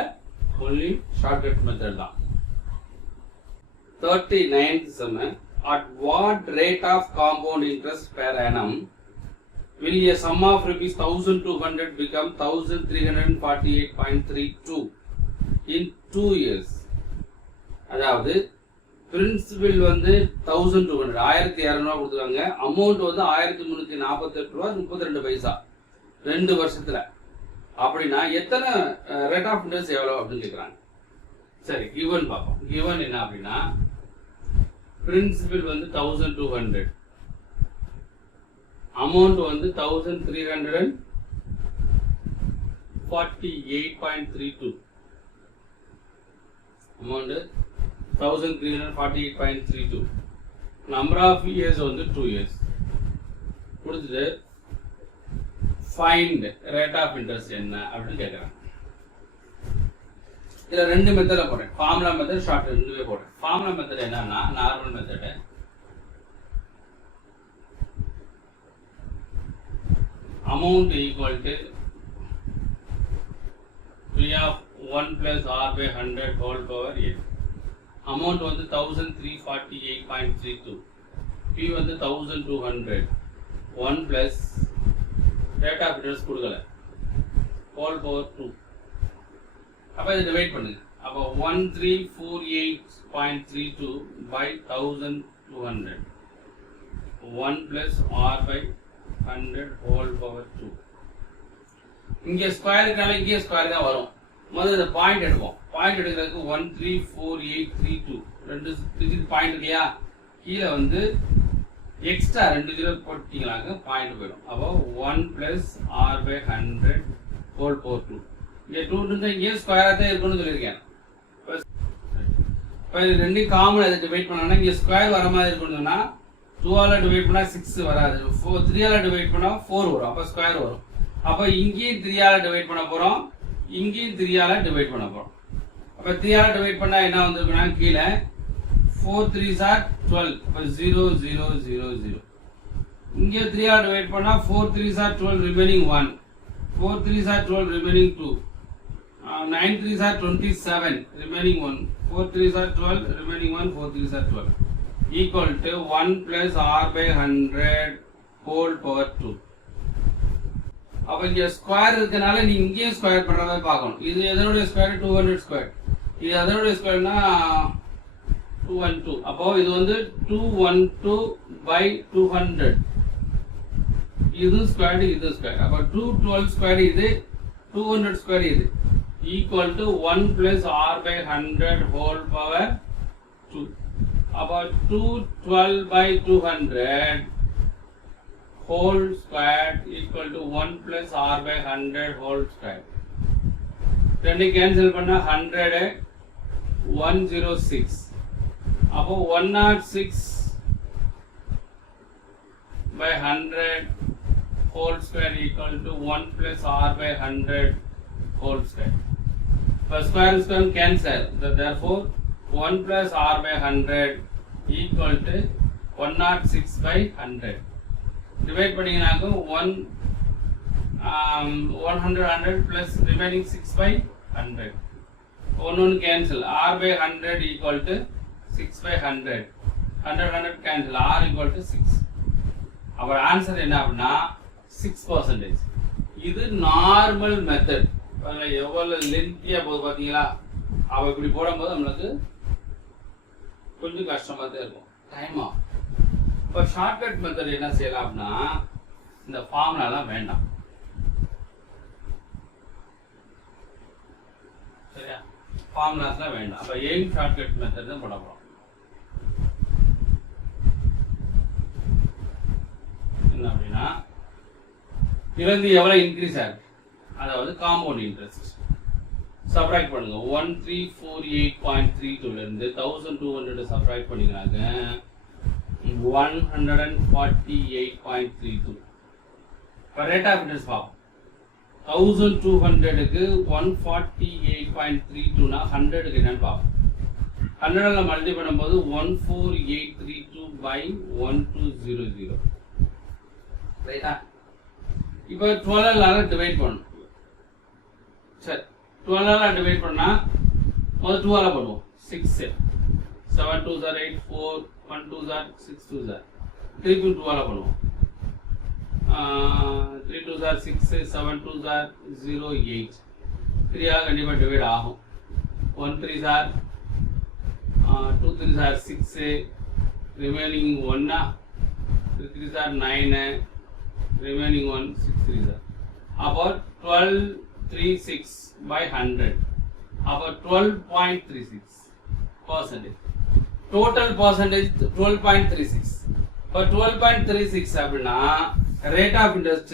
only shortcut method தான். 39th sum. At what rate of compound interest per annum will a sum of rupees 1,200 become 1,348.32 in 2 years? அதாவது பிரின்சிபல் வந்து 1,200 1200 கொடுத்துருக்காங்க, அமௌண்ட் வந்து 1,348 ரூபா 32 பைசா 2 வருஷத்துல. அப்படின்னா எத்தனை ரேட் ஆஃப் இன்ட்ரெஸ்ட் எவ்வளவு அப்படின்னு கேட்குறாங்க. சரி, கிவன் பார்ப்போம். கிவன் என்ன அப்படின்னா பிரின்சிபல் வந்து 1,200, அமௌண்ட் வந்து 1,348.32. அமௌண்ட் 1,348.32. நம்பர் ஆஃப் இயர்ஸ் வந்து 2 years. கொடுத்துட்டு ஃபைண்ட் ரேட் ஆஃப் இன்ட்ரெஸ்ட் என்ன அப்படின்னு கேட்குறாங்க. இதில் 2 மெத்தடில் போடுறேன், ஃபார்முலா மெத்தட், ஷார்ட், ரெண்டுமே போடுறேன். ஃபார்முலா மெத்தட் என்னன்னா normal method. Amount equal to P of 1 plus R by 100 whole power 8. Amount வந்து 1,348.32. P வந்து 1,200. 1 plus ரேட் ஆஃப் இன்ட்ரெஸ்ட் கொடுக்கல, ஹோல் பவர் 2. அப்போ இதை டிவைட் பண்ணுங்க. அப்போ 1,348.32 by 1,200. 1 plus R by 100 whole power 2. இங்கே ஸ்கொயருக்கான இங்கே ஸ்கொயர் தான் வரும். முதல்ல இந்த பாயிண்ட் எடுப்போம். பாயிண்ட் எடுக்கிறதுக்கு 1,348.32 2 டிஜிட் பாயிண்ட் இல்லையா, கீழே வந்து எக்ஸ்ட்ரா 2 0 போட்டிங்களாங்க, பாயிண்ட் போயிடும். அப்போ 1 plus R by 100 whole power 2. இங்கே 2 இருந்தால் இங்கே ஸ்கொயராக தான் இருக்குன்னு சொல்லியிருக்கேன். இப்போ இது 2 காமன் அதை டிவைட் பண்ணோம்னா இங்கே ஸ்கொயர் வர மாதிரி இருக்கணும்னா 2ஆல் டிவைட் பண்ணால் 6 வராது, 3ஆல் டிவைட் பண்ணால் 4 வரும், அப்போ ஸ்கொயர் வரும். அப்போ இங்கேயும் 3ஆல் டிவைட் பண்ண போகிறோம், இங்கேயும் 3ஆல் டிவைட் பண்ண போகிறோம். அப்போ 3ஆல் டிவைட் பண்ணால் என்ன வந்துருக்குன்னா கீழே 4 3s are 12, அப்போ 0 0 0 0. இங்கே 3ஆல் டிவைட் பண்ணால் 4 3s are 12 remaining 1, 4 3s are 12 remaining 2, 9 3s are 27 remaining 1, 4 3s are 12 remaining 1, 4 3s are 12 equal to 1 plus R by 100 whole power 2. அப்போ இங்கே ஸ்கொயர் இருக்கனால நீ இங்கேயும் ஸ்கொயர் பண்ணுற மாதிரி பார்க்கணும். இது எதனுடைய ஸ்கொயர் 200 ஸ்கொயர், இது அதனுடைய ஸ்கொயர்னா 212. அப்போ இது வந்து 212 by 200, இது ஸ்கொயர் இது ஸ்கொயர். அப்போ 212 ஸ்கொயர் இது 200 ஸ்கொயர் இது equal to 1 plus R by 100 whole power 2. அப்போ 212 by 200 whole square equal to 1 plus R by 100 whole square. ரெண்டு கேன்சல் பண்ணா 100 106. அப்போ 106 by 100 whole square equal to 1 plus R by 100 whole square. For square cancel. Therefore 1 plus R by 100 equal to 106 by 100. Divide பண்ணிங்கனாக்க 100 plus remaining 6 by 100. 1 cancel. R by 100 equal to 6 by 100. 100 cancel. R equal to 6. Our answer என்ன அப்படின்னா 6%. இது நார்மல் மெத்தட். எவ்வளவு லென்த்தியா போகுது பாத்தீங்களா? அவ இப்படி போடும்போது நம்மளுக்கு கொஞ்சம் கஷ்டமா தான் இருக்கும், டைம் ஆகும். இப்போ ஷார்ட்கட் மெத்தட் என்ன செய்யலாம் அப்படின்னா இந்த ஃபார்முலாலாம் வேண்டாம், சரியா? ஃபார்முலாஸ்லாம் வேண்டாம். அப்போ எய்ம் ஷார்ட்கட் மெத்தட் தான் போட போகிறோம். என்ன அப்படின்னா இதுலேருந்து எவ்வளோ இன்க்ரீஸ் ஆகுது, அதாவது காம்பவுண்ட் இன்ட்ரெஸ்ட் சப்ராக்ட் பண்ணுங்க. 1348.32 இருந்து 1200 சப்ராக்ட் பண்ணிக்கிறாங்க 148.32. இப்போ ரேட் ஆஃப் இன்ட்ரெஸ்ட் பார்ப்போம். 1200க்கு 148.32னா 100க்கு என்னன்னு பார்ப்போம். 100ல மல்டி பண்ணும்போது 14832 by 1200 ரைட்டா. இப்போ 12ஆல டிவைட் பண்ணணும். சரி 12ஆல டிவைட் பண்ணா முதல்ல 2ஆல பண்ணுவோம். 6 7 2s are 8 4 1 2s are 6 2s are திருப்பி 2ஆல பண்ணுவோம். 3 2s are 6 7 2s are 0 8 3ஆல கண்டிப்பா டிவைட் ஆகும். 1 3s are 2 3s are 6 remaining 1 3 3s are 9 remaining 1 6 3s are about 12 3 6 by 100 about 12.36%. Total percentage 12.36. For 12.36 அப்படினா rate of interest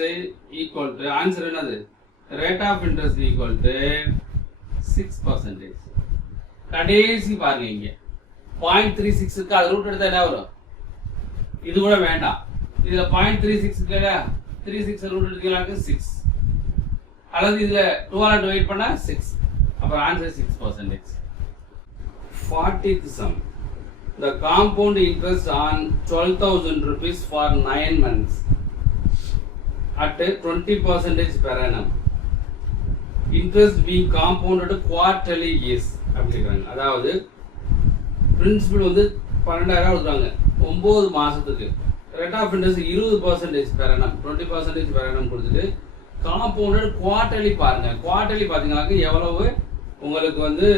equal to answer என்னது? Rate of interest equal to 6%. கடைசி பாருங்க இங்க 0.36 க்கு அது ரூட் எடுத்தா என்ன வரும்? இது கூட வேண்டாம். இதுல 0.36 க்கு 36 ரூட் எடுத்தீங்களாக்கு 6. அல்லது இதுல 2ஆல டிவைட் பண்ணா 6. அப்ப answer 6%. 40th sum. The compound interest on 12,000 rupees for 9 months at 20% per annum. Interest being compounded quarterly is அப்படிங்கிறாங்க. அதாவது பிரின்சிபல் வந்து 12,000 கொடுக்குறாங்க 9 மாசத்துக்கு. Rate of interest 20% per annum 20% per annum கொடுத்துட்டு காம்பவுண்டட் குவார்டர்லி பாருங்க. குவார்டர்லி பாத்தீங்கன்னாக்க எவ்வளவு உங்களுக்கு வந்து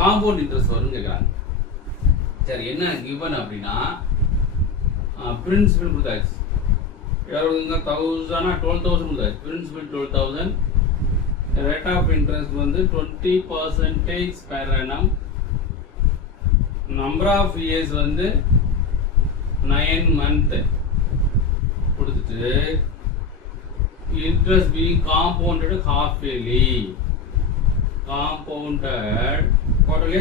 காம்பவுண்ட் இன்ட்ரெஸ்ட் வரும்னு கேட்குறாங்க. சரி என்ன கிவன் அப்படின்னா பிரின்சிபல் கொடுத்தாச்சு எவ்வளோங்க 1000 12,000 கொடுத்தாச்சு. பிரின்சிபல் 12,000 ரேட் ஆஃப் இன்ட்ரெஸ்ட் வந்து 20% per annum. Number of years வந்து 9 month கொடுத்துட்டு interest being compounded half yearly. Compounded quarterly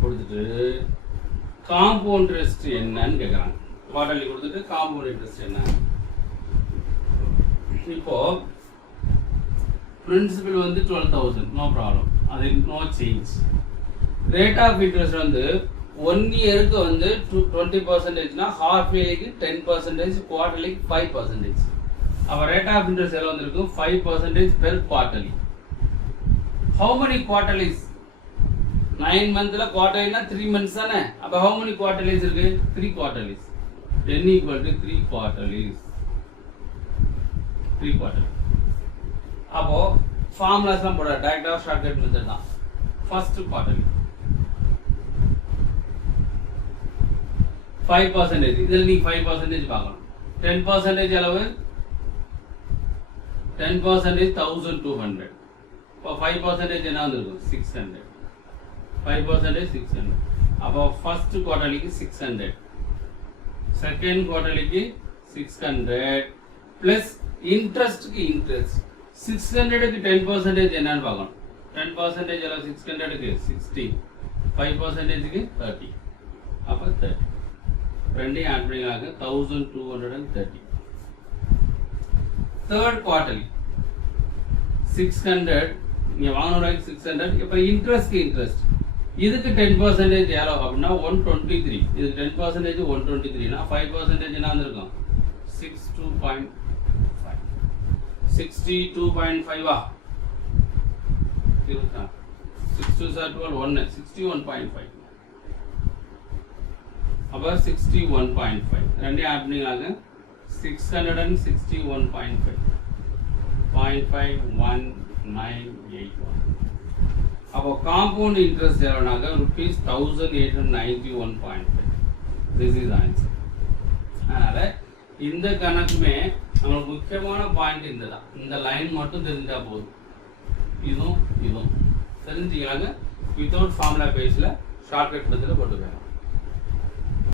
கொடுத்துட்டு காம்பவுண்ட் இன்ட்ரெஸ்ட் என்னன்னு கேக்குறாங்க. குவார்டர்லி கொடுத்துட்டு காம்பவுண்ட் இன்ட்ரெஸ்ட் என்ன? இப்போ பிரின்சிபல் வந்து 12,000 நோ ப்ராப்ளம், அது no change. Rate of interest வந்து 1 இயருக்கு வந்து 20%னா ஹாஃப் இயருக்கு 10%, குவார்டர்லிக்கு 5%. அப்ப ரேட் ஆஃப் இன்ட்ரெஸ்ட் எல்லாம் வந்திருக்கும் 5% per quarterly. How many quarterlies? 9 மந்த்ல குவார்டர்லினா 3 months தானே. அப்ப ஹவு மெனி குவார்டர்லிஸ் இருக்கு? 3 குவார்டர்லிஸ். n equal to 3 குவார்டர்லிஸ். 3 குவார்டர்லி. அப்போ ஃபார்முலாஸ்லாம் போட டைரக்டா ஷார்ட்கட் மெத்தட் தான். First quarterly 5%. இதுல நீ 5% பார்க்கணும். 10% அளவு 10% 1200. இப்போ 5% என்ன வந்திருக்கும்? 600. 5% 600. அப்போ ஃபர்ஸ்ட் குவார்டர்லிக்கு 600, செகண்ட் குவார்டர்லிக்கு 600 பிளஸ் இன்ட்ரெஸ்ட்க்கு இன்ட்ரெஸ்ட் 600க்கு 10% என்னன்னு பார்க்கணும். 10% அளவு 600க்கு 60, 5%க்கு 30. அப்போ 30 ரெண்டையும் ஆட் பண்ணிங்களாக்க 1230. தேர்ட் குவார்டர்லி 600, நீங்க வாங்கின 600. இப்போ இன்ட்ரெஸ்ட்க்கு இன்ட்ரெஸ்ட் இதுக்கு 10% எவ்வளோ அப்படின்னா 123. இதுக்கு 10% 123னா 5% என்ன வந்திருக்கும்? 62.5. 62.5 6 12 1 61.5. அப்ப 61.5 ரெண்டையும் ஆட் பண்ணிங்களாங்க 661.5 0.51981. அப்போ காம்பவுண்ட் இன்ட்ரெஸ்ட் எவ்வளோனாக்க ₹1891.5. This is answer. அதனால இந்த கணக்குமே நம்மளுக்கு முக்கியமான பாயிண்ட் இந்த தான். இந்த லைன் மட்டும் தெரிஞ்சா போதும். இதுவும் தெரிஞ்சிங்களாங்க வித்தவுட் ஃபார்முலா பேஜில் ஷார்ட்கட் மெத்தடில் போட்டுக்கலாம்.